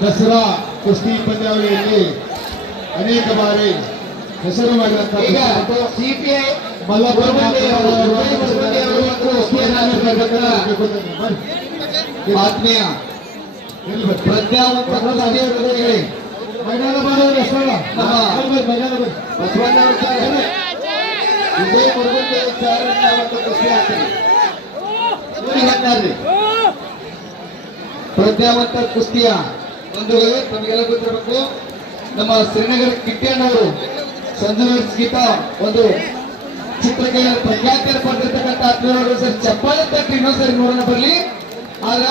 ದಸರಾ ಕುಸ್ತಿ ಪಂದ್ಯಾವಳಿಯಲ್ಲಿ ಅನೇಕ ಬಾರಿ ಹೆಸರು ಈಗ ಮಾಡಿದಂತಹ ಸಿಪಿಐ ಆತ್ಮೀಯ ಪ್ರಜ್ಞಾವಂತ ಕುಸ್ತಿಯವರಿಗೆ ಮೈದಾನ ಬಾರವರು ಬಸವಣ್ಣ ವಿಜಯ್ ಮುರುಗುಂಡೆ ಸರ್ ಒಂದು ಕುಸ್ತಿ ಆಗ್ತದೆ. ಪ್ರಜ್ಞಾವಂತ ಕುಸ್ತಿಯ ಬಂಧುಗಳೇ, ತಮಗೆಲ್ಲ ಗೊತ್ತಿರಬೇಕು, ನಮ್ಮ ಶ್ರೀನಗರ ಕಿಟ್ಟಣ್ಣವರು ಸಂಜನರ್ಸ್ ಗೀತ ಒಂದು ಚಿತ್ರಕ್ಕೆ ಪ್ರಖ್ಯಾತಿಯನ್ನು ಪಡೆದಿರ್ತಕ್ಕಂಥ ಆತ್ಮೀಯರು ಸರ್ ಚಪ್ಪಾಳೆ ತಟ್ಟಿ ಇನ್ನೊಂದ್ಸರಿ ನೋಡೋಣ ಬರ್ಲಿ. ಆಗ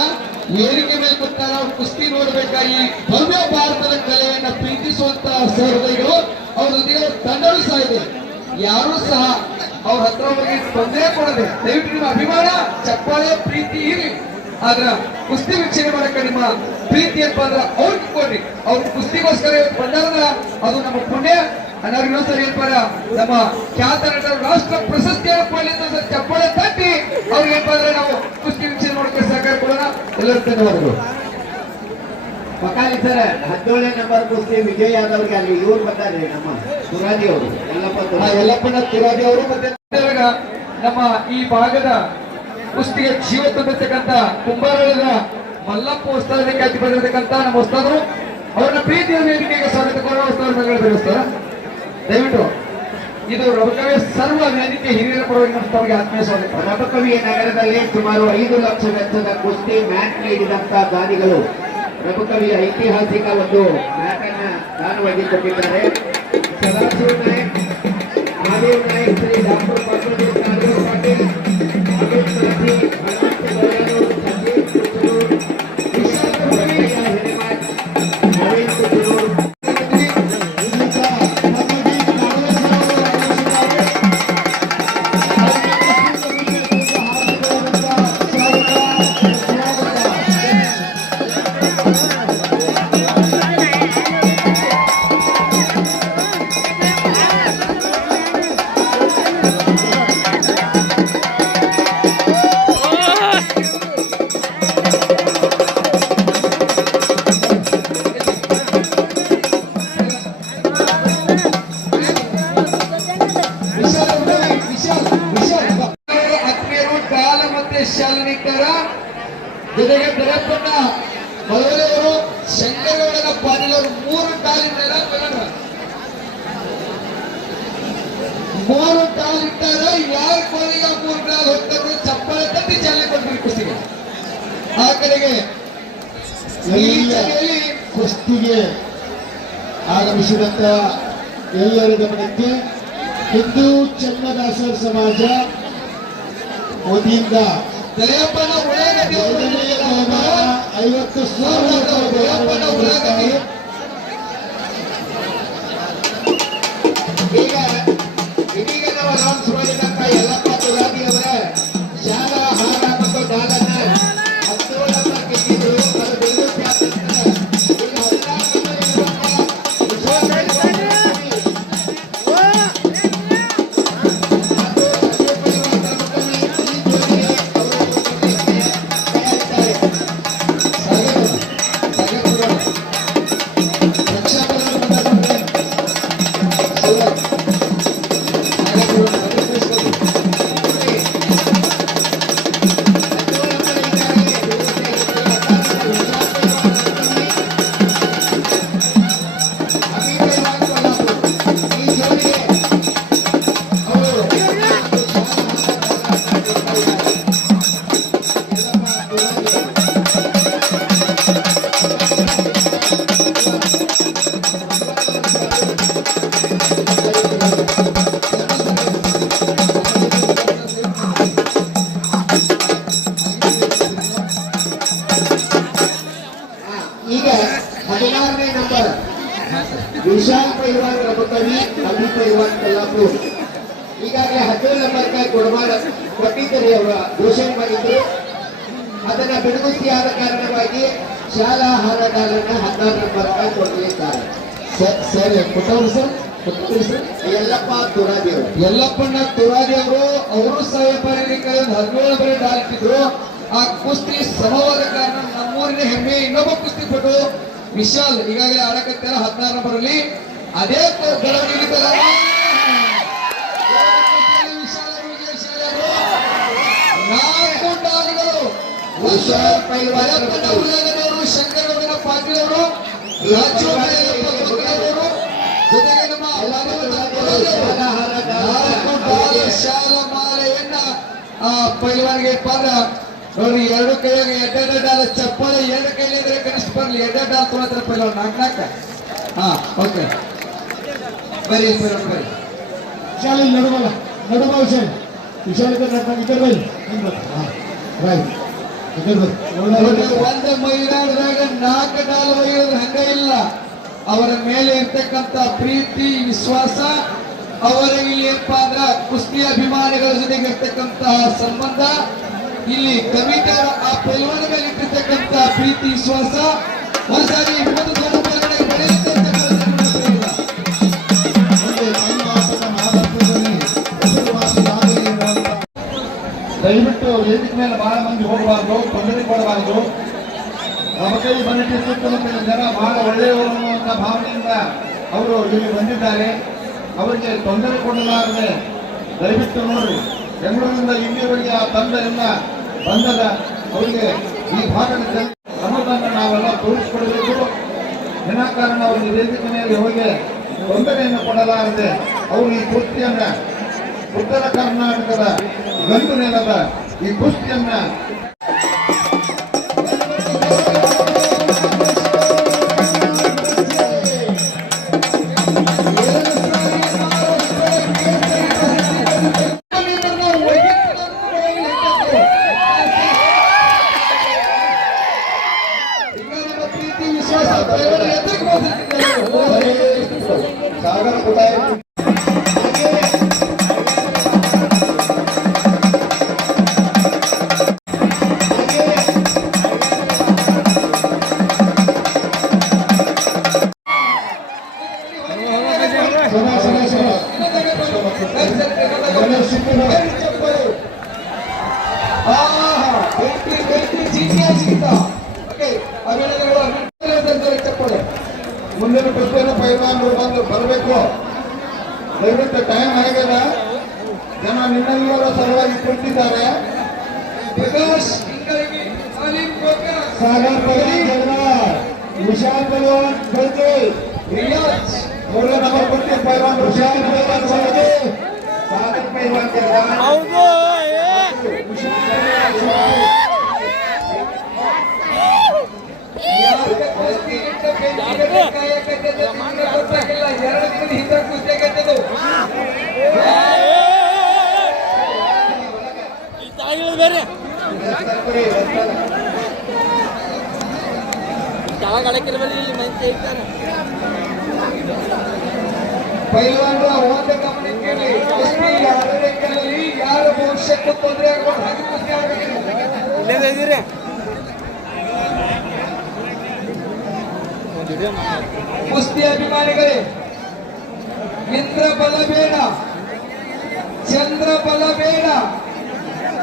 ಏರಿಕೆ ಮೇಲೆ ಕೊಟ್ಟಾರ ಅವ್ರು ಕುಸ್ತಿ ನೋಡ್ಬೇಕಾಗಿ ಭವ್ಯ ಭಾರತದ ಕಲೆಯನ್ನ ಪ್ರೀತಿಸುವಂತ ಸಹೃದಯಗಳು ಅವ್ರ ಜೊತೆಗೆ ತಂಡವೂ ಸಹ ಇದೆ. ಯಾರು ಸಹ ಅವ್ರ ಹತ್ರ ಹೋಗಿ ತೊಂದರೆ ಕೊಡದೆ ದಯವಿಟ್ಟು ನಿಮ್ಮ ಅಭಿಮಾನ ಚಪ್ಪಾಳೆ ಪ್ರೀತಿ ಇರಿ. ಆದ್ರ ಕುಸ್ತಿ ವೀಕ್ಷಣೆ ಮಾಡಕ್ಕೆ ನಿಮ್ಮ ಪ್ರೀತಿ ಏನಪ್ಪ ಅಂದ್ರ ಅವ್ರಿಗೆ ಕೊಡ್ರಿ. ಅವ್ರ ಕುಸ್ತಿಗೋಸ್ಕರ ಇವತ್ತು ಬಂದಾರ ಅದು ನಮ್ಮ ಪುಣ್ಯ. ಅನ್ನಾರು ಇನ್ನೊಂದ್ಸರಿ ಏನಪ್ಪ ನಮ್ಮ ಖ್ಯಾತ ನಟರು ರಾಷ್ಟ್ರ ಪ್ರಶಸ್ತಿಯನ್ನು ಕೊಡ್ಲಿ ಅಂತ ಸರ್ ಚಪ್ಪಾಳೆ ತಟ್ಟಿ ಅವ್ರಿಗೆ ಏನಪ್ಪ ಅಂದ್ರೆ ನಾವು ಕುಸ್ತಿ ವೀಕ್ಷಣೆ ಮಾಡೋಕೆ ಸಹಕಾರ ಕೊಡೋಣ. ಎಲ್ಲರೂ ಧನ್ಯವಾದಗಳು. ಪಕಾಲಿ ಸರ್ 17ನೇ ನಂಬರ್ ಕುಸ್ತಿ ವಿಜಯ್ ಯಾದವ್ರಿಗೆ ಅಲ್ಲಿ ಇವ್ರು ಬಂದಾರೆ, ನಮ್ಮ ತುರಾದಿ ಅವರು ಯಲ್ಲಪ್ಪನ ತುರಾದಿ ಅವರು. ಮತ್ತೆ ನಮ್ಮ ಈ ಭಾಗದ ಕುಸ್ತಿಗೆ ಜೀವ ತುಂಬಿರ್ತಕ್ಕಂಥ ಕುಂಬಾರಳ ಮಲ್ಲಪ್ಪ ಉಸ್ತಾದಕ್ಕೆ ಖ್ಯಾತಿ ಬಂದಿರತಕ್ಕಂಥ ನಮ್ಮ ಉಸ್ತಾದರು ಅವರನ್ನ ಪ್ರೀತಿಯ ವೇದಿಕೆಗೆ ಸ್ವಾಗತ ಕೋರುವ ಉಸ್ತಾದ ಬೆಳೆಸ್ತಾರ. ದಯವಿಟ್ಟು ಇದು ರಬಕವಿ ಸರ್ವ ವೇದಿಕೆ ಹಿರಿಯರ ಪರವಾಗಿ ತಮಗೆ ಆತ್ಮೀಯ ಸ್ವಾಗತ. ರಬಕವಿ ನಗರದಲ್ಲಿ ಸುಮಾರು 5 ಲಕ್ಷ ವೆಚ್ಚದ ಕುಸ್ತಿ ಮ್ಯಾಟ್ ನೀಡಿದಂತ ದಾನಿಗಳು ರಬಕವಿ ಐತಿಹಾಸಿಕ ಒಂದು ಮ್ಯಾಟ್ ಅನ್ನ ದಾನವಾಗಿ ಕೊಟ್ಟಿದ್ದಾರೆ. ಸದಾಶಿವ ನಾಯಕ್, ಮಹಾದೇವ್ ನಾಯಕ್, ಶ್ರೀ ಡಾಕ್ಟರ್ ಪದ್ಮಜ್ ಪಾಟೀಲ್, ಅಮಿತ್ ಸಾಧಿ, ಹನುಮಂತ ಬಳ್ಳಾರು, ಸಂಜೀವ್ ಕುಚಲೂರ್, ವಿಶಾಖ ಭಟ್ಟಯ್ಯ ಹಿರೇಮಠ್, ನವೀನ್ ಕುಚಲೂರ್, ಶಾಲನಿಟ್ಟರ ಜೊತೆಗೆ ದೊರೆಪ್ಪಣ್ಣ ಮಳವಳ್ಳಿಯವರು, ಶಂಕರಗೌಡನ ಪಾಟೀಲ್ ಅವರು 3 ಕಾಲಿಟ್ಟಾರ. 3 ಕಾಲಿಟ್ಟಾರ. ಯಾರ ಕೋಲಿಗೆ 3 ಕಾಲು ಹೋಗ್ತಾರೆ ಚಪ್ಪಾಳೆ ತಟ್ಟಿ ಚಾಲನೆ ಕೊಡ್ತೀವಿ ಕುಸ್ತಿಗೆ. ಆ ಕಡೆಗೆ ಈ ಸಭೆಯಲ್ಲಿ ಕುಸ್ತಿಗೆ ಆಗಮಿಸಿದಂತ ಎಲ್ಲರ ಗಮನಕ್ಕೆ ಹಿಂದೂ ಚನ್ನದಾಸರ ಸಮಾಜ ವತಿಯಿಂದ ದೊರೆಯಪ್ಪನ ಉಳ್ಳಾಗಡ್ಡಿ 50,000 ದೊರೆಯಪ್ಪನ ಉಳ್ಳಾಗಡ್ಡಿ ವಿಶಾಲ್ ಪೈಲ್ವಾನ್ ರಬಕವಿ, ಅಭಿ ಪೈಲ್ವಾನ್ ಕಲ್ಲಾಪುರ್. ಈಗಾಗಲೇ 17 ನಂಬರ್ ಕೊಟ್ಟಿದ್ದರೆ ಅವರ ಘೋಷಣೆ ಮಾಡಿದ್ರು. ಅದನ್ನ ಬಿಡುಗಡೆಯಾದ ಕಾರಣವಾಗಿ ಶಾಲಾ ಹಾರಾಟಗಾರರನ್ನ 16 ನಂಬರ್ ಕೊಡಲಿದ್ದಾರೆ. ಸರ್ ಕೊಟ್ಟವರು ಸರ್ ಯಲ್ಲಪ್ಪ ತುರಾದೇವ್. ಯಲ್ಲಪ್ಪಣ್ಣ ತುರಾದಿ ಅವರು ಸಾಹೇಬರಿಗೆ 17 ಬರೆ ಡಾಲ್ತಿದ್ರು. ಆ ಕುಸ್ತಿ ಸಮವಾದ ಕಾರಣ ನಮ್ಮೂರಿನ ಹೆಮ್ಮೆ ಇನ್ನೊಬ್ಬ ಕುಸ್ತಿಪಟು ವಿಶಾಲ್ ಈಗಾಗಲೇ ಆಡಕತ್ತಾರ 16 ನಂಬರ್ ಅಲ್ಲಿ. ಅದೇ ಬೆಳವಣಿಗೆ ನಾಲ್ಕು ಡಾಲ್ಗಳು ವಿಶಾಲ್ ಪೈಲ್ವಾನ್ ಅವರು, ಶಂಕರಗೌಡನ ಪಾಟೀಲ್ ಅವರು, ರಾಜು ಅವರು, ಜೊತೆಗೆ ನಮ್ಮ ಶಾಲಮಾಲೆಯನ್ನ ಆ ಪೈಲ್ವಾನ್ಗೆ ಪಾದ ನೋಡಿ. 2 ಕೈಯಾಗ 2 ಡಾಲ ಚಪ್ಪಲಿ, 2 ಕೈಲಿ ಇದ್ರೆ ಕನಿಷ್ಠ ಬರ್ಲಿ 2 ಡಾಲ್ ತೊಗೊಳ್ತಾರೆ ಪೈಲ್ವಾನ್. 4 ಹಾ ಓಕೆ ಬರೀ ಪೈಲ್ವಾನ್ ಬರೀ. ವಿಶಾಲ್ ಇಲ್ಲಿ ನಡುವಲ್ಲ ವಿಶಾಲ್ ಇದ್ದಾರೆ ಒಂದು ಮೈದಾನದಾಗ 4 ಡಾಲ್ ಒಯ್ಯೋದು ಹಂಗ ಇಲ್ಲ. ಅವರ ಮೇಲೆ ಇರ್ತಕ್ಕಂಥ ಪ್ರೀತಿ ವಿಶ್ವಾಸ, ಅವರಿಗೆ ಏನಪ್ಪಾ ಅಂದ್ರ ಕುಸ್ತಿ ಅಭಿಮಾನಿಗಳ ಜೊತೆಗೆ ಇರ್ತಕ್ಕಂತಹ ಸಂಬಂಧ, ಇಲ್ಲಿ ಕಮಿಟಿ ಆ ಪೈಲ್ವಾನ ಮೇಲೆ ಇಟ್ಟಿರ್ತಕ್ಕಂಥ ಪ್ರೀತಿ ವಿಶ್ವಾಸ ಒಂದ್ಸಾರಿ ದಯವಿಟ್ಟು ವೇದಿಕೆ ಮೇಲೆ ಬಹಳ ಮಂದಿ ಹೋಗಬಾರ್ದು, ತೊಂದರೆ ಕೊಡಬಾರ್ದು. ನಮ್ಮ ಕೈ ಬಂದಿಟ್ಟು ಸುತ್ತಮುತ್ತಲಿನ ಜನ ಬಹಳ ಒಳ್ಳೆಯವರು ಅನ್ನುವಂಥ ಭಾವನೆಯಿಂದ ಅವರು ಇಲ್ಲಿ ಬಂದಿದ್ದಾರೆ. ಅವರಿಗೆ ತೊಂದರೆ ಕೊಡಲಾರದೆ ದಯವಿಟ್ಟು ನೋಡ್ರಿ, ಬೆಂಗಳೂರಿನಿಂದ ಇಲ್ಲಿಯವರೆಗೆ ಆ ತಂಡದಿಂದ ಬಂದದ ಅವರಿಗೆ ಈ ಭಾಗದ ಜನ ಅನ್ನೋದನ್ನು ನಾವೆಲ್ಲ ತೋರಿಸಿಕೊಡಬೇಕು. ವಿನಾಕಾರಣ ಅವರಿಗೆ ವೇದಿಕೆ ಮೇಲೆ ಹೋಗಿ ತೊಂದರೆಯನ್ನು ಕೊಡಲಾರದೆ ಅವರು ಈ ಕುಸ್ತಿಯನ್ನ ಉತ್ತರ ಕರ್ನಾಟಕದ ಗಂಡು ನೆಲದ ಈ ಕುಸ್ತಿಯನ್ನ ಪ್ರೀತಿ ವಿಶ್ವಾಸ ಸಾಗರ ಕುಟಾಯ ಮುಂದಿನ ಕುಸ್ತಿಯನ್ನು ಪೈಲ್ವಾನರು ಬಂದು ಬರಬೇಕು. ದಯವಿಟ್ಟು ಟೈಮ್ ಆಗಿದೆ. ಜನ ನಿನ್ನೆಲ್ಲರ ಸಲುವಾಗಿ ಕುಳಿತಿದ್ದಾರೆ. ಪ್ರಕಾಶ್ ಇಂಗರಗಿ, ಸಾಲಿಂ ಕೋಕರ, ಸಾಗರ್ ಪೈಲ್ವಾನ್ ಜಗದಾಳ್, ವಿಶಾಲ್ ಪೈಲ್ವಾನ್ ಬೆಳ್ತಿ, ರಿಯಾಜ್ 3ನೇ ನಂಬರ್ ಕುಸ್ತಿ ಪೈಲ್ವಾನ್ ವಿಶಾಲ್ ಪೈಲ್ವಾನ್ ಬೆಳ್ತಿ, ಸಾಗರ್ ಪೈಲ್ವಾನ್ ಜಗದಾಳ್, ಹೌದು ಬೇರೆ ಕೆಳಗೆ ಅಡಕಿರ್ಬಲ್ಲಿ ಇಲ್ಲಿ ಮಂದಿ ಇರ್ತಾರೆ. ಪೈಲ್ವಾನರ ಒಂದು ಗಮನಕ್ಕೆ ಕುಸ್ತಿ ಆಡಳಿತದಲ್ಲಿ ಯಾರ ಭವಿಷ್ಯಕ್ಕೂ ತೊಂದರೆ ಆಗಬಹುದು. ಹಾಗೆ ಕುಸ್ತಿ ಆಡಬೇಕು. ಕುಸ್ತಿ ಅಭಿಮಾನಿಗಳೇ, ಇಂದ್ರ ಬಲ ಬೇಡ, ಚಂದ್ರ ಬಲ ಬೇಡ,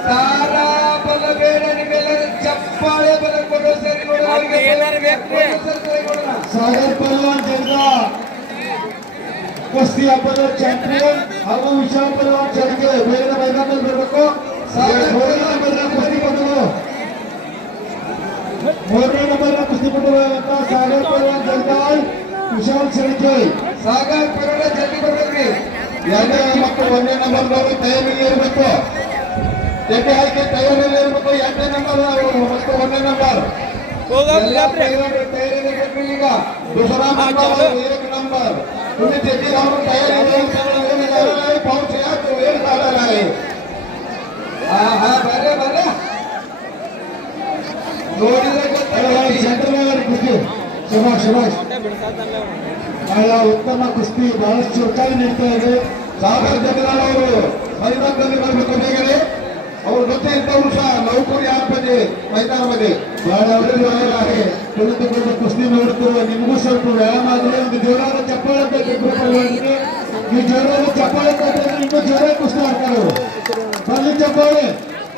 ತಾರಾ ಬಲ ಬೇಡ, ನಿಮ್ಮೆಲ್ಲರ ಚಪ್ಪಾಳೆ ಬಲ ಕೊಡೋ ಸರಿ ಸಾಗರ್ ಪೈಲ್ವಾನ್ ಜಗದಾಳ್ ಕುಸ್ತಿ ಹಬ್ಬದ ಚಾಂಪಿಯನ್ ಹಾಗೂ ವಿಶಾಲ್ ಪೈಲ್ವಾನ್ ಚರ್ಗೆ ಬೇರೆ ಮೈದಾನದಲ್ಲಿ ಬರಬೇಕು. ಮೂರನೇ ನಂಬರ್ನ ಕುಸ್ತಿಪಟು ಸಾಗರ್ ಪೈಲ್ವಾನ್ ಜಗದಾಳ್, ವಿಶಾಲ್ ಚರ್ಗೆ. ಸಾಗರ್ ಪೈಲ್ವಾನ್ ಜಲ್ದಿ ಬರ್ಬೇಕ್ರಿ. 2ನೇ ಮತ್ತು 1ನೇ ನಂಬರ್ನವರು ತಯಾರಿಯಲ್ಲಿ ಇರಬೇಕು. ತೆಟ್ಟೆ ಹಾಕಿ ತಯಾರಿಯಲ್ಲಿ ಇರಬೇಕು. 2ನೇ ನಂಬರ್ ಮತ್ತು 1ನೇ ನಂಬರ್ ಎಲ್ಲ ಪೈಲ್ವಾನರು ತಯಾರಿಯಲ್ಲಿ ಬರ್ಬೇಕು. ಈಗ दूसरा नंबर 1 नंबर तुम्ही तेथे राहून तयारी पाऊस या तो वेळ झालेला आहे. ಬರ್ರೆ ಬರ್ರೆ ನೋಡಿದ್ರೆ सेंटर में कुछ सुभाष सुभाष ಬಹಳ ಉತ್ತಮ ಕುಸ್ತಿ ಬಹಳಷ್ಟು ಚುರುಕಾಗಿ ನಡೀತಾ ಇದೆ. ಸಾಗರ್ ಜಗದಾಳ್ ಅವರು ಮೈದಾನದಲ್ಲಿ ಬರಬೇಕು ಬೇಗನೆ. ಅವ್ರ ಜೊತೆ ಇದ್ದವರು ಸಹ ನೌಕರಿ ಆಗ್ತದೆ ಮೈದಾನದಲ್ಲಿ ಬಹಳ ಒಳ್ಳೆಯದಾಗಿ ಕುಳಿತುಕೊಂಡು ಕುಸ್ತಿ ನೋಡುತ್ತೇವೆ. ನಿಮಗೂ ಸ್ವಲ್ಪ ವ್ಯಾಯಾಮ ಆದರೆ ಒಂದು ಜೋರಾದ ಚಪ್ಪಾಳೆ ಬೇಕು. ಈ ಜೋರಾದ ಚಪ್ಪಾಳೆ ಇನ್ನೂ ಜೋರಾಗಿ ಕುಸ್ತಿ ಆಡ್ತಾರೆ ಅವರು. ಬರ್ಲಿ ಚಪ್ಪಾಳೆ.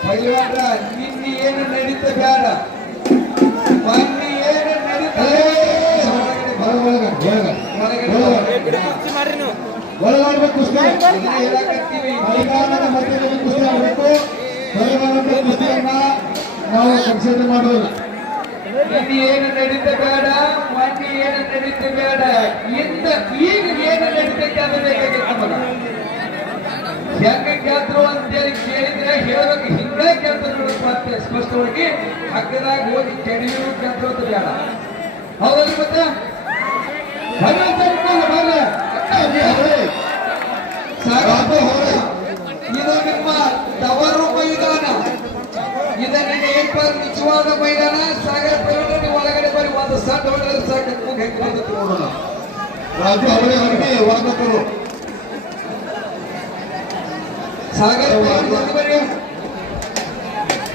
ಪೈಲ್ವಾನ್ರ ನಿನ್ನೆ ಏನು ನಡೀತ ಬೇಡ, ಮೊನ್ನೆ ಏನು ನಡೀತಾ ಒಳಗಾಡ್ಬೇಕು ಕುಸ್ತಿ. ಹೇಳಕತ್ತೀವಿ. ಮೈದಾನದ ಮಧ್ಯದಲ್ಲಿ ಕುಸ್ತಿ ಆಡಬೇಕು. ಹೊರಗಾಡಬೇಕು ಕುಸ್ತಿಯನ್ನ ನಾವು ಸಂಶೋಧನೆ ಮಾಡೋದು. ನಿನ್ನೆ ಏನು ನಡೀತ ಬೇಡ, ಮೊನ್ನೆ ಏನು ನಡೀತ ಬೇಡ, ಇಂದ ಈಗ ಏನು ನಡೀತೈತೆ ಅದು ಬೇಕಾಗಿತ್ತು ನಮಗ. ಹೆಂಗ ಗೆದ್ರು ಅಂತೇಳಿ ಕೇಳಿದ್ರೆ ಹೇಳ್ಬೇಕು, ಹಿಂಗ ಗೆದ್ರು ಮತ್ತೆ ಸ್ಪಷ್ಟವಾಗಿ ಹಗ್ಗದಾಗ ಹೋಗಿ ಕೆಡಿಯು ಗೆದ್ರು ಅಂತ ಬೇಡ. ಹೌದಲ್ಲ ಮತ್ತೆ ಇದು ನಿಮ್ಮ ತವರು ಮೈದಾನ, ಇದನ್ನ ಏರ್ಪಾಡು ನಿಜವಾದ ಮೈದಾನ. ಸಾಗರ ಪೈಲವಾನ್ರು ನೀವು ಒಳಗಡೆ ಬರೀ ಒಂದು ಸಣ್ಣ ಹೊಡೆದ್ರೆ ಸಾಕು, ಹೆಂಗ್ ಬರ್ತೈತಿ ನೋಡೋಣ. ರಾಜು ಅವರೇ ಅವರಿಗೆ ವಾದಕರು. ಸಾಗರ ಪೈಲವಾನ್ರು ಬರೀ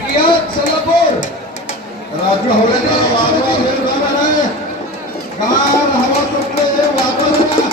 ರಿಯಾಜ್ ಸೊಲ್ಲಾಪುರ್. ರಾಜು ಅವರೇ कार हवा चुकले वातावरण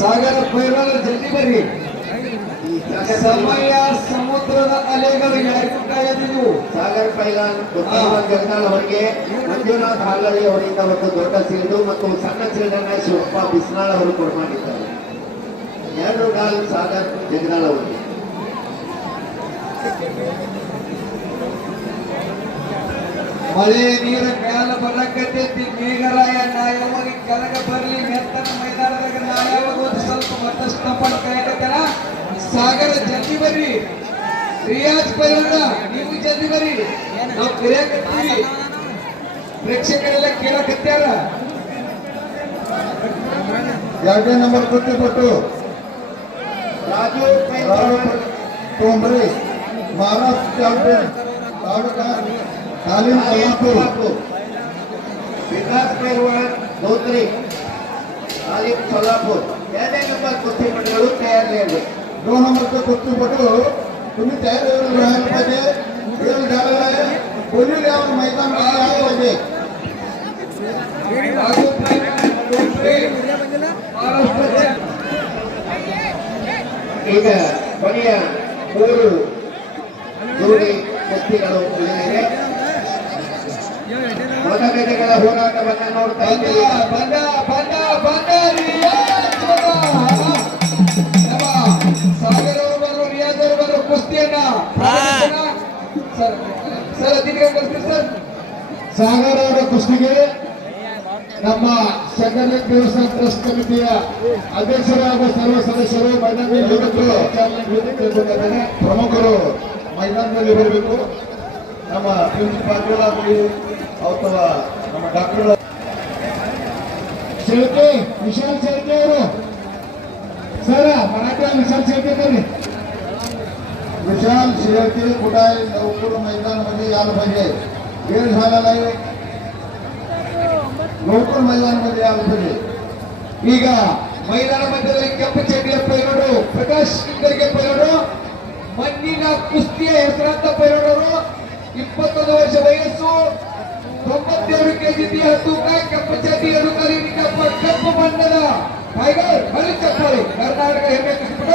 ಸಾಗರ ಪೈಲವಾನ್ರು ಜಲ್ದಿ ಬರ್ರಿ. ಸಮಯ ಸಮುದ್ರದ ಅಲೆಗಳು ಯಾರಿಗೂ. ಸಾಗರ್ ಪೈಲಾನ್ ಜಗದಾಳ್ ಅವರಿಗೆ ಮಂಜುನಾಥ್ ಹಾಲಳಿ ಅವರಿಂದ ಒಂದು ದೊಡ್ಡ ಸೀಲ್ಡು ಮತ್ತು ಸಣ್ಣ ಸೀಲ್ಡನ್ನ ಶಿವಪ್ಪ ಬಿಸ್ನಾಳ್ ಅವರು ಕೊಡ್ಮಾಡಿದ್ದಾರೆ. 2 ಗಾಲ್ ಸಾಗರ್ ಜಗದಾಳ್ ಅವರಿಗೆ. ಮಳೆ ನೀರು ಮ್ಯಾಲ ಬರಕತ್ತೈತಿ. ಮೇಘರಾಯ ನಾಯವಾಗಿ ಕೆಳಗ ಬರ್ಲಿ. ಮೆತ್ತನ ಮೈದಾನದಾಗ ನಾಯವಾಗ ಒಂದು ಸ್ವಲ್ಪ ಮತ್ತಷ್ಟು ಪಡ್ಕಾಯಕತ್ತಾರ. ಸಾಗರ ಜಲ್ದಿ ಬರ್ರಿ. ರಿಯಾಜ್ ಪೈಲವಾನ್ರ ನೀವು ಜಲ್ದಿ ಬರ್ರಿ. ನಾವು ಕರೆಯಕತ್ತೀವಿ, ಪ್ರೇಕ್ಷಕರೆಲ್ಲ ಕೇಳಕತ್ಯಾರ. 2ನೇ ನಂಬರ್ ಕುಸ್ತಿ ಪಟ್ಟು ರಾಜು ಪೈಲ್ವಾನ್ तोमरे महाराष्ट्र चैंपियन तालुका तालीम कोल्हापुर. विकास पहलवान धोत्री तालीम सोलापूर. 2ನೇ ನಂಬರ್ कुस्तीपटू तयार. 2 नंबरचे कुस्तीपटू तुम्ही तयार राहायला पाहिजे. खेळ झालेला आहे, कोणी यावर मैदान आलं पाहिजे. राजू पैलवान, डोंगरे, महाराष्ट्र ಈಗ ಕೊನೆಯ 3 ಜೋಡಿ ಕುಸ್ತಿಗಳು ಉಳಿದಿವೆ. ಮೊದಲನೆಗಳ ಹೋರಾಟವನ್ನ ನೋಡ್ತಾ ಇದ್ದೇವೆ. ಬಂದ ರಿಯಾಜ್ ಸಾಗರ್ ಅವರು ಬರೋ, ರಿಯಾಜ್ ಅವರು ಬರೋ ಕುಸ್ತಿಯನ್ನ ಸರ್ ಅತಿಥಿಗಳು ಬರ್ತೀವಿ ಸರ್. ಸಾಗರ್ ಅವರ ಕುಸ್ತಿಗೆ ನಮ್ಮ ಶಂಕರ ದೇವಸ್ಥಾನ ಟ್ರಸ್ಟ್ ಕಮಿಟಿಯ ಅಧ್ಯಕ್ಷರು ಹಾಗೂ ಸರ್ವ ಸದಸ್ಯರು ಮೈದಾನದಲ್ಲಿ ಪ್ರಮುಖರು ಮೈದಾನದಲ್ಲಿ ಬರಬೇಕು. ನಮ್ಮ ಪ್ರಿನ್ಸಿಪಾಲ್ ಆಗಲಿ ಅಥವಾ ನಮ್ಮ ಡಾಕ್ಟರ್ शेळके विशाल शेळके ಅವರು सर मराठी विशाल शेळके करी. विशाल शेळके कुठे आहे? लवकर मैदानामध्ये यायला पाहिजे. वेळ झालेला आहे, लवकर मैदानामध्ये यायला पाहिजे. ಈಗ ಮೈದಾನ ಮಧ್ಯದಲ್ಲಿ ಕೆಂಪು ಚಡ್ಡಿಯ ಪೈಲವಾನರು ಪ್ರಕಾಶ್ ಕಿಂಗರ್ಗೆ ಪೈಲವಾನರು, ಮಣ್ಣಿನ ಕುಸ್ತಿಯ ಹೆಸರಾಂತ ಪೈಲವಾನರು. 21 ವರ್ಷ ವಯಸ್ಸು, 92 ಕೆಜಿ ದೇಹ ತೂಕ, ಕೆಂಪು ಚಡ್ಡಿ ಅಡುಕಾರಿ ಕಪ್ಪು ಬಣ್ಣದ ಟೈಗರ್ ಹಳಿ ಚಪ್ಪಾಳೆ ಕರ್ನಾಟಕ ಹೆಮ್ಮೆ ಕುಸ್ತಿಪಟ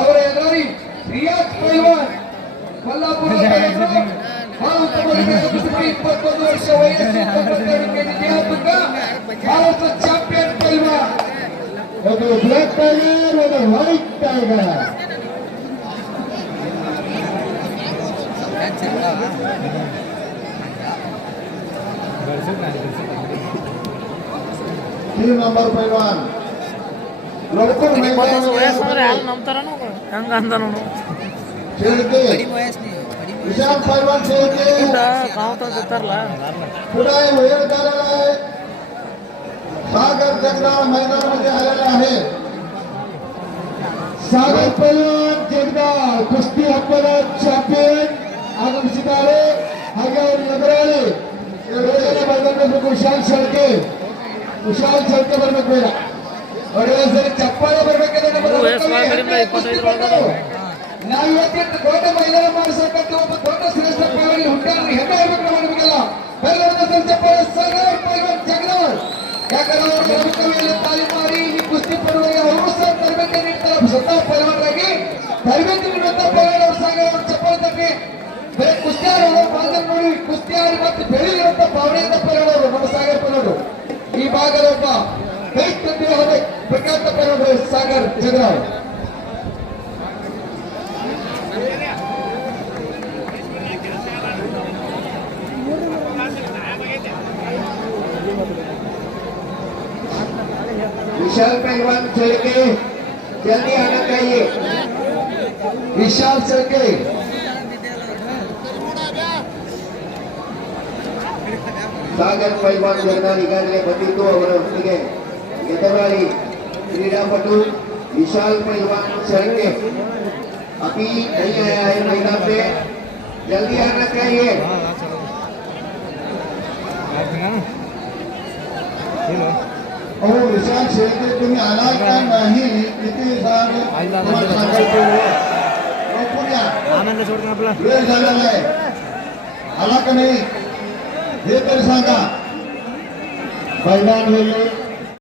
ಅವರ ಎದುರಾಳಿ ರಿಯಾಜ್ ಪೈಲ್ವಾನ್ ಕೊಲ್ಲಾಪುರ. ಬಹಳ ಉತ್ತಮ ಕುಸ್ತಿಪಟ, 21 ವರ್ಷ ವಯಸ್ಸು, 92 ಕೆಜಿ ದೇಹ ತೂಕ, ಭಾರತ ಚಾಂಪಿಯನ್ ಪೈಲ್ವಾನ್. ಒಂದು ಬ್ಲಾಕ್ ಟೈಗರ್, ಒಂದು ವೈಟ್ ಟೈಗರ್. तीन नंबर पैलवान लवकर ಇಪ್ಪತ್ತೊಂದು ವಯಸ್ಸು ಅಂದ್ರೆ ಯಾರು मैदान ನಂಬ್ತಾರನು ಹೆಂಗ ಅಂದ ನೋಡು शेळके विशाल पैलवान शेळके ಕಾವತ ಸಿಗ್ತಾರಲ್ಲ पुढे वेळ झालेला आहे सागर जगदाळ मैदानामध्ये आलेला आहे ಸಾಗರ್ ಪೈಲ್ವಾನ್ ಜಗದಾಳ್ ಕುಸ್ತಿ ಹಬ್ಬದ ಚಾಂಪಿಯನ್ ಆಗಮಿಸಿದ್ದಾರೆ. ಹಾಗೆ ಅವರು ಎದುರಾಳಿ ಬರಬೇಕು ವಿಶಾಲ್ ಶೆಳ್ಕೆ ಬರಬೇಕು. ಈಗ ಒಳ್ಳೆಯ ಸರಿ ಚಪ್ಪಾಳೆ ಬರ್ಬೇಕಾದ್ರೆ ನಮ್ಮ ವಯಸ್ಸಾದ್ರಿಂದ 25 ಒಳಗಡೆ. ನಾವು ಇವತ್ತಿನ ದೊಡ್ಡ ಮೈದಾನ ಮಾಡಿಸಬೇಕಂತ ಒಬ್ಬ ದೊಡ್ಡ ಶ್ರೇಷ್ಠ ಪೈಲ್ವಾನ್ ಹುಟ್ಟಾದ್ರೆ ಹೆಮ್ಮೆ ಇರಬೇಕು ನಮಗೆಲ್ಲ. ಪೈಲ್ವಾನ್ ಚಪ್ಪಾಳೆ ಸಾಗರ್ ಪೈಲ್ವಾನ್ ಜಗದಾಳ್. ಯಾಕಂದ್ರೆ ಅವರು ರವಿಕವಿಯಲ್ಲಿ ತಾಲೀಮು ಮಾಡಿ ಈ ಕುಸ್ತಿ ಪಡುವಾಗ ಅವರು ಸಹ ತರಬೇತಿ ನೀಡ್ತಾರೆ. ಸ್ವತಃ ಪೈಲ್ವಾನರಾಗಿ ತರಬೇತಿ ನೀಡುವಂತ ಪೈಲ್ವಾನ್ ಅವರು ಸಾಗರ್ ಅವರು ಚಪ್ಪಾಳೆ ತಪ್ಪಿ ಬರೀ ಕುಸ್ತಿಯಾರು ಮಾದರಿ ನೋಡಿ ಕುಸ್ತಿಯಾರಿ ಮತ್ತು ಬೆಳೆದಿರುವಂತ ಭಾವನೆಯಿಂದ ಪೈಲ್ವಾನ್ ಅವರು ನಮ್ಮ ಸಾಗರ್ ಪೈಲ್ವಾನರು. ಈ ಭಾಗದ ಒಬ್ಬ ಬೆಸ್ಟ್ ಪ್ರಖ್ಯಾತ ಪೈಲ್ವಾನ್ ಸಾಗರ್ ಜಗದಾಳ್. विशाल पहलवान शेळके जल्दी आना चाहिए। ವಿಶಾಲ್ ಶೆಳ್ಕೆ ಸಾಗರ್ ಪೈಲ್ವಾನ್ ಜಗದಾಳ್ ಈಗಾಗಲೇ ಬಂದಿದ್ದು ಅವರೊಂದಿಗೆ ಎದುರಾಳಿ क्रीडापटू विशाल पहलवान शेळके अभी नहीं आया है मैदान पे, जल्दी आना चाहिए। अहो विशाल शेळके तुम्ही आला का नाही किती तुम्हाला सांगायचं लवकर या. आनंद सोडून आपला वेळ झालेला आहे आला का नाही हे तरी सांगा. मैदान वेगळे